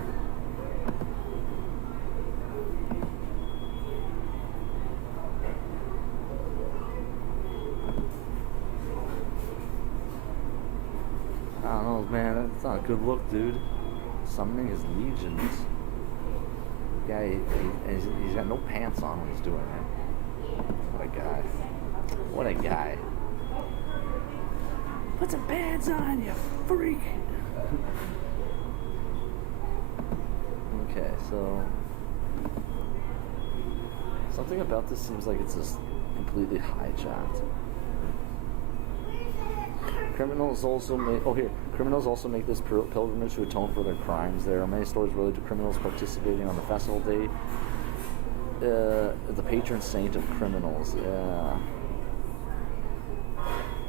I don't know, man. That's not a good look, dude. Summoning his legions. guy, he's got no pants on when he's doing it. What a guy. What a guy. Put some pants on, you freak. Okay, so something about this seems like it's just completely hijacked. Criminals also make this pilgrimage to atone for their crimes. There are many stories related to criminals participating on the festival day. The patron saint of criminals. Yeah.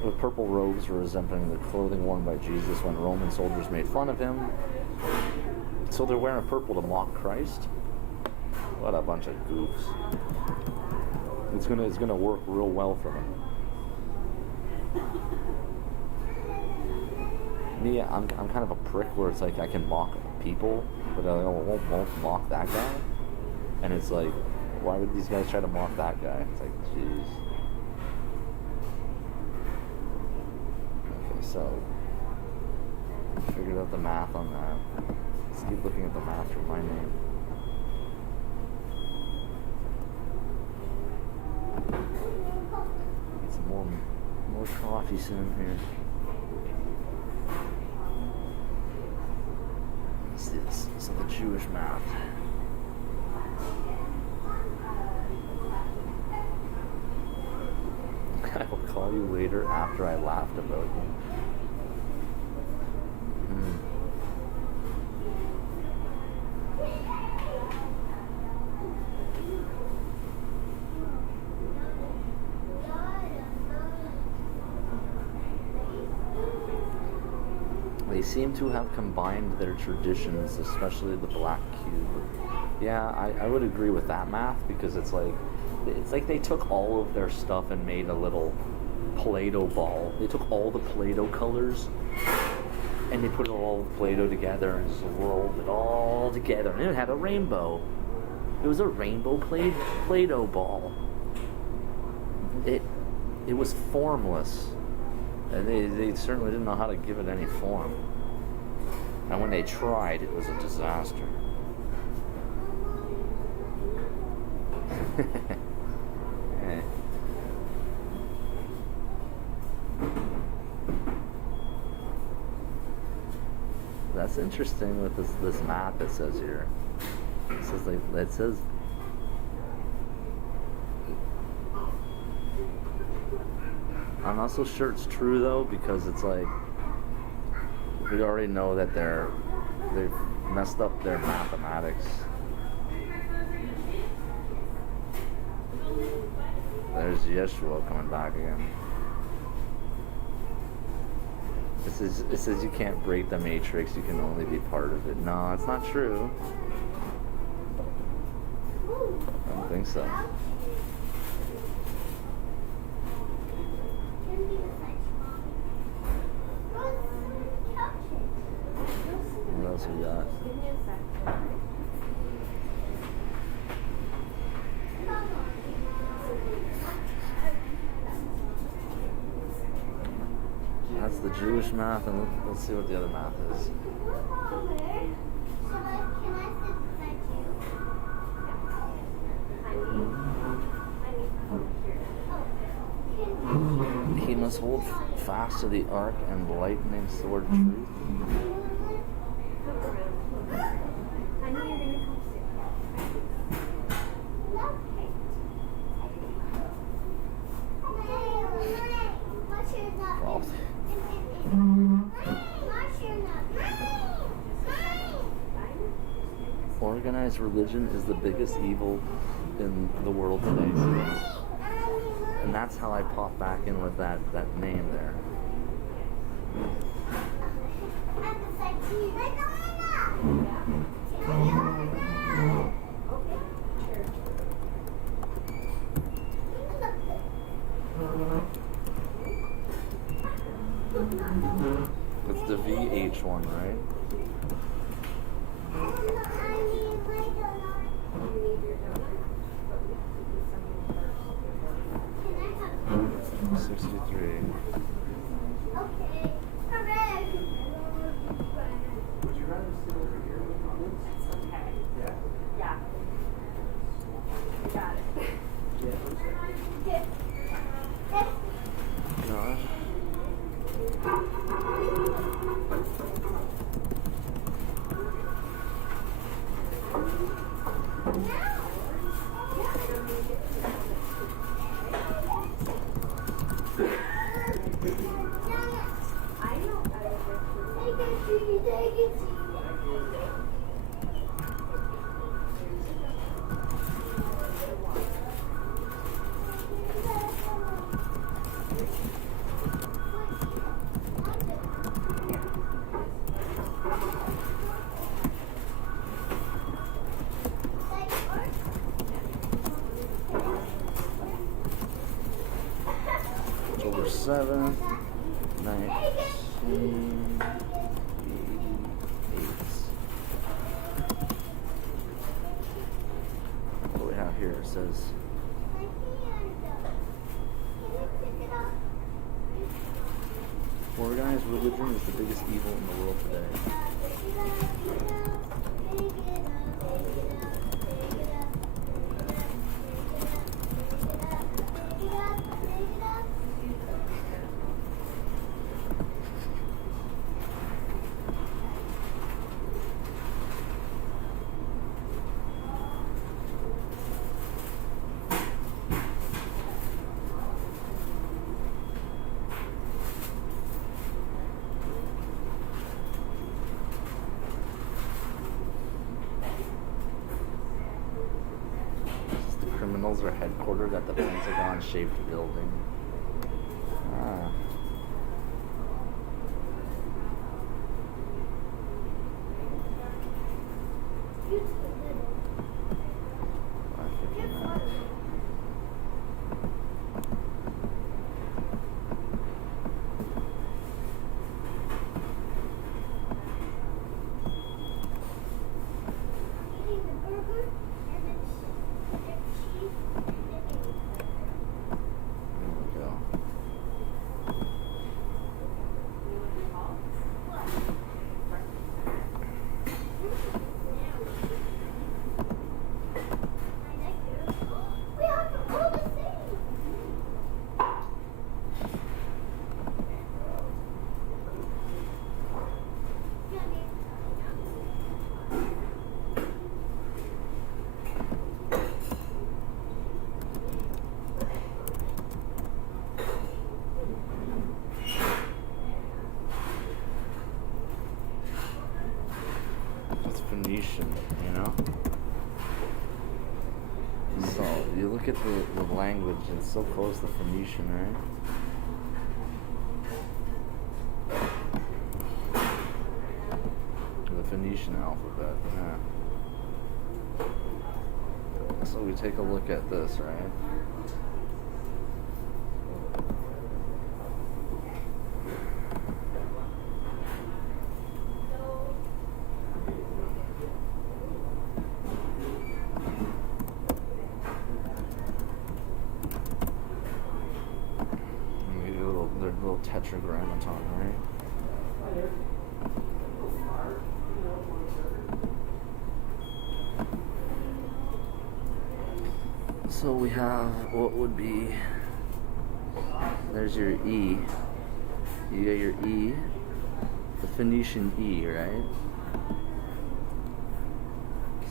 With purple robes resembling the clothing worn by Jesus when Roman soldiers made fun of him. So they're wearing purple to mock Christ? What a bunch of goofs. It's gonna work real well for them. Me, I'm kind of a prick where it's like I can mock people, but I won't mock that guy. And it's like, why would these guys try to mock that guy? It's like, jeez. Okay, so figured out the math on that. Let's keep looking at the math for my name. Need some more coffee soon here. Let's see this. So the Jewish math. I will call you later after I laughed about you. They seem to have combined their traditions, especially the black cube. Yeah, I would agree with that math, because it's like they took all of their stuff and made a little Play-Doh ball. They took all the Play-Doh colors and they put all the Play-Doh together and just rolled it all together, and it had a rainbow. It was a rainbow Play-Doh ball. It was formless. And they certainly didn't know how to give it any form. And when they tried, it was a disaster. Hey. That's interesting with this map it says here. It says I'm not so sure it's true though, because it's like we already know that they've messed up their mathematics. There's Yeshua coming back again. It says you can't break the matrix, you can only be part of it. No, it's not true. I don't think so. What else we got? That's the Jewish math, and let's see what the other math is. He must hold fast to the ark and lightning sword truth. Organized religion is the biggest evil in the world today. And that's how I pop back in with that name there. It's the VH one, right? 63. Okay, correct. Would you rather sit over here with comments? Okay. Yeah? Yeah. October 7th, 1988. What do we have here? It says organized religion is the biggest evil in the world today. Criminals are headquartered at the Pentagon-shaped building. Ah. Phoenician, you know? So, you look at the language, it's so close to Phoenician, right? The Phoenician alphabet, yeah. So we take a look at this, right? Little tetragrammaton, right? So we have what would be, there's your E. You got your E, the Phoenician E, right?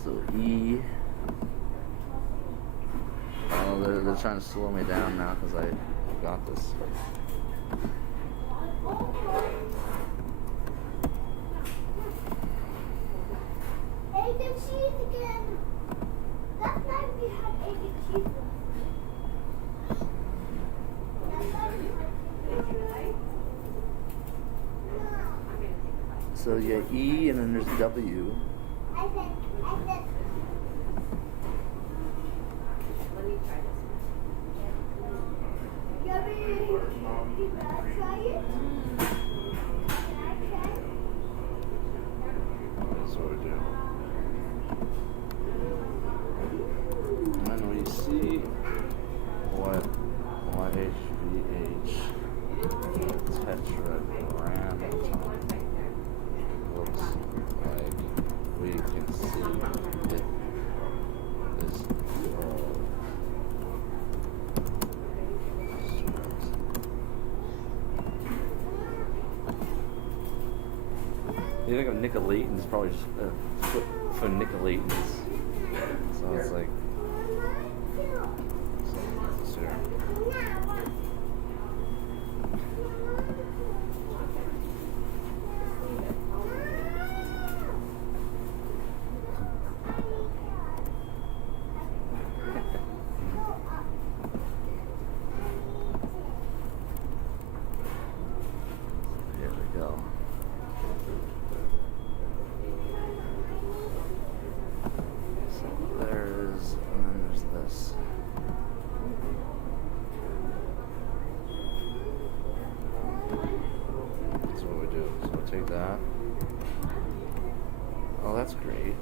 So E. Oh, they're trying to slow me down now because I got this. Egg and cheese again. Last night we had egg and cheese. So yeah, E and then there's W. I said. Let me try this one. Yummy. Can I try it? Can I try it? That's what we do. And then we see what YHVH tetragrammaton looks like. We can see it is you think of Nicolaitans, it's probably just for Nicolaitans. So it's like so, here. Now. that. Oh, that's great.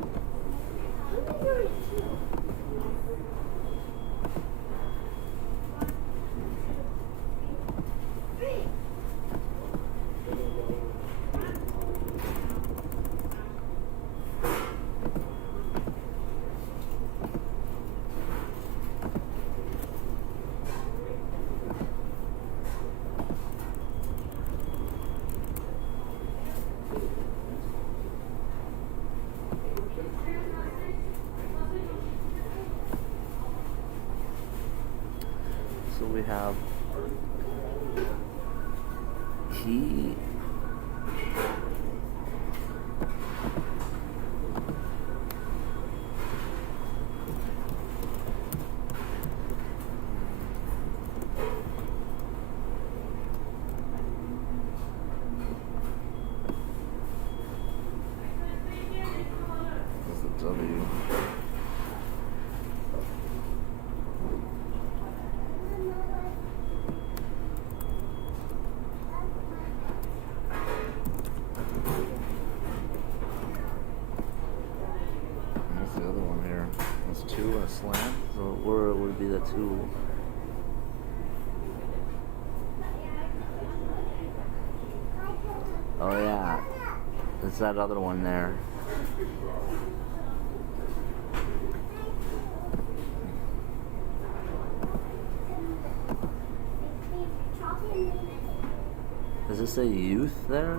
So we have he that's the W. What's the other one here? That's 2 and a slant. So where would be the 2? Oh yeah, it's that other one there. Does it say youth there?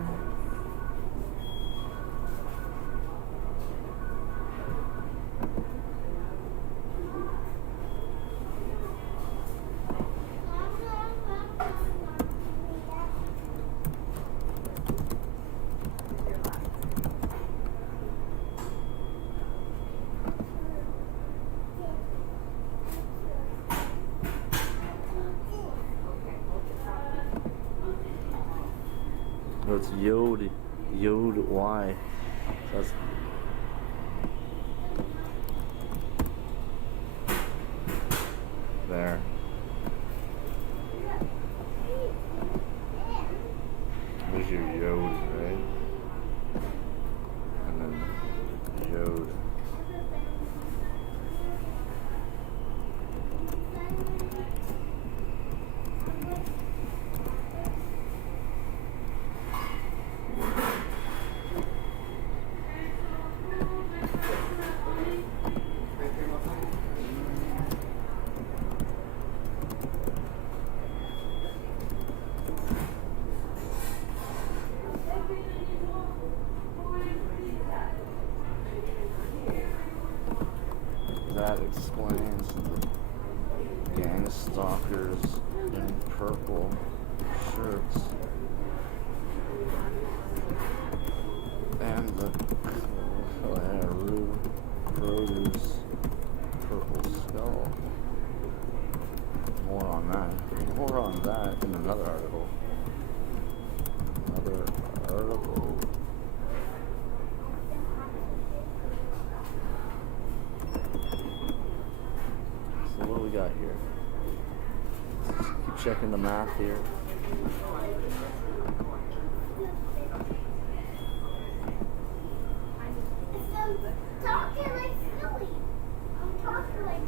Oh, it's Yod. Yod Y. So that's there. There's your Yod, right? And then Yod. That explains the gang stalkers in purple shirts and the produce purple skull. More on that. More on that in another article. Another article. So what do we got here? Keep checking the math here. I'm talking like silly. I'm talking like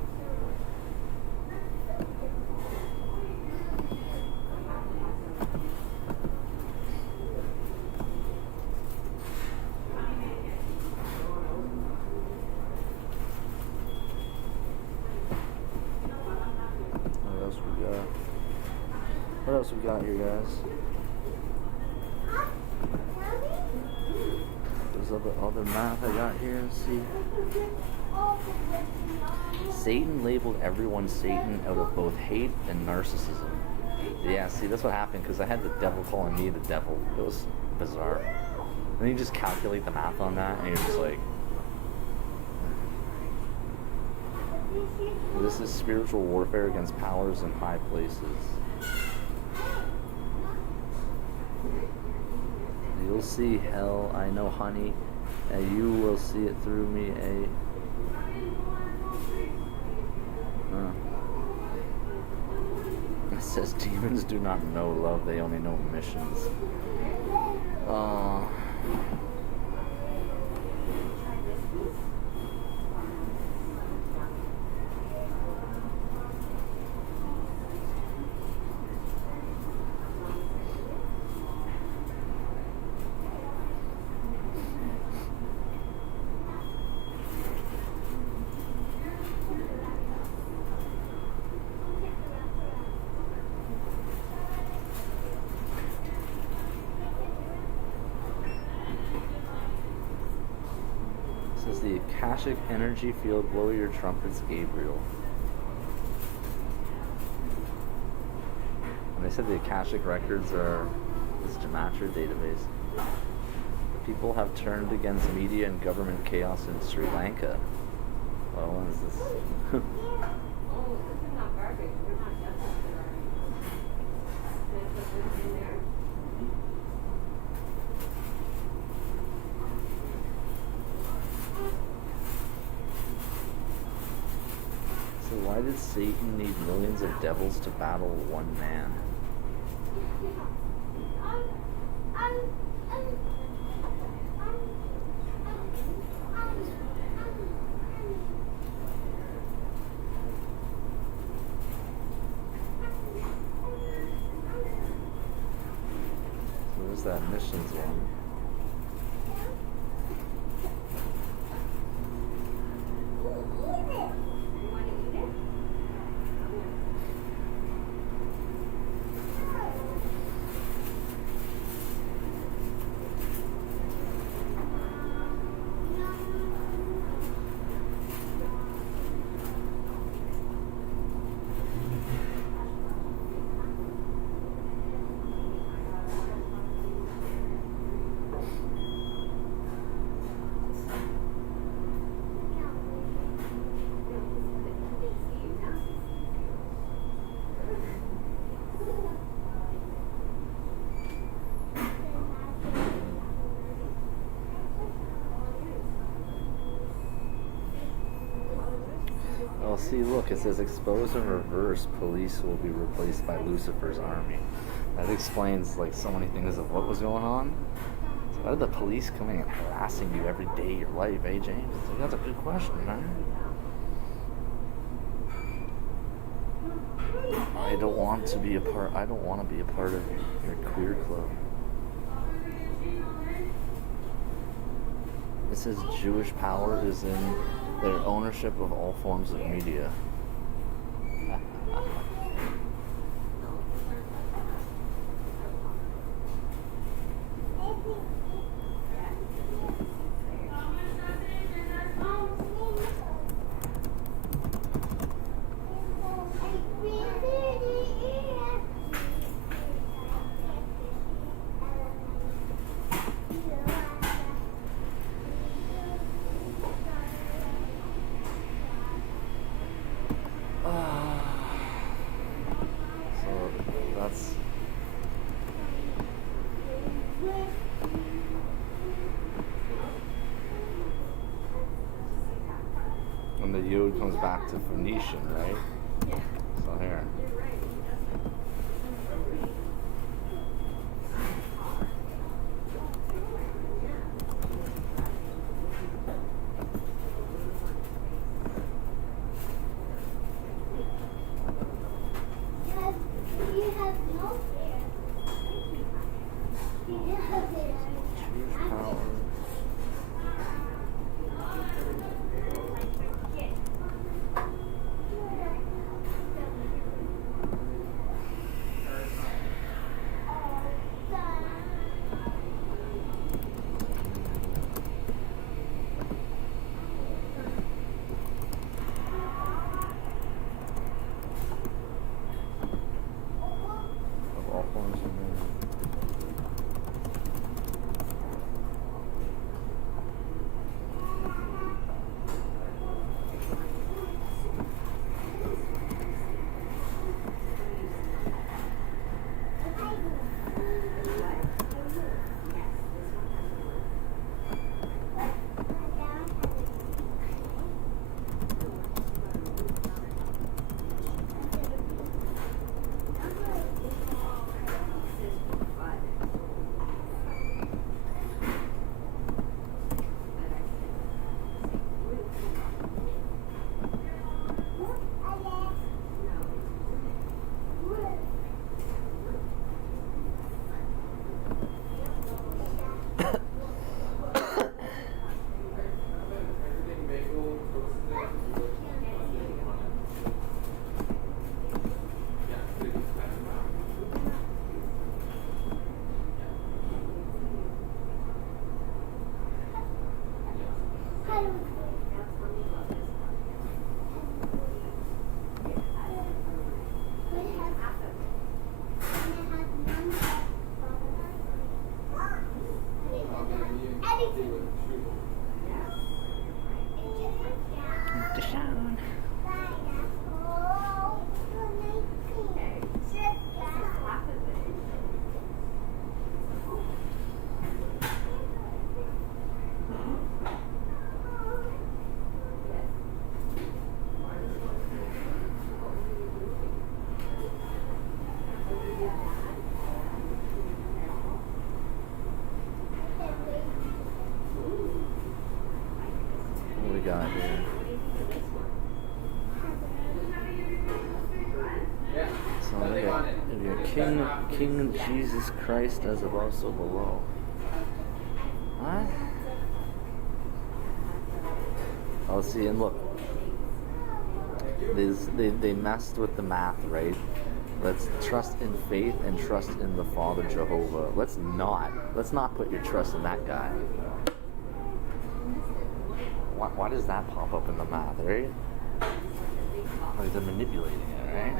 What else we got here, guys? There's other math I got here. Let's see. Satan labeled everyone Satan out of both hate and narcissism. Yeah, see, that's what happened because I had the devil calling me the devil. It was bizarre. And then you just calculate the math on that, and you're just like, this is spiritual warfare against powers in high places. You'll see hell, I know, honey, and you will see it through me, eh? It says demons do not know love, they only know missions. Try this piece. This is the Akashic Energy Field. Blow your trumpets, Gabriel. And they said the Akashic records are this gematria database. People have turned against media and government chaos in Sri Lanka. Well, when is this? Oh, this is not garbage. We're not done with it already. Can I put this in there? So why did Satan need millions of devils to battle one man? So there's that missions one. You want to eat it? Oh, see, look, it says expose and reverse. Police will be replaced by Lucifer's army. That explains like so many things of what was going on. So why are the police coming and harassing you every day of your life, eh, James? So that's a good question, man. I don't want to be a part. I don't want to be a part of your queer club. It says Jewish power is in their ownership of all forms of media. When the yod comes back to Phoenician, right? So here. Jewish power. King Jesus Christ as above, so below. What? Oh, see, and look. They messed with the math, right? Let's trust in faith and trust in the Father Jehovah. Let's not put your trust in that guy. Why does that pop up in the math, right? Like they're manipulating it, right?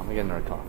I'm gonna get another coffee.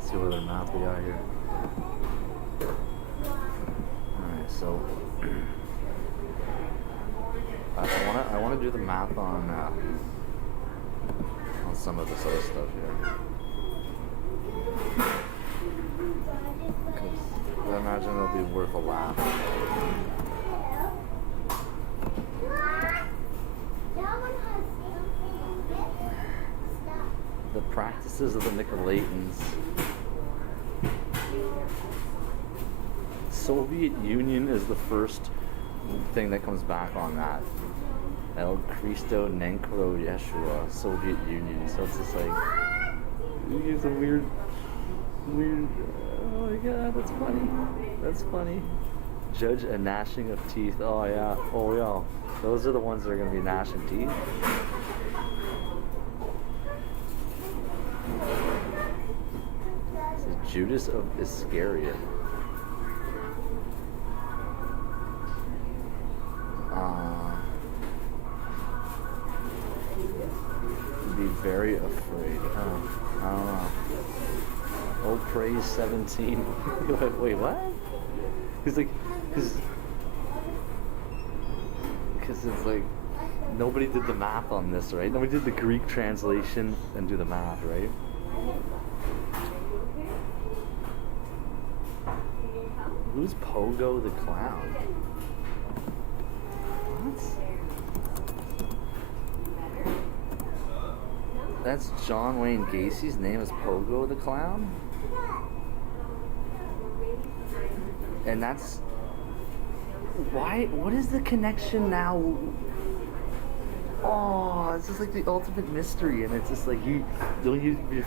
See what other math we got here. Alright, so I wanna do the math on some of this other stuff here. Because I imagine it'll be worth a laugh. The practices of the Nicolaitans. Soviet Union is the first thing that comes back on that. El Cristo Nencro Yeshua, Soviet Union. So it's just like, it's a weird, oh my god, that's funny. That's funny. Judge a gnashing of teeth. Oh yeah, those are the ones that are going to be gnashing teeth. Judas of Iscariot. Be very afraid. I don't know. Oh, praise 17. Wait, what? He's like, because it's like, nobody did the math on this, right? Nobody did the Greek translation and do the math, right? Who's Pogo the Clown? What? That's John Wayne Gacy's name is Pogo the Clown? And that's... Why? What is the connection now? Oh, it's just like the ultimate mystery, and it's just like you're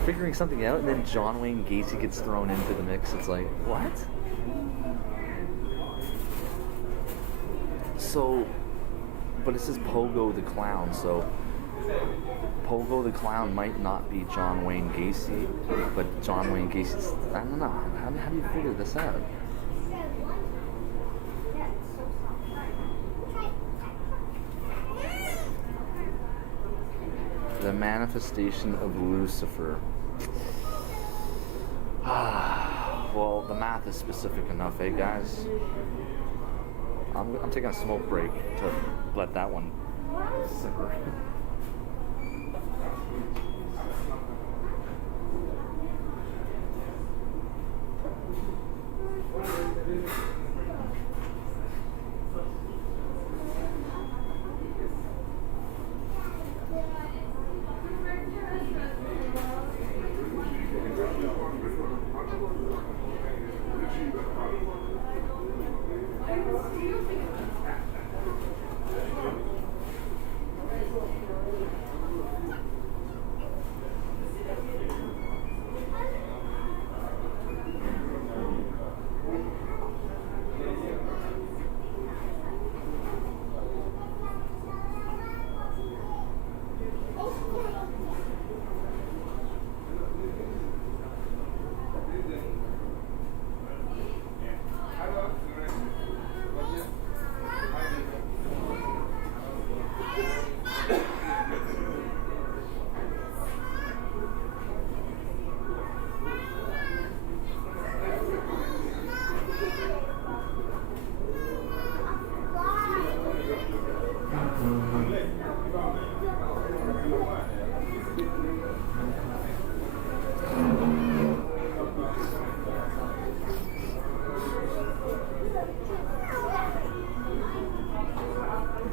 figuring something out, and then John Wayne Gacy gets thrown into the mix. It's like, what? So, but it says Pogo the Clown, so Pogo the Clown might not be John Wayne Gacy, but John Wayne Gacy's, I don't know, how do you figure this out? The manifestation of Lucifer. Well, the math is specific enough, eh, guys? I'm taking a smoke break to let that one simmer.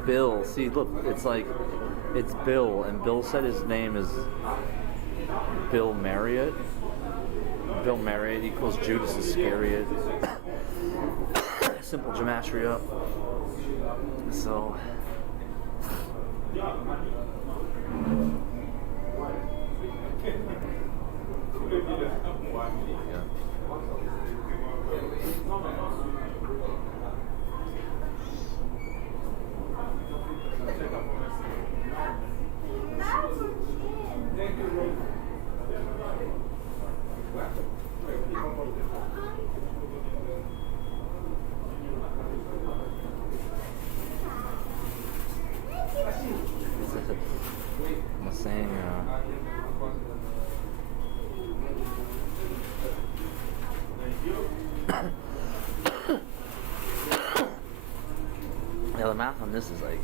Bill, see, look, it's like, it's Bill, and Bill said his name is Bill Marriott. Bill Marriott equals Judas Iscariot. Simple gematria. So... I'm saying, yeah, the math on this is like,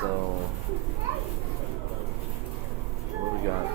so what do we got?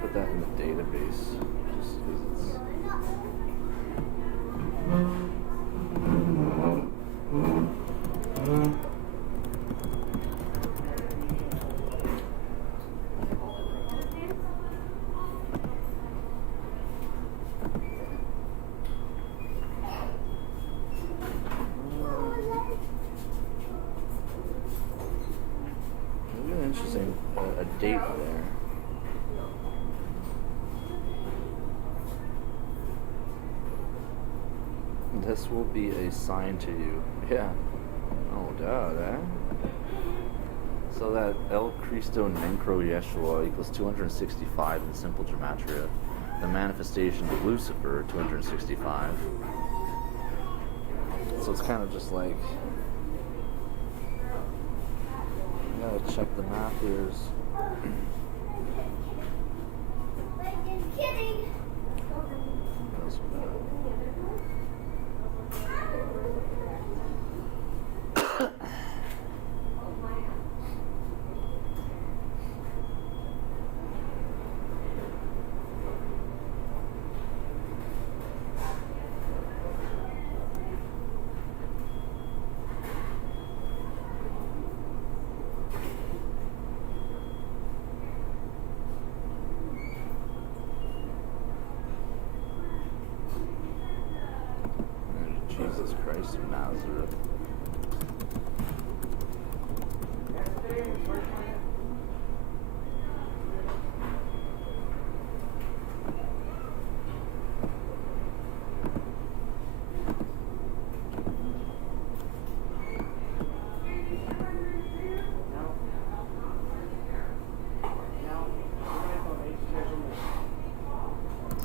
Put that in the database just because it's. Maybe an interesting a date there. This will be a sign to you. Yeah. No doubt, eh? So that El Cristo Necro Yeshua equals 265 in simple gematria. The manifestation of Lucifer, 265. So it's kind of just like, I gotta check the math here. Just kidding. What else we got? Jesus Christ of Nazareth.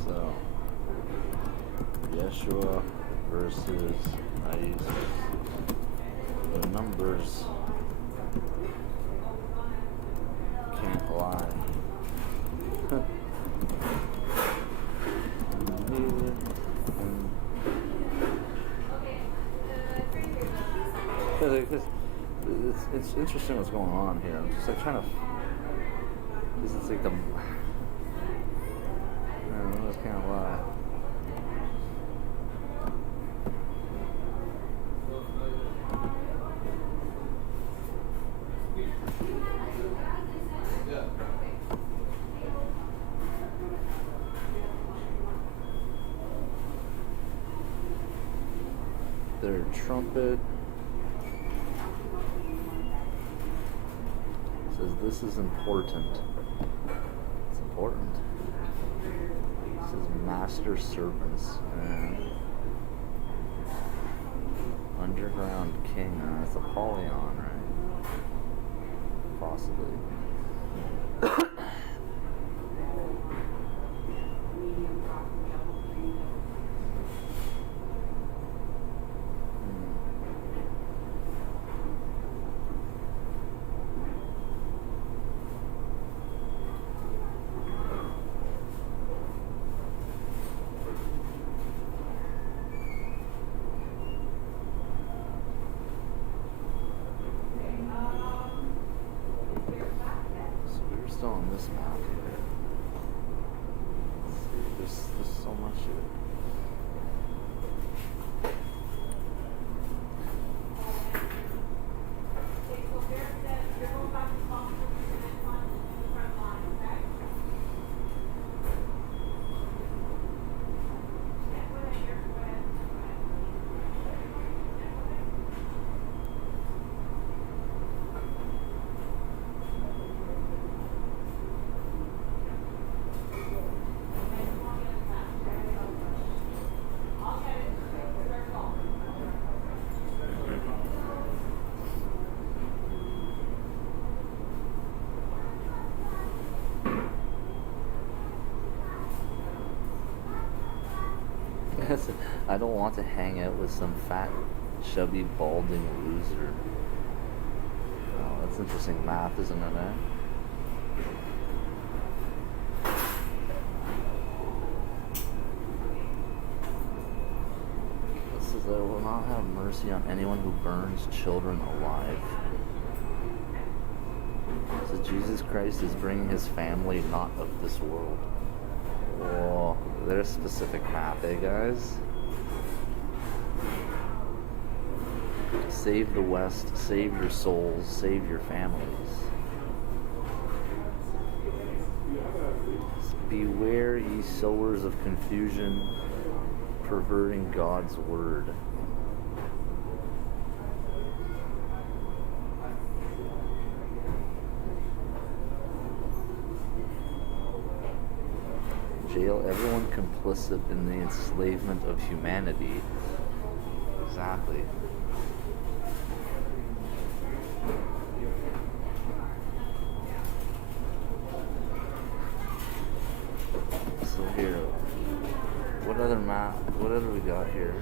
So, Yeshua versus ISIS. The numbers can't lie. It's interesting what's going on here. I'm just like trying to. This is like the. Numbers can't lie. Their trumpet says this is important. It's important. It says master serpents and underground king. It's Apollyon, right? Possibly. Still on this map here. There's so much here. I don't want to hang out with some fat, chubby, balding loser. Oh, that's interesting math, isn't it, eh? This is, I will not have have mercy on anyone who burns children alive. So Jesus Christ is bringing his family not of this world. Whoa, there's specific math, eh, guys? Save the West, save your souls, save your families. Beware ye sowers of confusion, perverting God's word. Jail everyone complicit in the enslavement of humanity. Exactly. So here, what other map? What other we got here?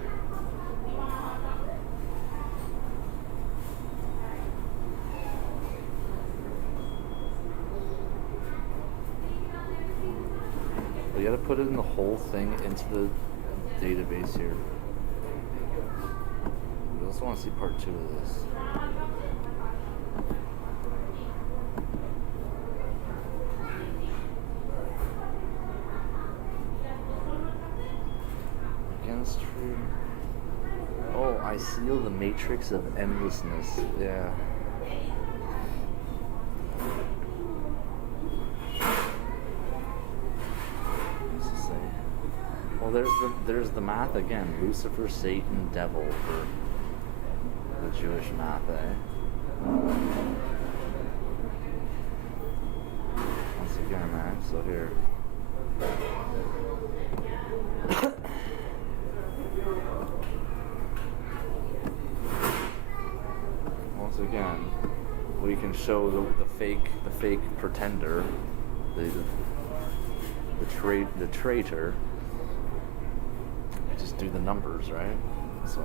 We gotta put in the whole thing into the database here. We also want to see part 2 of this. Against free. Oh, I seal the matrix of endlessness. Yeah. Well, there's the math again. Lucifer, Satan, devil for the Jewish math, eh? Once again, eh? So here. Once again, we can show the fake pretender, the traitor. Just do the numbers, right? So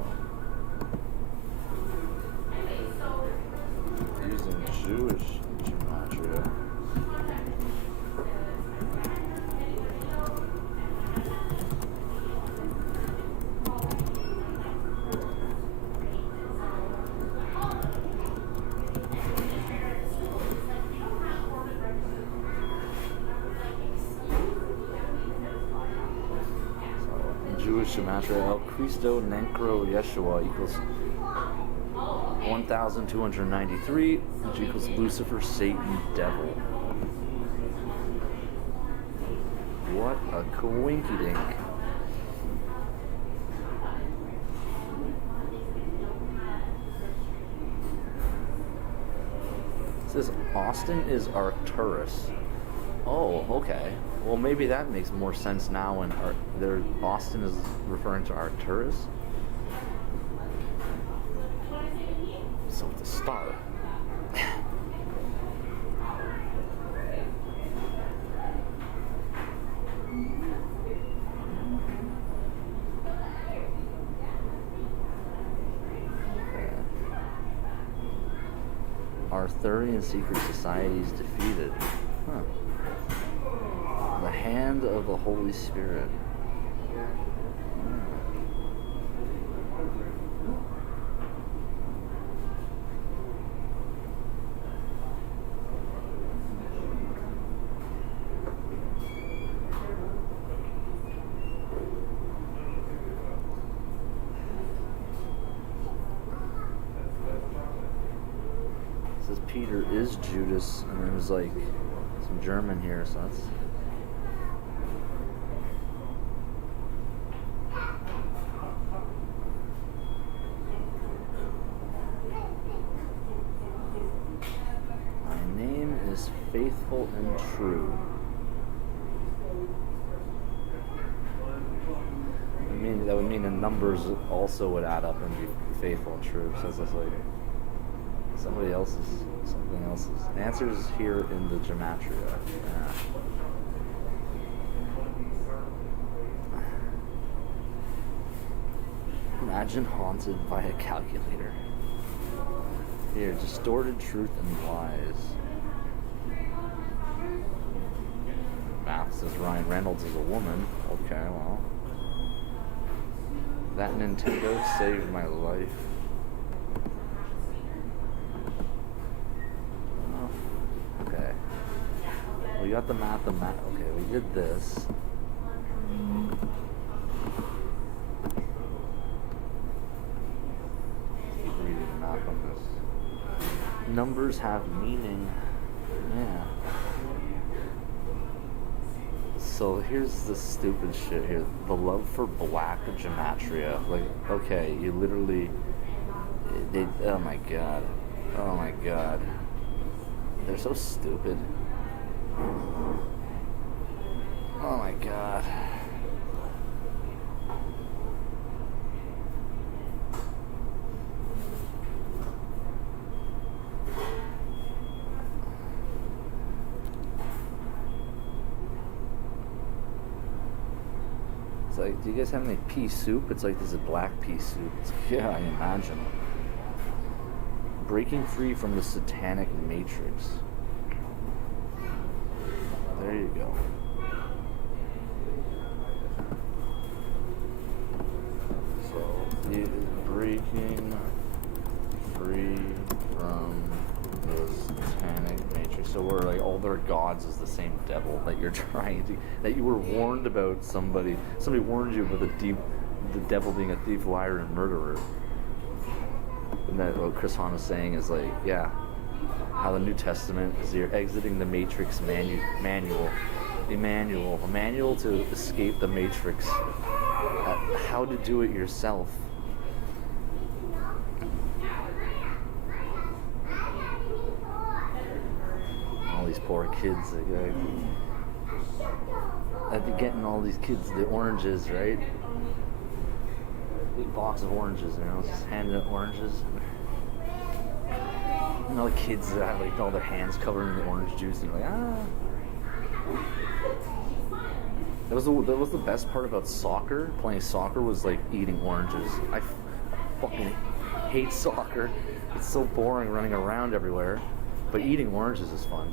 using Jewish gematria. Jewish gematria, El Cristo Necro Yeshua equals 1,293, which equals Lucifer, Satan, devil. What a coinky-dink. It says Austin is Arcturus. Oh, okay. Well, maybe that makes more sense now when Austin is referring to Arcturus. So the star. Arthurian secret societies defeated. Huh. The hand of the Holy Spirit. It says Peter is Judas, and there's like some German here, so that's. Faithful and true. I mean, that would mean the numbers also would add up and be faithful and true. So it's just like something else's. The answer is here in the gematria. Yeah. Imagine haunted by a calculator. Here, distorted truth and lies. Math says Ryan Reynolds is a woman. Okay, well. That Nintendo saved my life. Oh, okay. We got the math. Okay, we did this. Keep reading the math on this. Numbers have meaning. Yeah. So here's the stupid shit here. The love for black gematria. Like, okay, you literally... oh my god. Oh my god. They're so stupid. Oh my god. It's like, do you guys have any pea soup? It's like, this is black pea soup. Yeah, I imagine. Breaking free from the satanic matrix. There you go. So, it is breaking free from the satanic matrix. So we're like, all their gods is the same devil that you're trying to, that you were warned about. Somebody warned you about the devil being a thief, liar, and murderer. And that what Chris Hahn is saying is like, yeah, how the New Testament is you're exiting the matrix manual to escape the matrix, how to do it yourself. All these poor kids, like, getting all these kids the oranges, right? Big box of oranges, just handing out oranges. And all the kids that have like all their hands covered in the orange juice, and you're like, ah. That was the best part about soccer. Playing soccer was like eating oranges. I fucking hate soccer. It's so boring running around everywhere. But eating oranges is fun.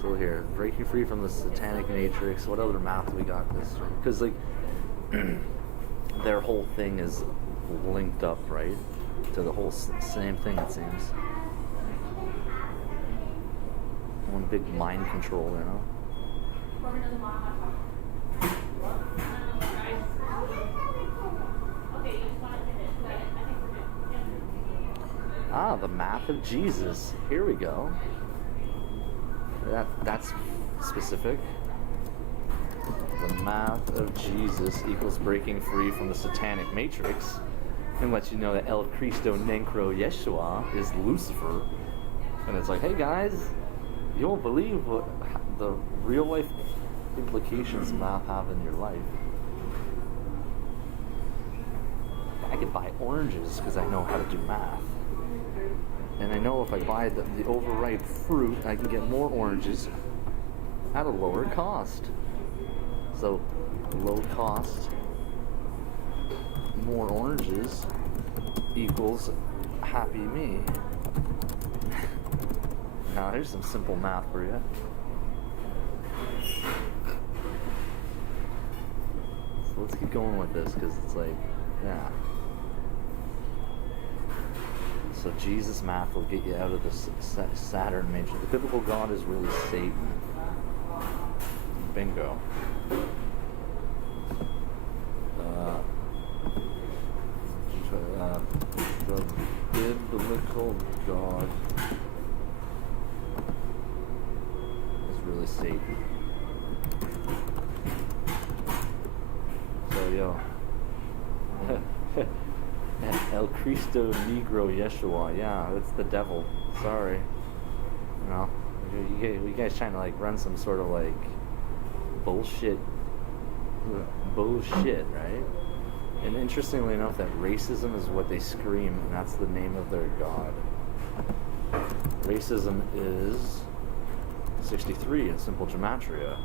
So here, breaking free from the satanic matrix. What other math we got this from? Because like their whole thing is linked up, right, to the whole same thing, it seems. One big mind control, Ah, the math of Jesus. Here we go. That's specific. The math of Jesus equals breaking free from the satanic matrix, and lets you know that El Cristo Necro Yeshua is Lucifer. And it's like, hey guys, you won't believe what the real life implications math have in your life. I could buy oranges because I know how to do math. And I know if I buy the overripe fruit, I can get more oranges at a lower cost. So, low cost, more oranges equals happy me. Now, here's some simple math for you. So let's keep going with this because it's like, yeah. So Jesus math will get you out of the Saturn matrix. The biblical God is really Satan. Bingo. The biblical God is really Satan. So, yo. El Cristo Negro Yeshua, yeah, that's the devil. Sorry. You know, you guys trying to like run some sort of like bullshit, right? And interestingly enough, that racism is what they scream, and that's the name of their god. Racism is 63 in simple gematria.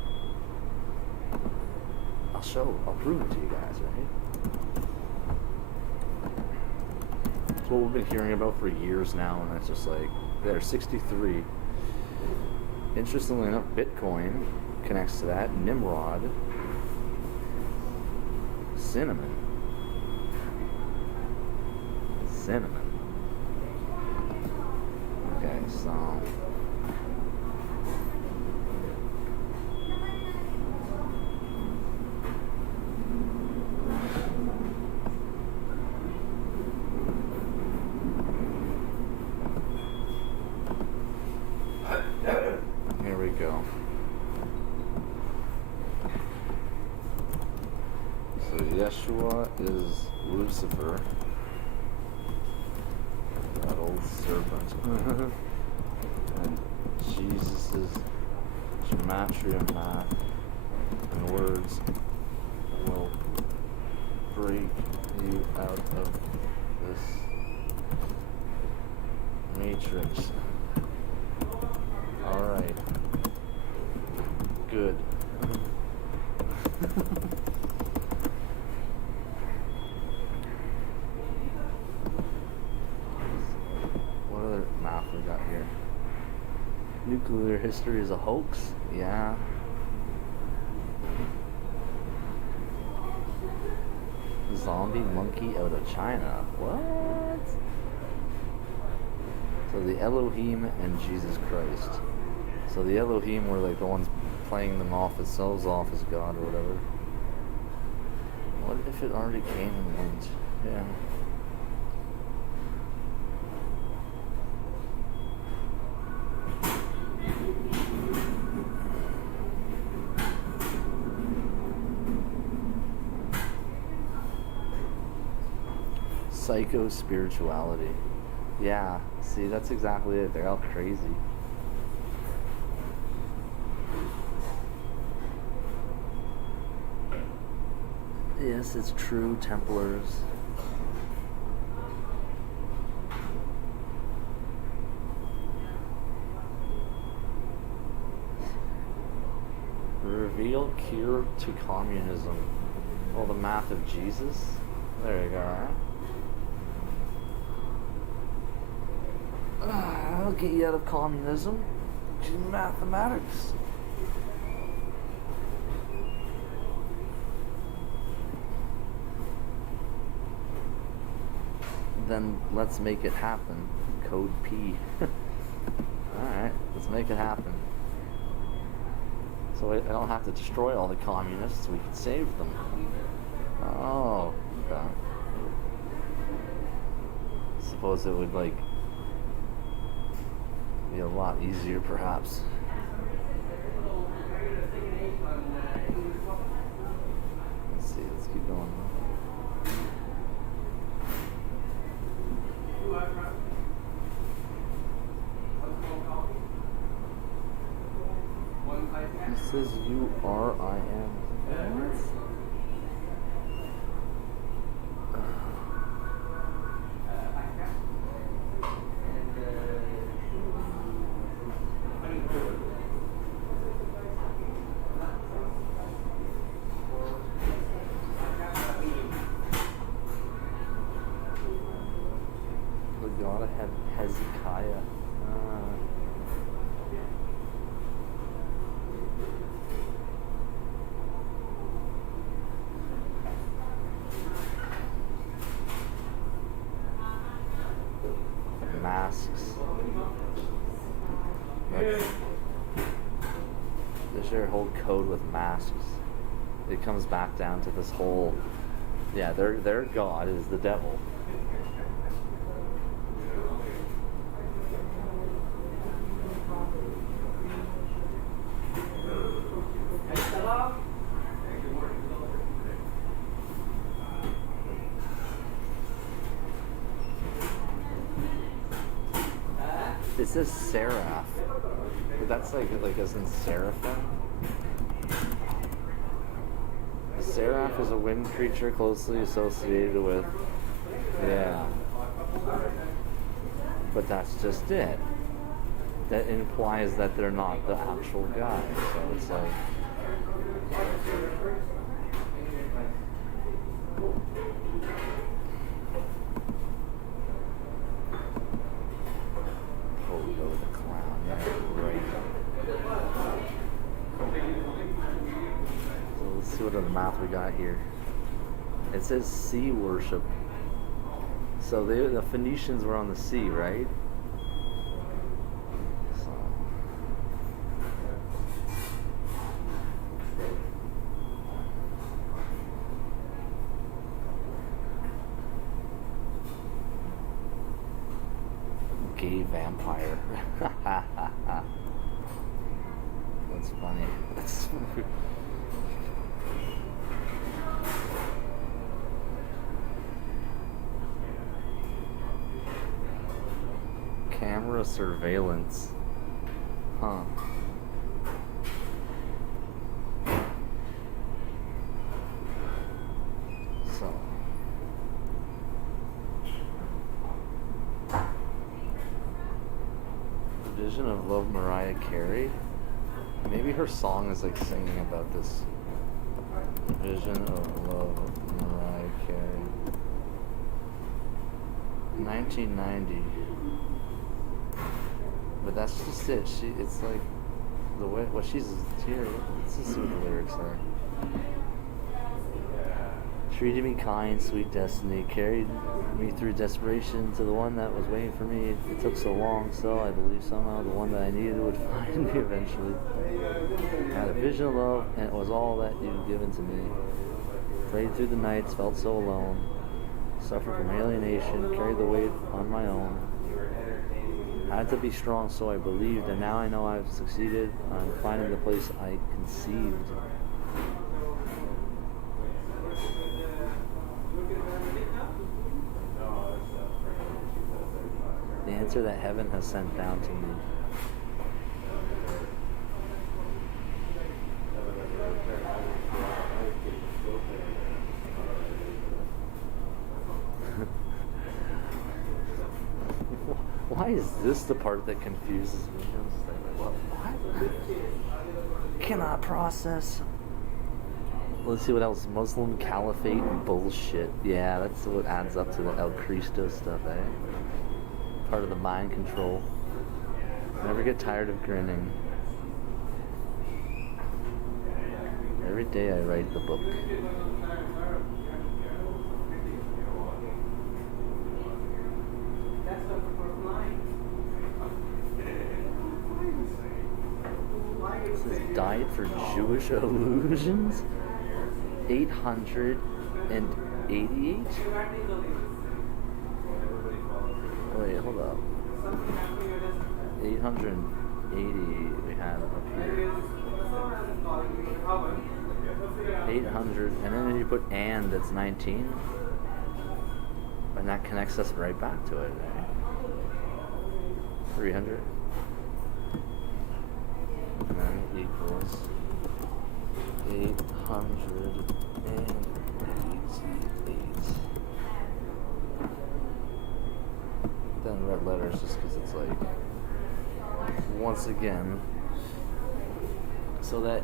I'll prove it to you guys, right? It's what we've been hearing about for years now, and it's just like, there's 63. Interestingly enough, Bitcoin connects to that. Nimrod Cinnamon. Cinnamon. Okay, so here we go. So Yeshua is Lucifer, that old serpent. And Jesus is gematria math, and words will break you out of this matrix. Alright. Good. What other math we got here? Nuclear history is a hoax? Yeah. Zombie monkey out of China. What? So the Elohim and Jesus Christ. So the Elohim were like the ones playing themselves off as God or whatever. What if it already came and went? Yeah. Psycho-spirituality. Yeah, see, that's exactly it. They're all crazy. Yes, it's true, Templars. Reveal cure to communism. Well, the math of Jesus. There you go, right? I'll get you out of communism. Mathematics. Then let's make it happen. Code P. Alright, let's make it happen. So I don't have to destroy all the communists, we can save them. Oh, okay. Suppose it would like be a lot easier perhaps. Let's see, let's keep going. It says URIM. What? The god of Hezekiah. Masks. Like, there's your whole code with masks. It comes back down to this whole, yeah, their god is the devil. It says seraph. But that's like as in seraphim. A seraph is a wind creature closely associated with, yeah. But that's just it. That implies that they're not the actual guy. So it's like, Pogo the clown, yeah, right. So let's see what other math we got here. It says sea worship. So the Phoenicians were on the sea, right? So. Gay vampire. That's funny. That's camera surveillance. Huh. So. Vision of Love, Mariah Carey. Maybe her song is like singing about this. Vision of Love, Mariah Carey. 1990. But that's just it. It's like the way what she's here. Let's just see what the lyrics are. Treated me kind, sweet destiny, carried me through desperation to the one that was waiting for me. It took so long, so I believe somehow the one that I needed would find me eventually. I had a vision of love, and it was all that you'd given to me. Prayed through the nights, felt so alone. Suffered from alienation, carried the weight on my own. Had to be strong, so I believed, and now I know I've succeeded on finding the place I conceived. The answer that heaven has sent down to me. Why is this the part that confuses me? I'm just like, what? Cannot process. Let's see what else. Muslim caliphate bullshit. Yeah, that's what adds up to the El Cristo stuff, eh? Part of the mind control. Never get tired of grinning. Every day I write the book. This is Diet for Jewish Illusions. 888. Wait, hold up. 888 we have up here. 800, and then you put and, that's 19. And that connects us right back to it. Right? 300. And then equals 888. Then red letters just because it's like, once again, so that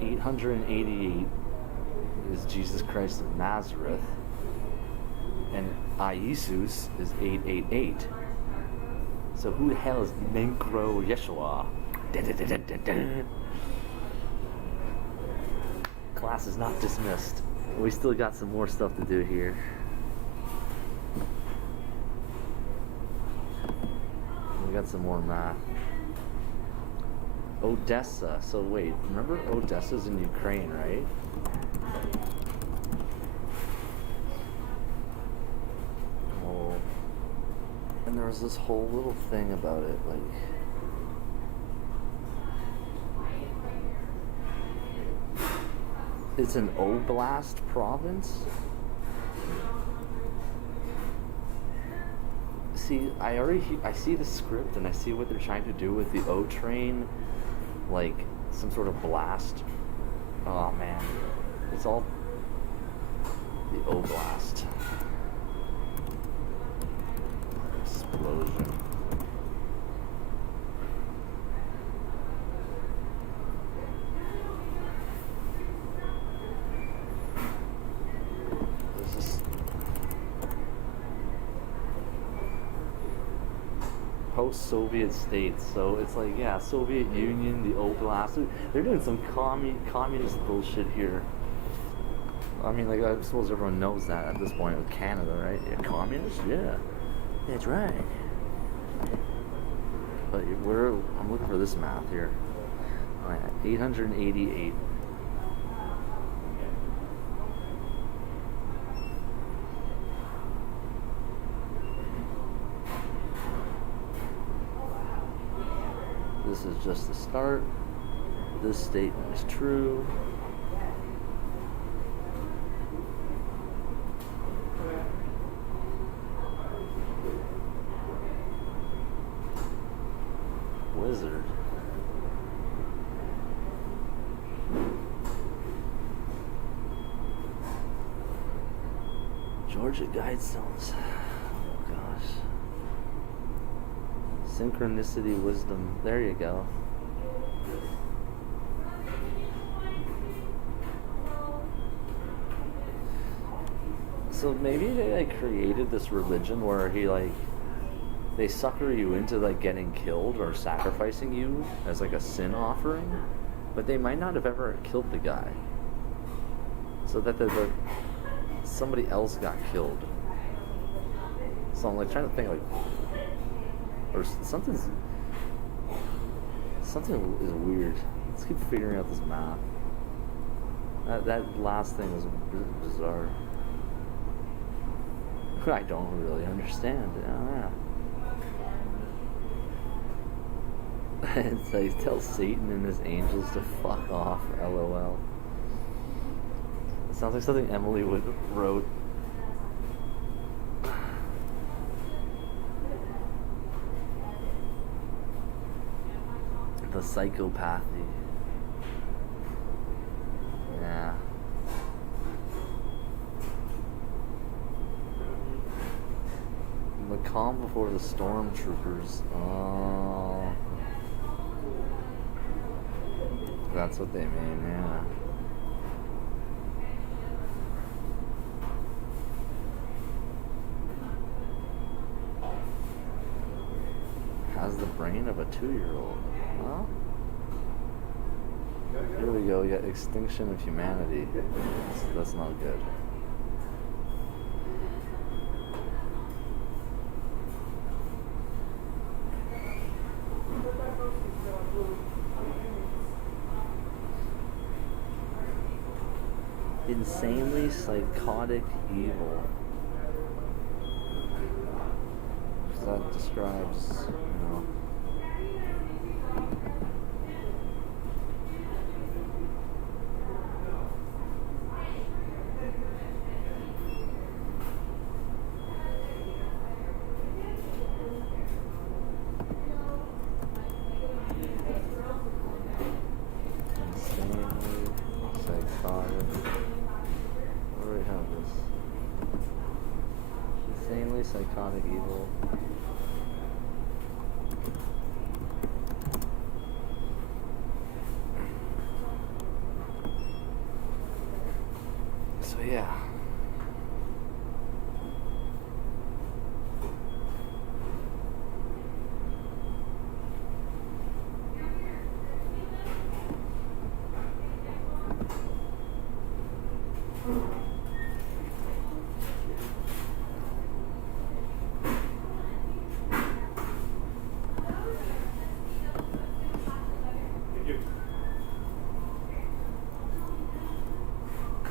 888 is Jesus Christ of Nazareth, and Iesus is 888. So who the hell is Menkro Yeshua? Class is not dismissed. We still got some more stuff to do here. We got some more math. Odessa. So wait, remember Odessa's in Ukraine, right? Oh. And there was this whole little thing about it, like, it's an oblast province. See, I see the script and I see what they're trying to do with the O train, like some sort of blast. Oh man, it's all the oblast explosion. Post-Soviet states, so it's like, yeah, Soviet Union, the Oblast, they're doing some communist bullshit here. I mean, like, I suppose everyone knows that at this point with Canada, right? Yeah, communist? Yeah. That's right. But I'm looking for this math here. 888. This is just the start. This statement is true. Wizard. Georgia Guidestones. Oh gosh. Synchronicity, wisdom. There you go. So maybe they like created this religion where they sucker you into like getting killed or sacrificing you as like a sin offering, but they might not have ever killed the guy, so that somebody else got killed. So I'm like trying to think like, or something is weird. Let's keep figuring out this math. That last thing was bizarre. I don't really understand. It's like, tell Satan and his angels to fuck off, LOL. It sounds like something Emily would wrote. The psychopathy. Yeah. The calm before the stormtroopers. Oh. That's what they mean, yeah. Has the brain of a 2-year-old. Well, here we go. We got extinction of humanity. That's not good. Insanely psychotic evil. That describes, insanely psychotic. Where do we have this? Insanely psychotic evil. So yeah.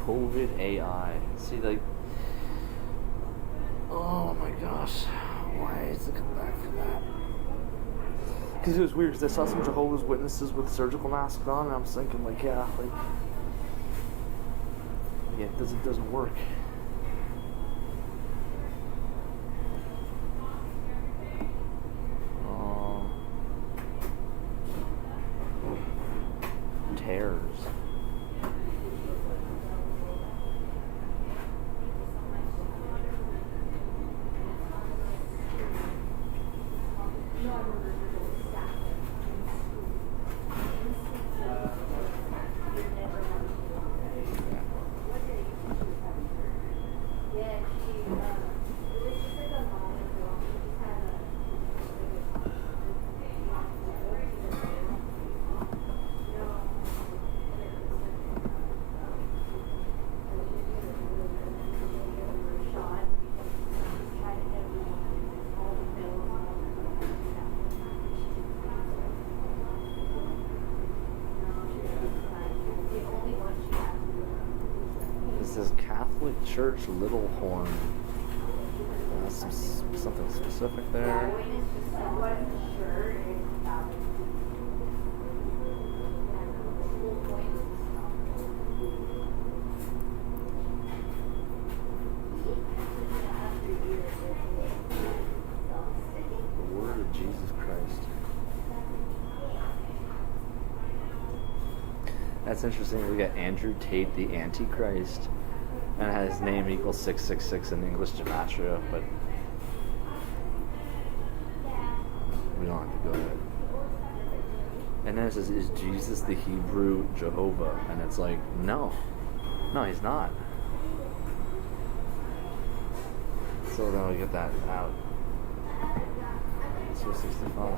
COVID AI. See, like, oh my gosh, why is it come back for that? Because it was weird, because I saw some Jehovah's Witnesses with surgical masks on, and I'm just thinking, like, yeah, it doesn't work. Tears. Church Little Horn. That's something specific there. The Word of Jesus Christ. That's interesting. We got Andrew Tate, the Antichrist, and it has his name equals 666 in English gematria, but we don't have to go there. And then it says, is Jesus the Hebrew Jehovah? And it's like, no, he's not. So then we get that out. 265.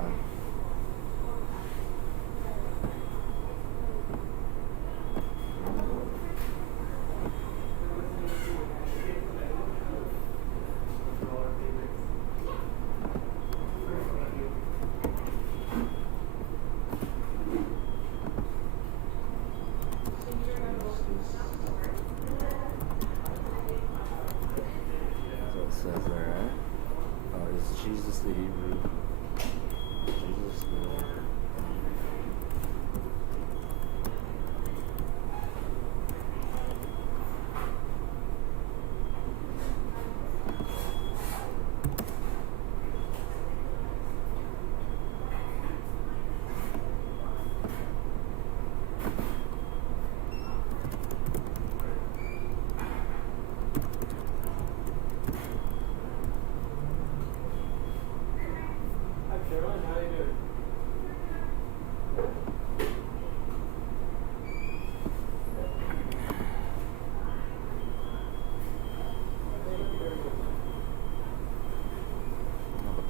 Says there, right? Oh, is Jesus the Hebrew? Jesus the...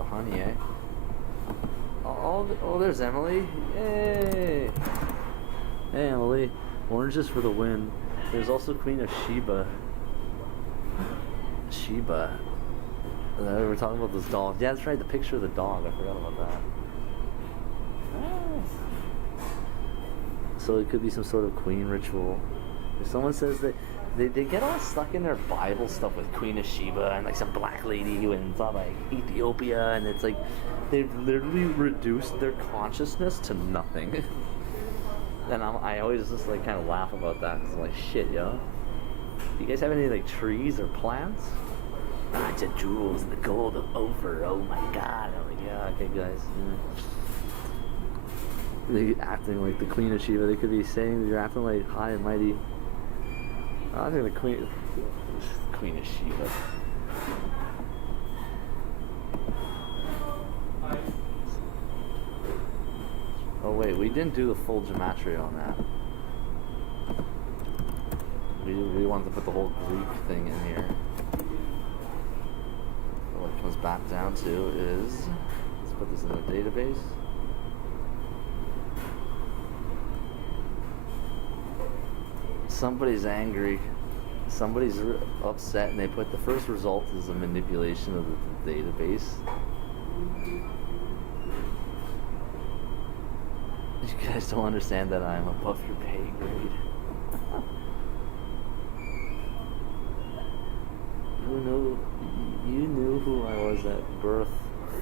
Honey, eh? Oh, there's Emily. Yay! Hey, Emily. Oranges for the win. There's also Queen of Sheba. Sheba. We're talking about those dogs. Yeah, that's right. The picture of the dog. I forgot about that. So it could be some sort of queen ritual. If someone says that they get all stuck in their Bible stuff with Queen of Sheba and like some black lady who went from like Ethiopia, and it's like they've literally reduced their consciousness to nothing. And I always just like kind of laugh about that because I'm like, shit, yo. Do you guys have any like trees or plants? Ah, it's the jewels and the gold of Ophir. Oh my god. I'm like, yeah, okay, guys. They acting like the Queen of Sheba. They could be saying that you're acting like high and mighty. I think the Queen of Sheba. Oh wait, we didn't do the full gematria on that. We wanted to put the whole Greek thing in here. What it comes back down to is, let's put this in the database. Somebody's angry, somebody's upset, and they put the first result is a manipulation of the database. You guys don't understand that I'm above your pay grade. You knew who I was at birth,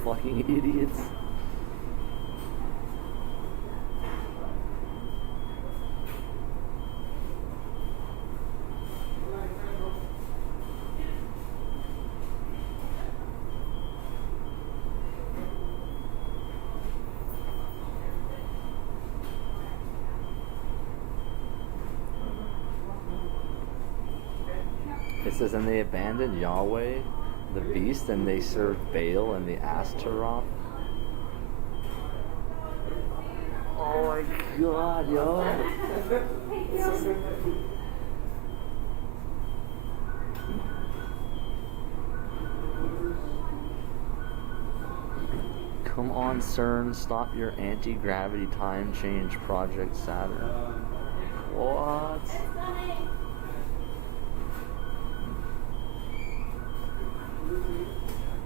fucking idiots. It says, and they abandoned Yahweh, the beast, and they served Baal and the Ashtaroth. Oh my god, yo. Come on, CERN, stop your anti-gravity time change project, Saturn. What?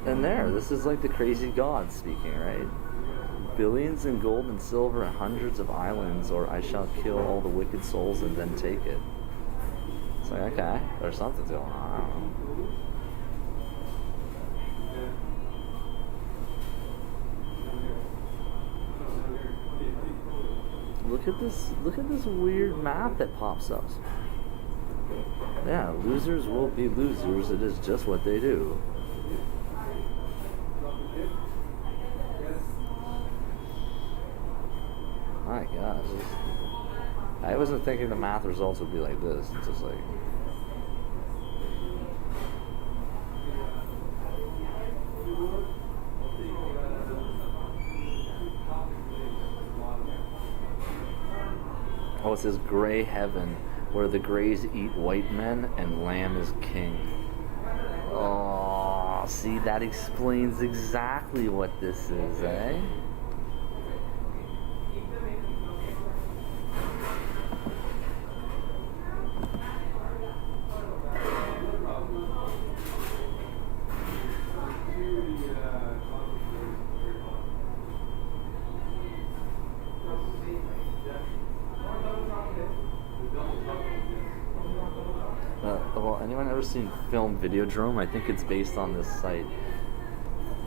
And this is like the crazy god speaking, right? Billions in gold and silver and hundreds of islands, or I shall kill all the wicked souls and then take it. It's like, okay, there's something going on. Look at this weird math that pops up. Yeah, losers will be losers. It is just what they do. My gosh. I wasn't thinking the math results would be like this. It's just like... Oh, it says gray heaven, where the grays eat white men and lamb is king. Oh, see, that explains exactly what this is, eh? Well, anyone ever seen film Videodrome? I think it's based on this site.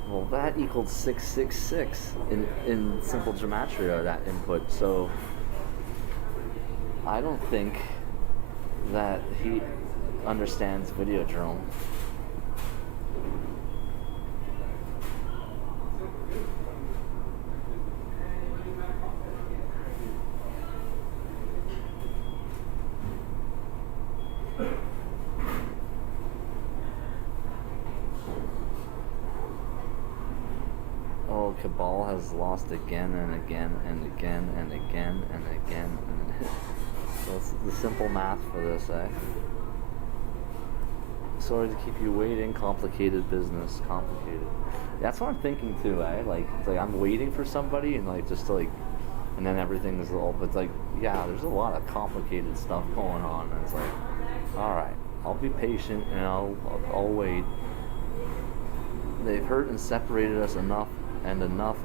Well, that equaled 666 in simple gematria, that input. So I don't think that he understands Videodrome. Cabal has lost again and again and again and again and again. So it's the simple math for this, eh? Sorry to keep you waiting. Complicated business. Complicated. That's what I'm thinking too, eh? Like, it's like I'm waiting for somebody and like just like, and then everything is all. But it's like, yeah, there's a lot of complicated stuff going on. And it's like, all right, I'll be patient and I'll wait. They've hurt and separated us enough. And enough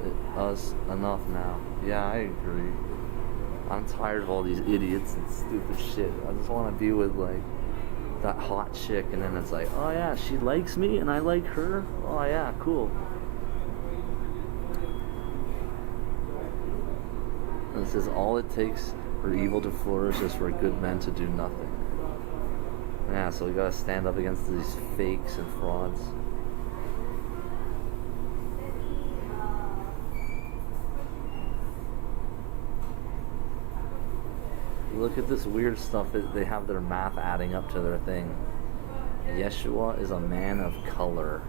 now. Yeah, I agree. I'm tired of all these idiots and stupid shit. I just want to be with like that hot chick, and then it's like, oh yeah, she likes me and I like her. Oh yeah, cool. And it says all it takes for evil to flourish is for good men to do nothing. Yeah, so we gotta stand up against these fakes and frauds. Look at this weird stuff that they have their math adding up to their thing. Yeshua is a man of color.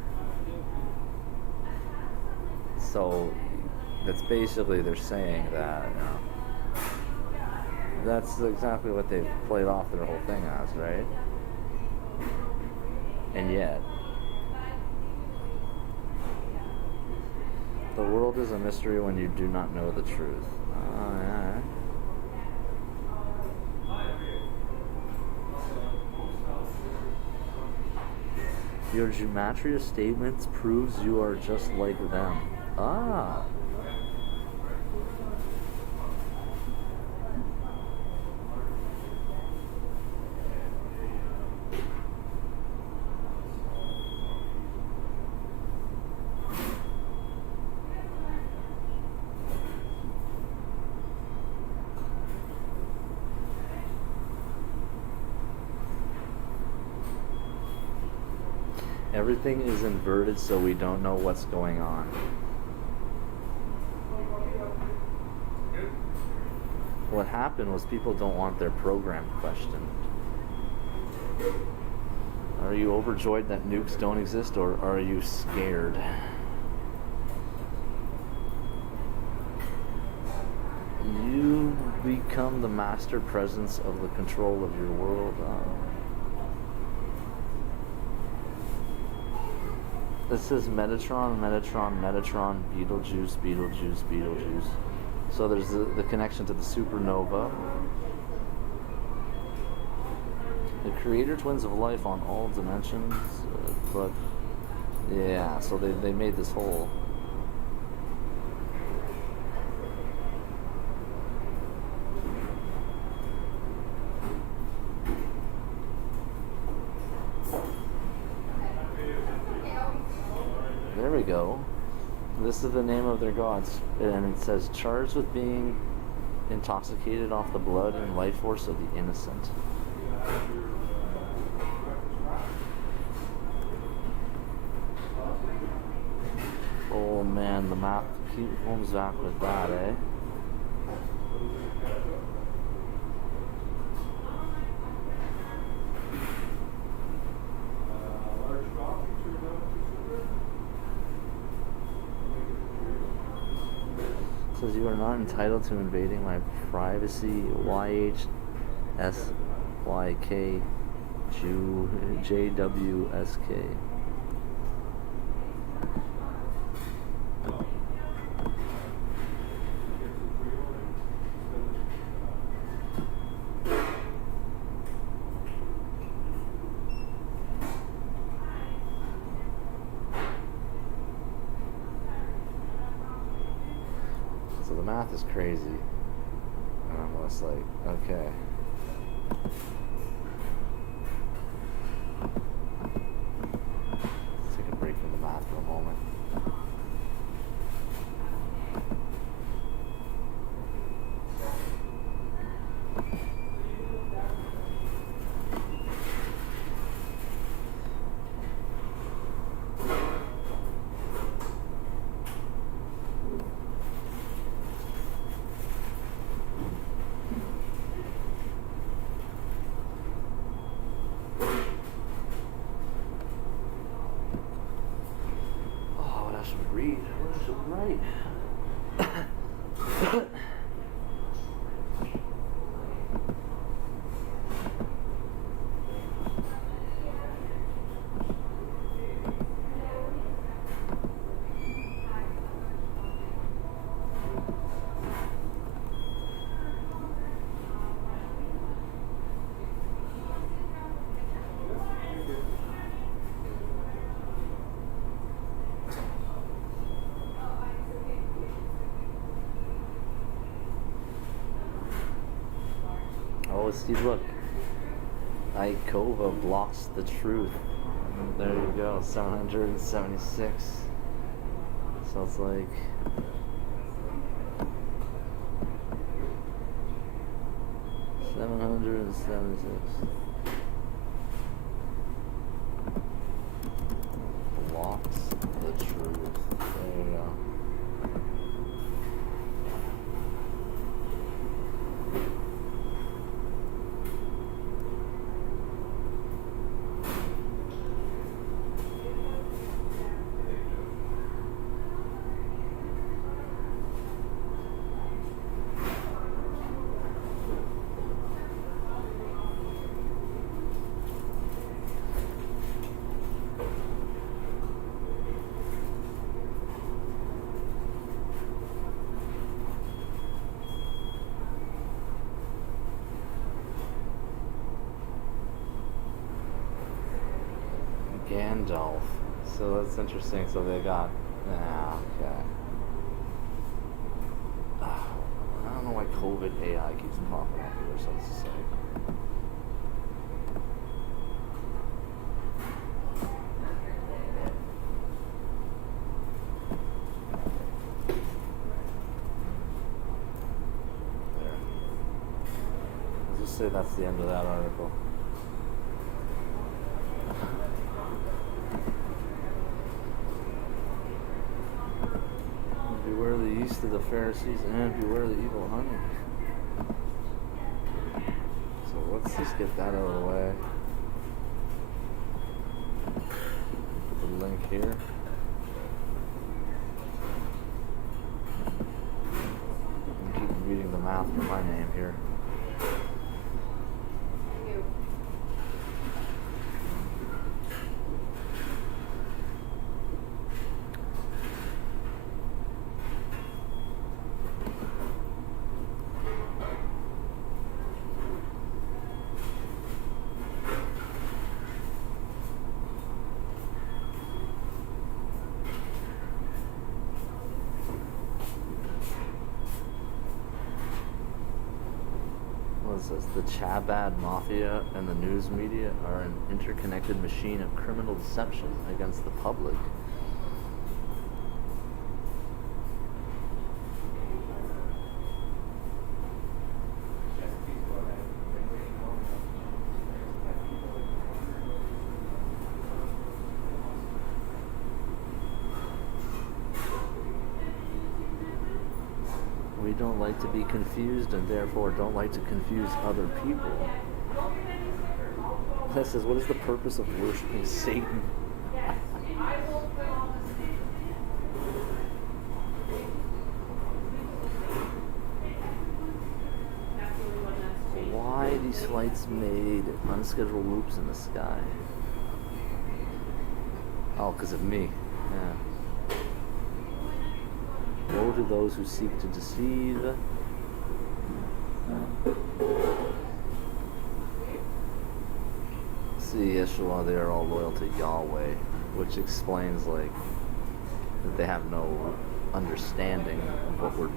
So that's basically they're saying that, you know, that's exactly what they've played off their whole thing as, right? And yet, the world is a mystery when you do not know the truth. Oh, yeah. Your gematria statements proves you are just like them. Ah. Everything is inverted, so we don't know what's going on. What happened was people don't want their program questioned. Are you overjoyed that nukes don't exist, or are you scared? You become the master presence of the control of your world. This says Metatron, Metatron, Metatron, Beetlejuice, Beetlejuice, Beetlejuice. So there's the connection to the supernova. The creator twins of life on all dimensions. But, yeah, so they made this whole... There we go. This is the name of their gods, and it says charged with being intoxicated off the blood and life force of the innocent. Oh man, the math comes back with that, eh? Says you are not entitled to invading my privacy. YHSYK JWSK. So the math is crazy. And I'm just like, okay. Let's take a break from the math for a moment. Read. What is it right? Oh, Steve, look. Ikova blocks the truth. There you go, 776. So it's like... $776. Blocks the truth. There you go. Gandalf. So that's interesting. So they got... okay. I don't know why COVID AI keeps popping up here, so it's just like... There. Let's just say that's the end of that article. Beware the yeast of the Pharisees and beware the evil honey. So let's just get that out of the way. Put the link here. And keep reading the math for my name here. Says the Chabad Mafia and the news media are an interconnected machine of criminal deception against the public. We don't like to be confused and therefore don't like to confuse other people. That says, what is the purpose of worshiping Satan? Why are these flights made unscheduled loops in the sky? Oh, because of me. Yeah. Woe to those who seek to deceive. See, Yeshua, they are all loyal to Yahweh, which explains, like, that they have no understanding of what we're...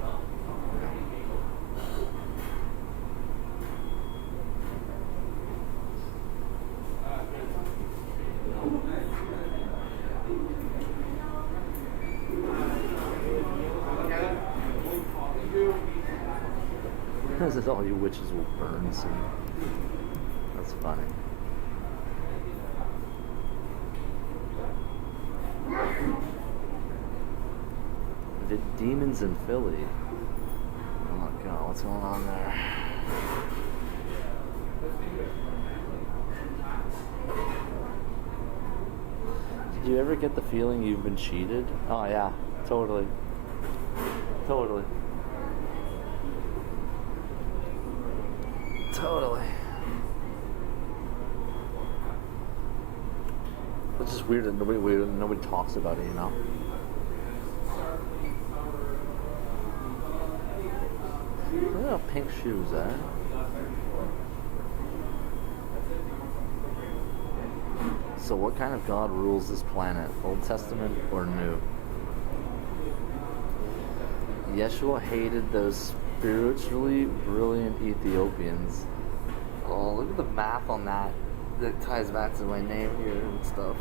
This is all you witches will burn soon. That's funny. The demons in Philly. Oh my god, what's going on there? Did you ever get the feeling you've been cheated? Oh yeah, totally. Totally. Totally. It's just weird that nobody talks about it, you know? Look at pink shoes, eh? So what kind of God rules this planet? Old Testament or New? Yeshua hated those spiritually brilliant Ethiopians. Oh, look at the math on that. That ties back to my name here and stuff.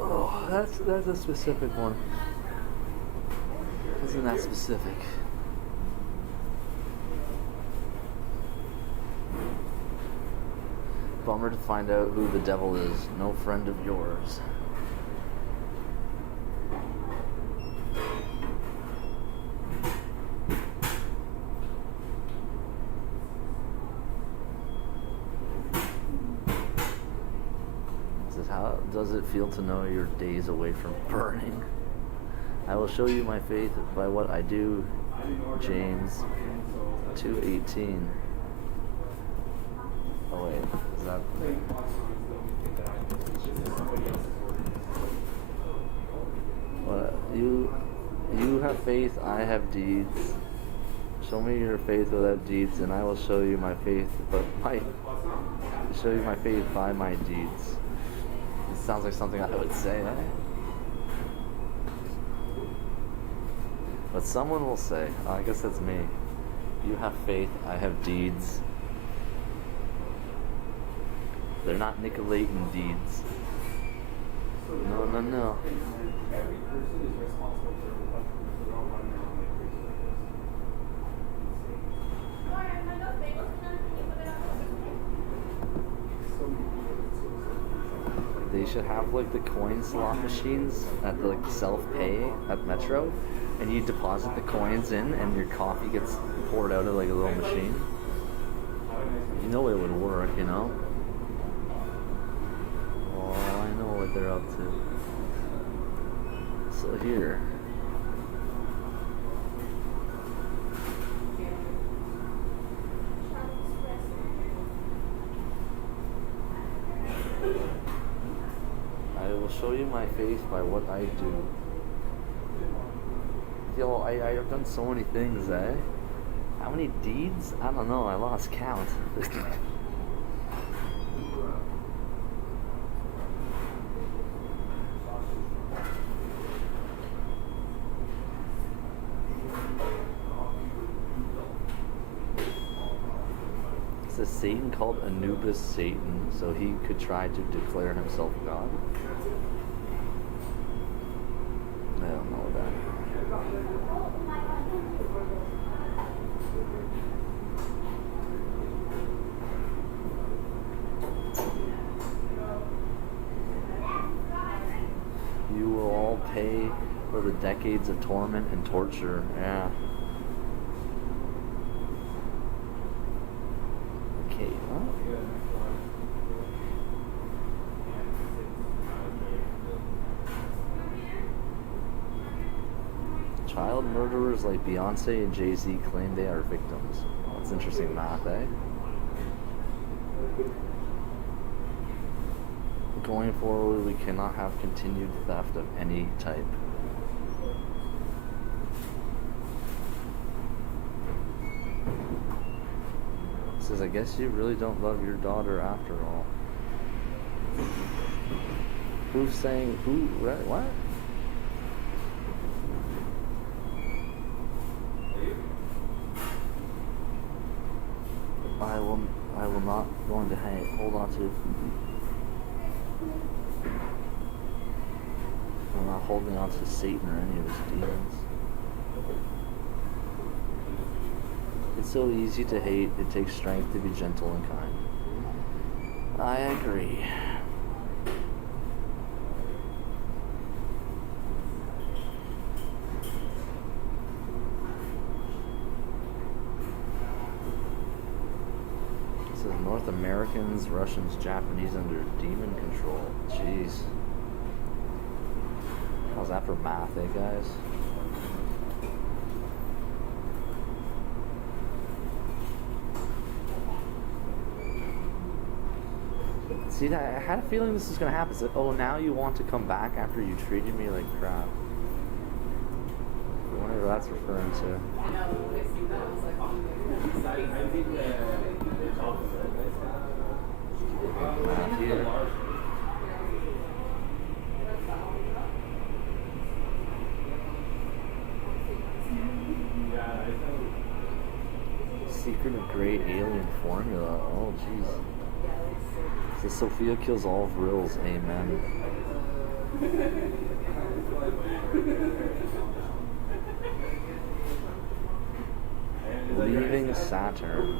Oh, that's a specific one. Isn't that specific? Bummer to find out who the devil is. No friend of yours. How does it feel to know you're days away from burning? I will show you my faith by what I do. James 2:18. Oh wait, is that... What? You have faith, I have deeds. Show me your faith without deeds, and I will show you my faith, show you my faith by my deeds. Sounds like something I would say, eh? But someone will say, oh, I guess that's me. You have faith, I have deeds. They're not Nicolaitan deeds. No, no, no. Every person is responsible for their own running around like crazy. They should have like the coin slot machines at the like self-pay at Metro, and you deposit the coins in, and your coffee gets poured out of like a little machine. You know it would work, you know. Oh, I know what they're up to. So here. I will show you my faith by what I do. Yo, I've done so many things, eh? How many deeds? I don't know, I lost count. It says Satan called Anubis Satan so he could try to declare himself God. I don't know that. You will pay for the decades of torment and torture. Yeah. Okay, huh? Child murderers like Beyonce and Jay-Z claim they are victims. Well, that's interesting math, eh? Going forward, we cannot have continued theft of any type. It says, I guess you really don't love your daughter after all. Who's saying, who, what? I will not going to hold on to. I'm not holding on to Satan or any of his demons. It's so easy to hate, it takes strength to be gentle and kind. I agree. It says North Americans, Russians, Japanese under demon control. Jeez. How's that for math, eh, guys? See, I had a feeling this was going to happen. It's like, oh, now you want to come back after you treated me like crap. Whatever that's referring to. Math here. Secret of great alien formula. Oh, jeez. So Sophia kills all Vrills. Amen. Leaving Saturn.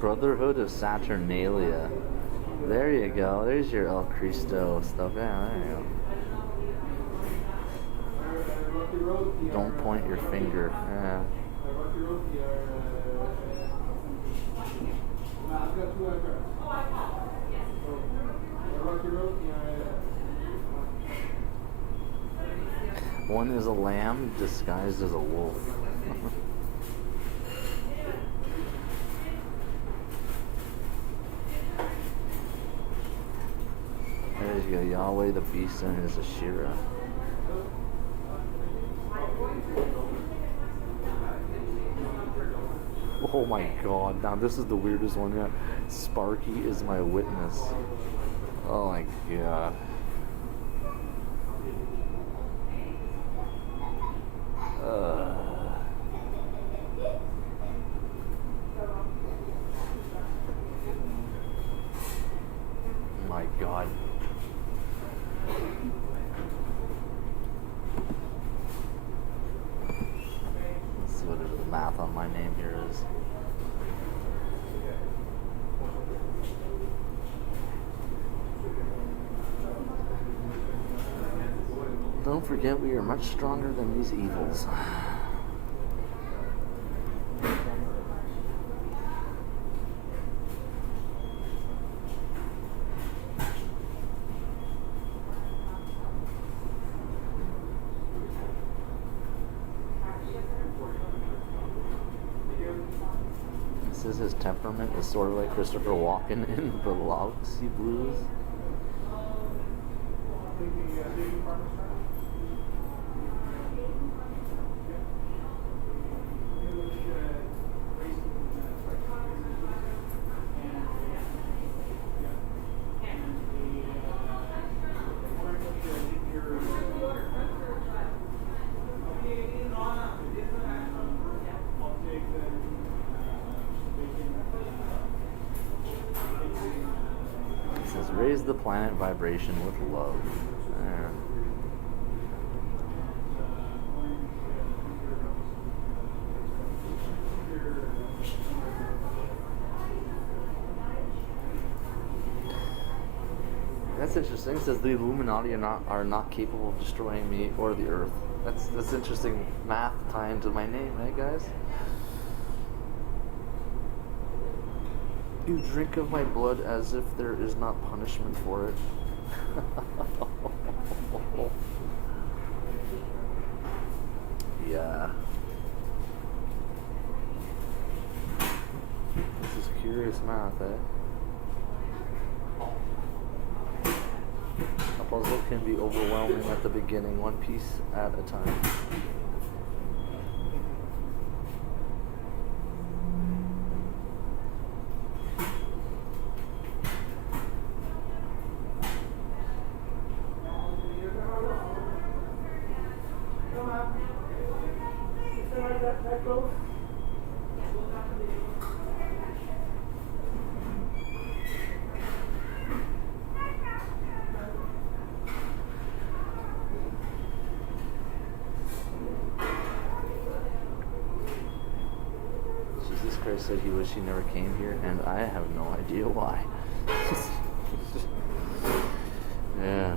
Brotherhood of Saturnalia. There you go. There's your El Cristo stuff. Yeah, there you go. Don't point your finger. Yeah. One is a lamb disguised as a wolf. There you go, Yahweh the beast and his Ashira. Oh my god, now this is the weirdest one yet. Sparky is my witness. Oh my god. My god. Let's see what the math on my name here is. Don't forget we are much stronger than these evils. His temperament is sort of like Christopher Walken in Biloxi Blues. the planet vibration with love. There. That's interesting. It says the Illuminati are not capable of destroying me or the Earth. That's interesting math tying to my name, right, guys? You drink of my blood as if there is not punishment for it. Yeah. This is curious math, eh? A puzzle can be overwhelming at the beginning, one piece at a time. Jesus Christ said he wished he never came here, and I have no idea why. Yeah.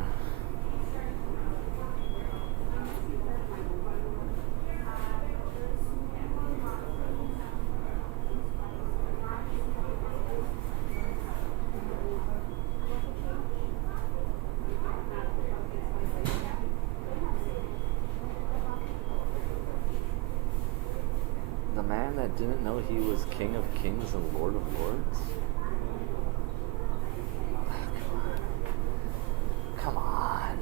The man that didn't know he was King of Kings and Lord of Lords? Come on.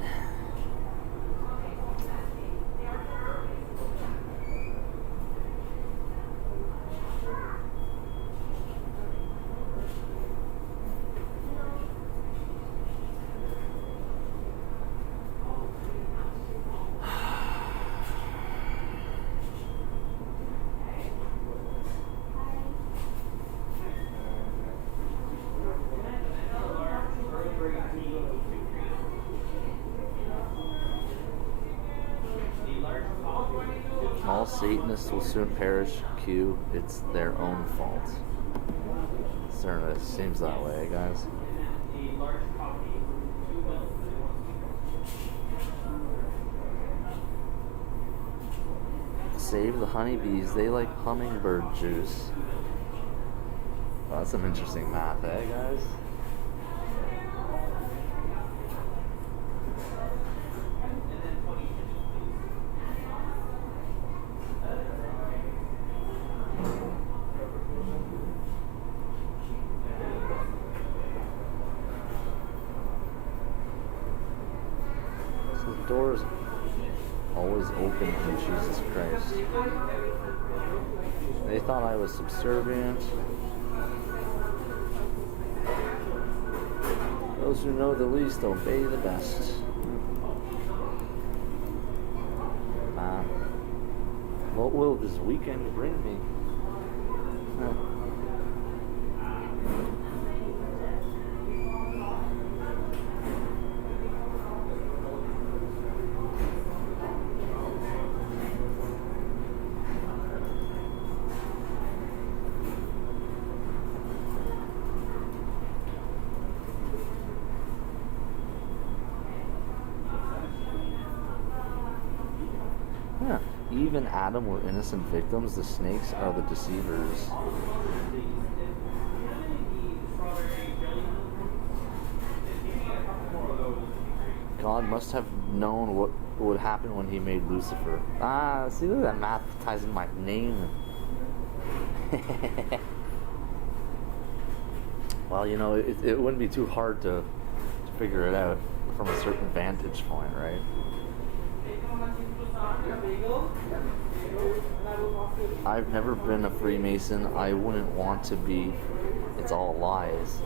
All Satanists will soon perish. Q. It's their own fault. Certainly it seems that way, guys. Save the honeybees. They like hummingbird juice. Well, that's some interesting math, eh, guys? The door is always open for Jesus Christ. They thought I was subservient. Those who know the least obey the best. What will this weekend bring me? Even Adam were innocent victims. The snakes are the deceivers. God must have known what would happen when he made Lucifer. See, look at that math ties in my name. Well, you know, it wouldn't be too hard to figure it out from a certain vantage point, right? I've never been a Freemason. I wouldn't want to be. It's all lies.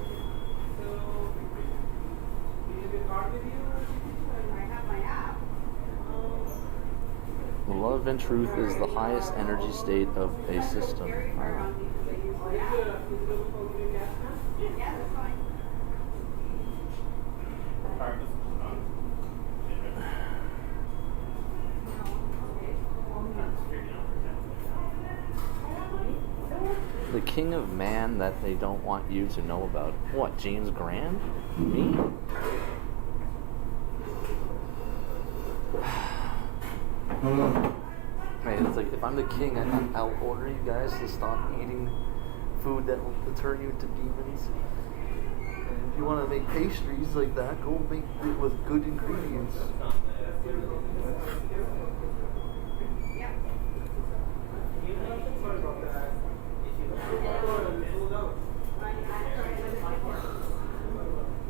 Love and truth is the highest energy state of a system. king of man that they don't want you to know about? What, James Grant? Me? Hey, it's like, if I'm the king, I'll order you guys to stop eating food that will turn you into demons. And if you want to make pastries like that, go make it with good ingredients.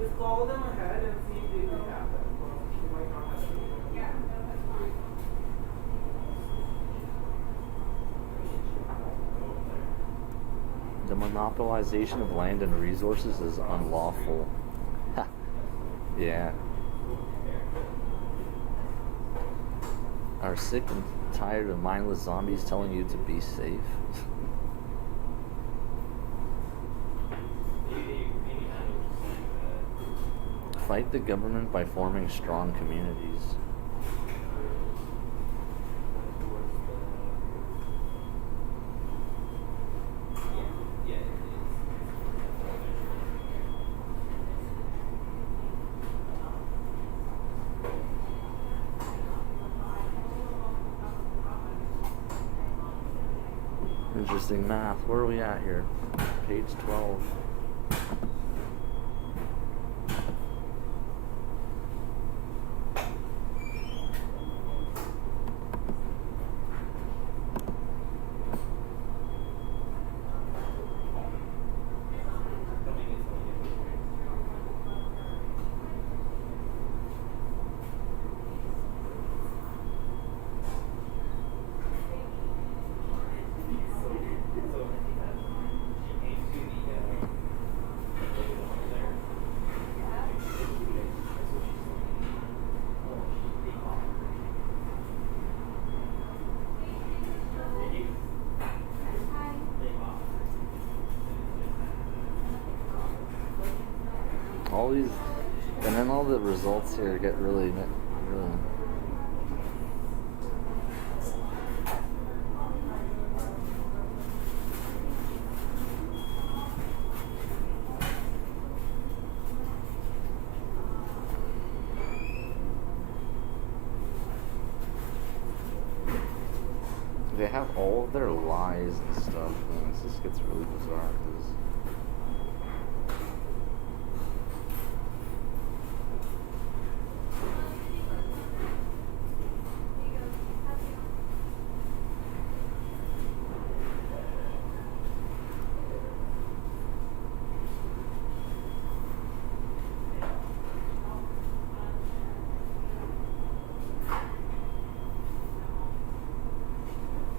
Just call them ahead and see if they can happen. You might not have to. The monopolization of land and resources is unlawful. Ha. Yeah. Are sick and tired of mindless zombies telling you to be safe? Fight the government by forming strong communities. Interesting math. Where are we at here? Page 12. All these, and then all the results here get really. They have all of their lies and stuff, and it just gets really bizarre. 'Cause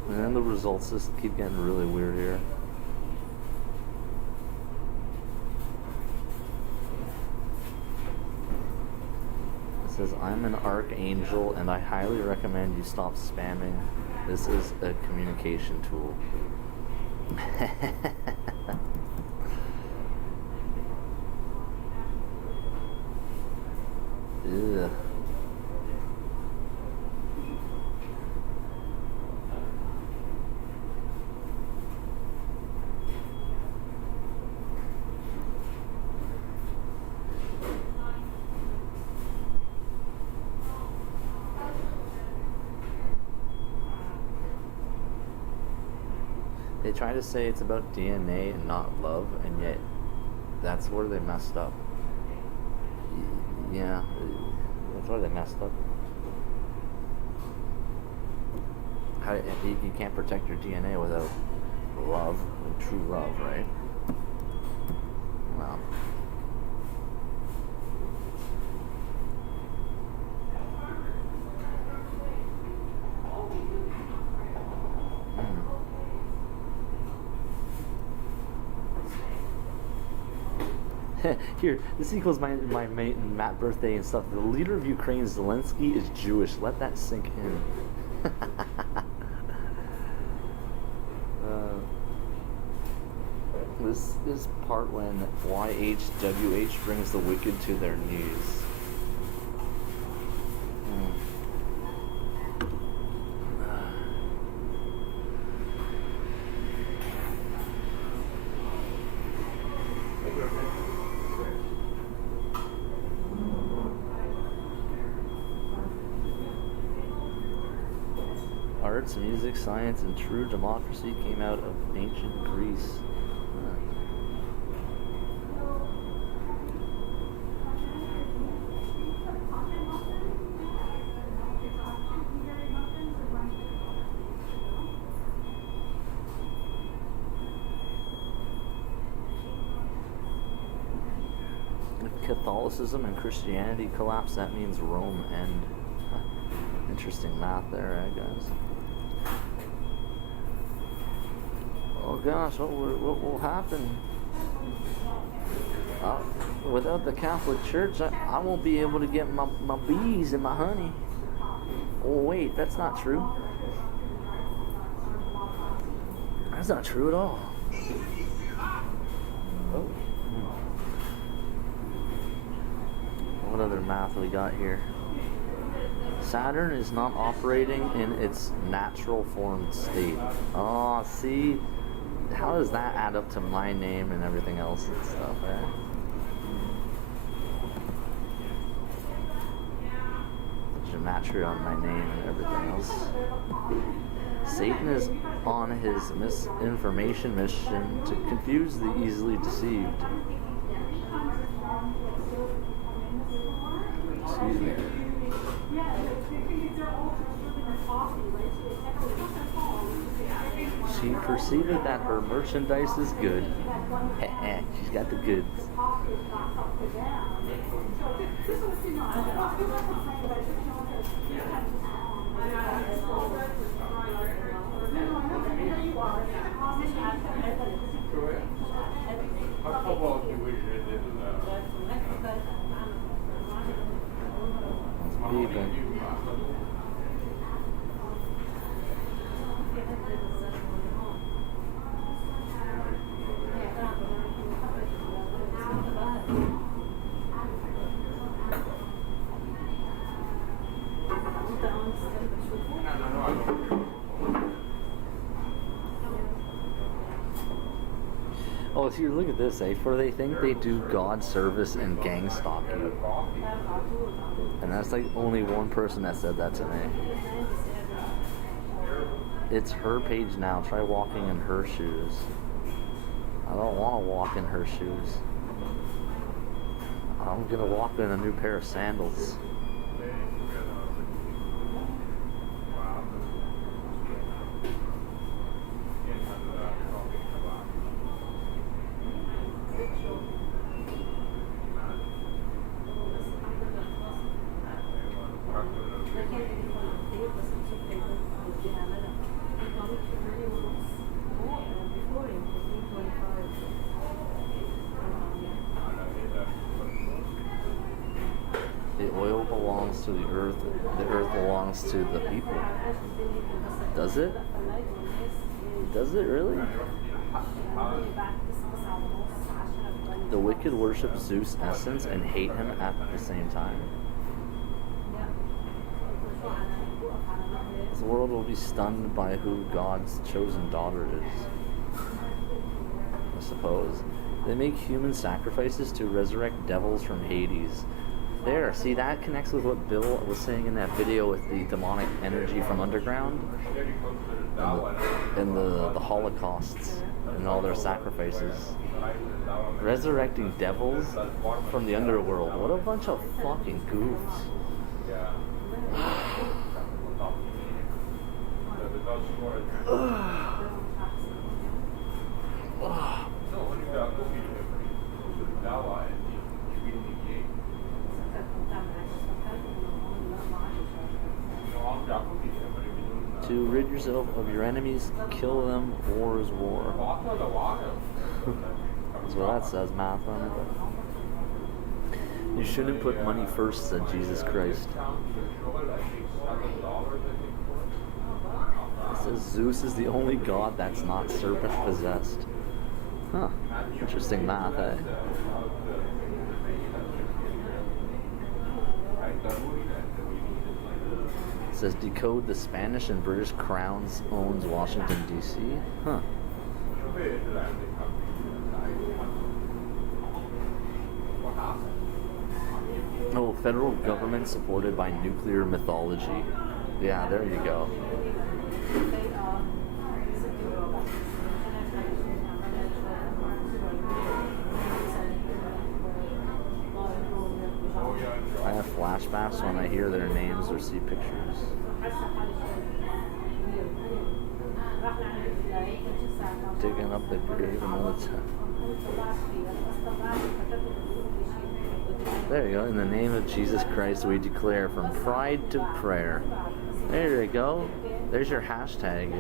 and then the results just keep getting really weird here. It says, I'm an archangel and I highly recommend you stop spamming. This is a communication tool. Ugh. They try to say it's about DNA and not love, and yet that's where they messed up. Yeah, that's where they messed up. How, you can't protect your DNA without love, true love, right? Wow. Here, this equals my Matt birthday and stuff. The leader of Ukraine, Zelensky, is Jewish. Let that sink in. This is part when YHWH brings the wicked to their knees. arts, music, science, and true democracy came out of ancient Greece. If Catholicism and Christianity collapse, that means Rome end. Interesting math there, guys? Oh gosh, what will happen? Without the Catholic Church, I won't be able to get my bees and my honey. Oh wait, that's not true. That's not true at all. Oh. What other math we got here? Saturn is not operating in its natural formed state. Oh, see? How does that add up to my name and everything else and stuff, eh? Gematria on my name and everything else. Satan is on his misinformation mission to confuse the easily deceived. Excuse me. She perceived that her merchandise is good. She's got the goods. Beeping. Oh, here, look at this, eh? For they think they do God service and gang stalking. And that's like only one person that said that to me. It's her page now. Try walking in her shoes. I don't want to walk in her shoes. I'm gonna walk in a new pair of sandals. The oil belongs to the earth belongs to the people. Does it? Does it really? The wicked worship Zeus' essence and hate him at the same time. The world will be stunned by who God's chosen daughter is. I suppose. They make human sacrifices to resurrect devils from Hades. There, see, that connects with what Bill was saying in that video with the demonic energy from underground and the holocausts and all their sacrifices. Resurrecting devils from the underworld. What a bunch of fucking goofs. To rid yourself of your enemies, kill them, war is war. That's what that says, math on it. You shouldn't put money first, said Jesus Christ. It says Zeus is the only god that's not serpent possessed. Huh. Interesting math, eh? It says decode the Spanish and British crowns owns Washington, D.C. Huh. Oh, federal government supported by nuclear mythology. Yeah, there you go. I have flashbacks when I hear their names or see pictures. Digging up the grave another time. There you go. In the name of Jesus Christ, we declare from pride to prayer. There you go. There's your hashtag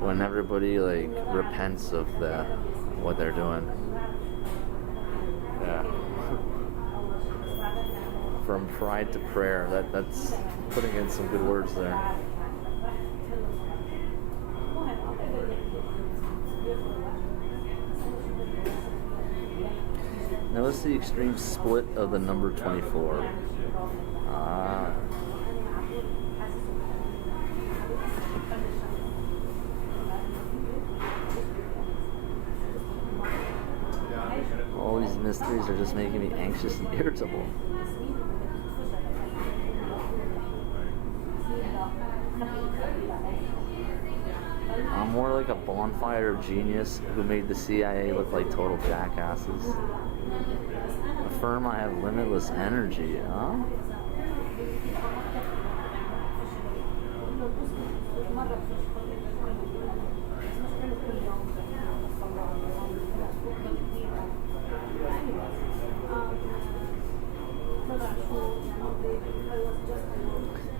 when everybody like repents of what they're doing. Yeah. From pride to prayer. That's putting in some good words there. Notice the extreme split of the number 24. All these mysteries are just making me anxious and irritable. I'm more like a bonfire of genius who made the CIA look like total jackasses. Affirm I have limitless energy, huh?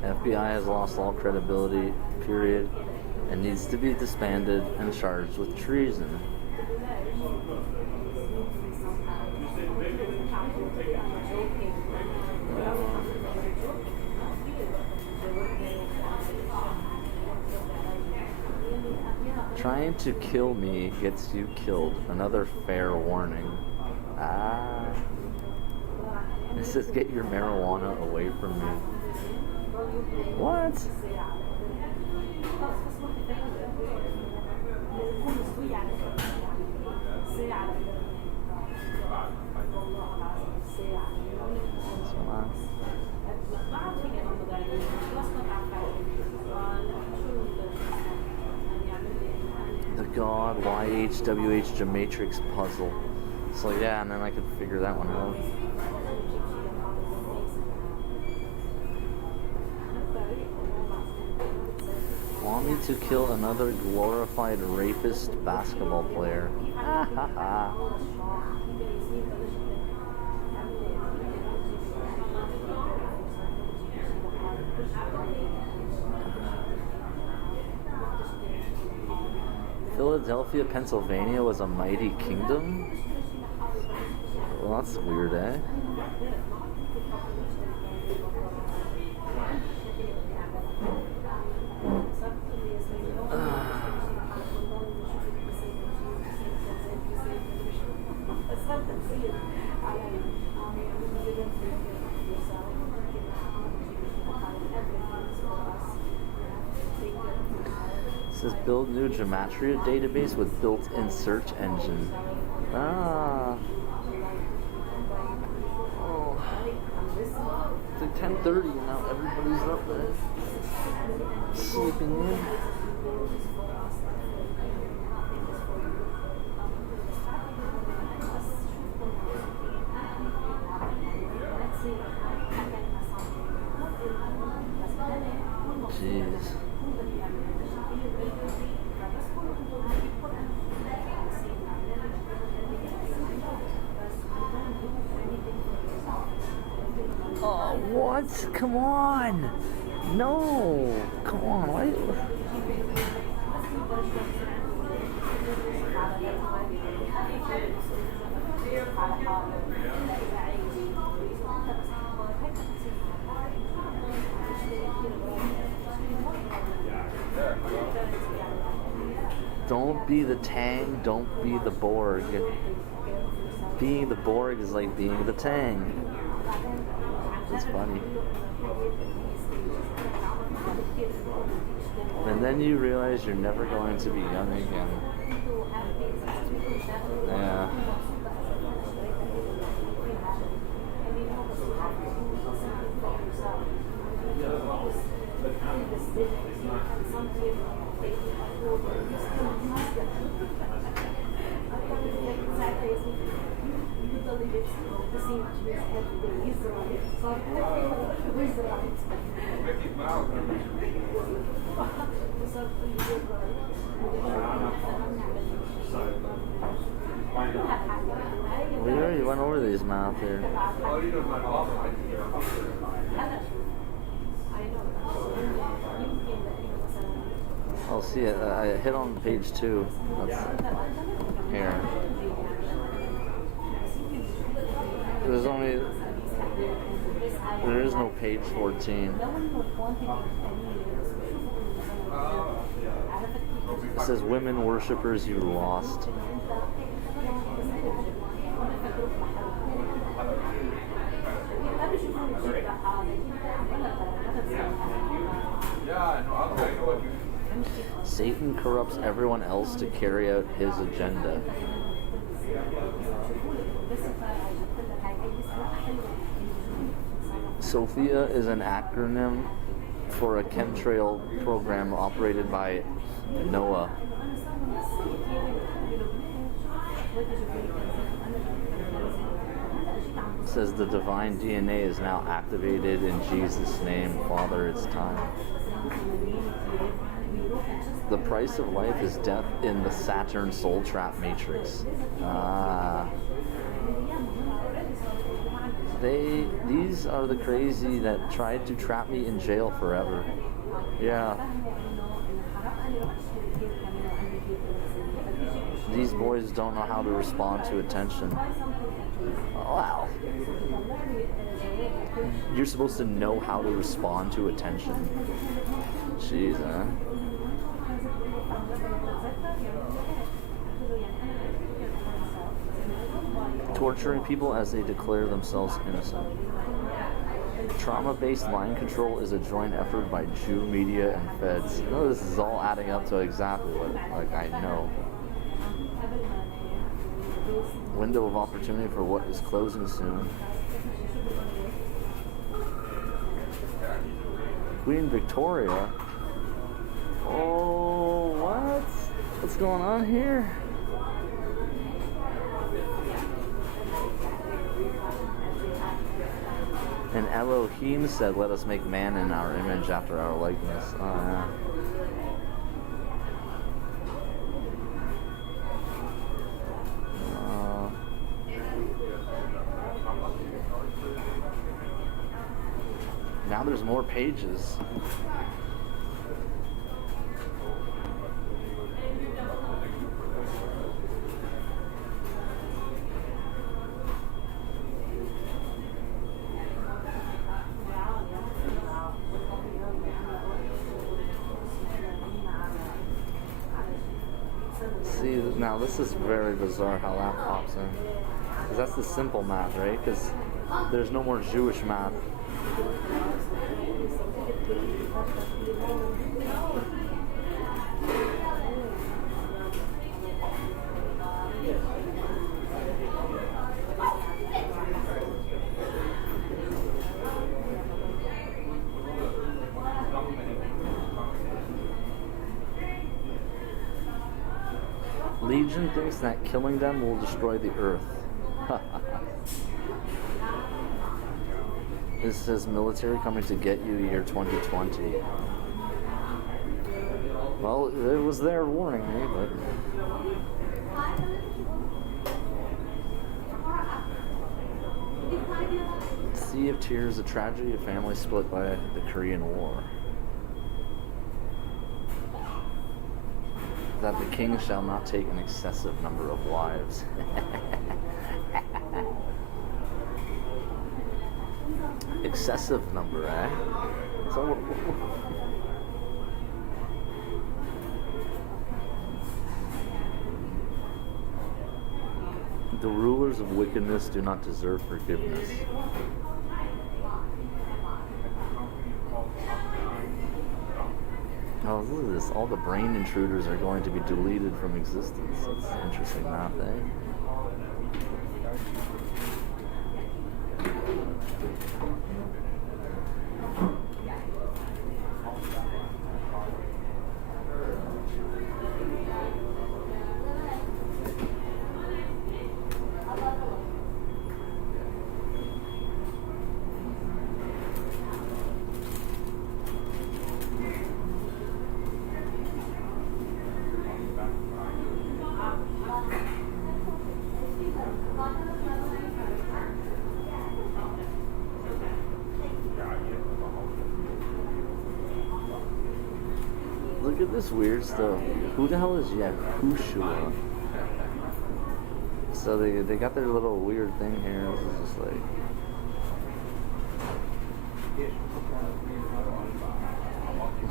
FBI has lost all credibility, period, and needs to be disbanded and charged with treason. Trying to kill me gets you killed. Another fair warning. It says get your marijuana away from me. What? The God YHWH Gematrix puzzle. So yeah, and then I could figure that one out. Want me to kill another glorified rapist basketball player? Ha ha ha. Philadelphia, Pennsylvania was a mighty kingdom? Well, that's weird, eh? It says build new gematria database with built-in search engine. Oh. It's like 10:30 and now everybody's up there sleeping in. Jeez. Oh, what? Come on! No! Come on, why? Don't be the Tang, don't be the Borg. Being the Borg is like being the Tang. It's funny. And then you realize you're never going to be young again. Yeah. Mickey Mouse. We already went over these math here. Oh, you know my mom. I'll see it. I hit on page 2. That's here. There is no page 14. It says women worshippers you lost. Yeah, no, I'll tell you what. Satan corrupts everyone else to carry out his agenda. SOFIA is an acronym for a chemtrail program operated by NOAA. It says the divine DNA is now activated in Jesus' name. Father, it's time. The price of life is death in the Saturn soul trap matrix. These are the crazy that tried to trap me in jail forever. Yeah. These boys don't know how to respond to attention. Wow. You're supposed to know how to respond to attention. Jeez, huh? Torturing people as they declare themselves innocent. Trauma-based mind control is a joint effort by Jew media and feds. You know, this is all adding up to exactly what I know. Window of opportunity for what is closing soon. Queen Victoria? Oh, what? What's going on here? And Elohim said, let us make man in our image after our likeness. Oh, yeah. Now there's more pages. See, now this is very bizarre how that pops in. Because that's the simple math, right? Because there's no more Jewish math. Legion thinks that killing them will destroy the earth. This says military coming to get you year 2020. Well, it was there warning me, but... Sea of Tears, a tragedy of family split by the Korean War. That the king shall not take an excessive number of wives. Excessive number, eh? So, the rulers of wickedness do not deserve forgiveness. Oh, look at this. All the brain intruders are going to be deleted from existence. That's interesting math, eh? Look at this weird stuff. Who the hell is Yahushua? So they got their little weird thing here. This is just like.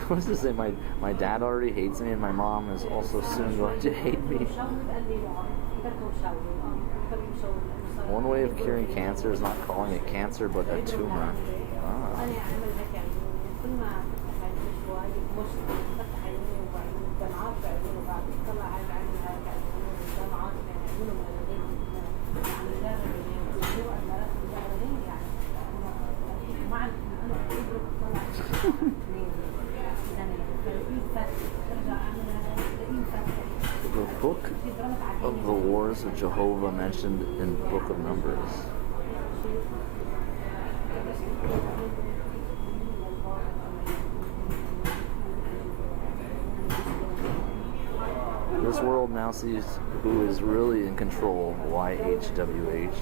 What does this say? My dad already hates me, and my mom is also soon going to hate me. One way of curing cancer is not calling it cancer, but a tumor. Ah. The Book of the Wars of Jehovah mentioned in Book of Numbers. This world now sees who is really in control. YHWH.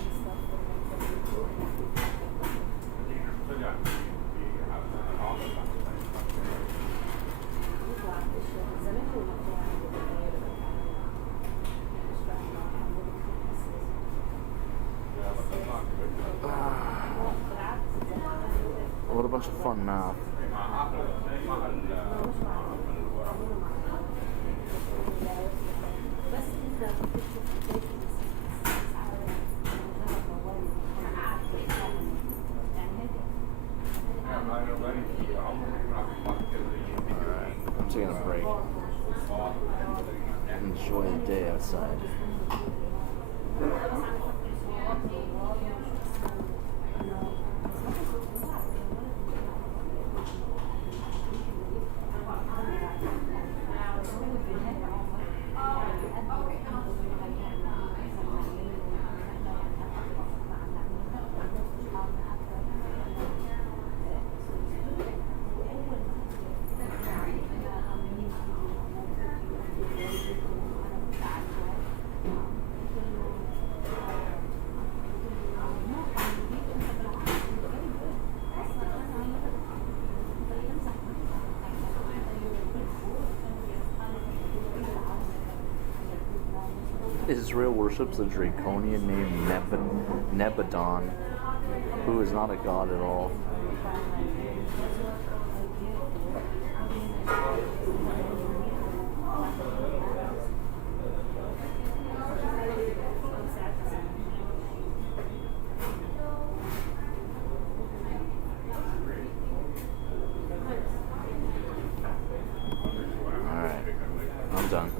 What a bunch of fun math. Alright, I'm taking a break. Enjoy the day outside. Israel worships a draconian named Nebadon, who is not a god at all. Alright, I'm done.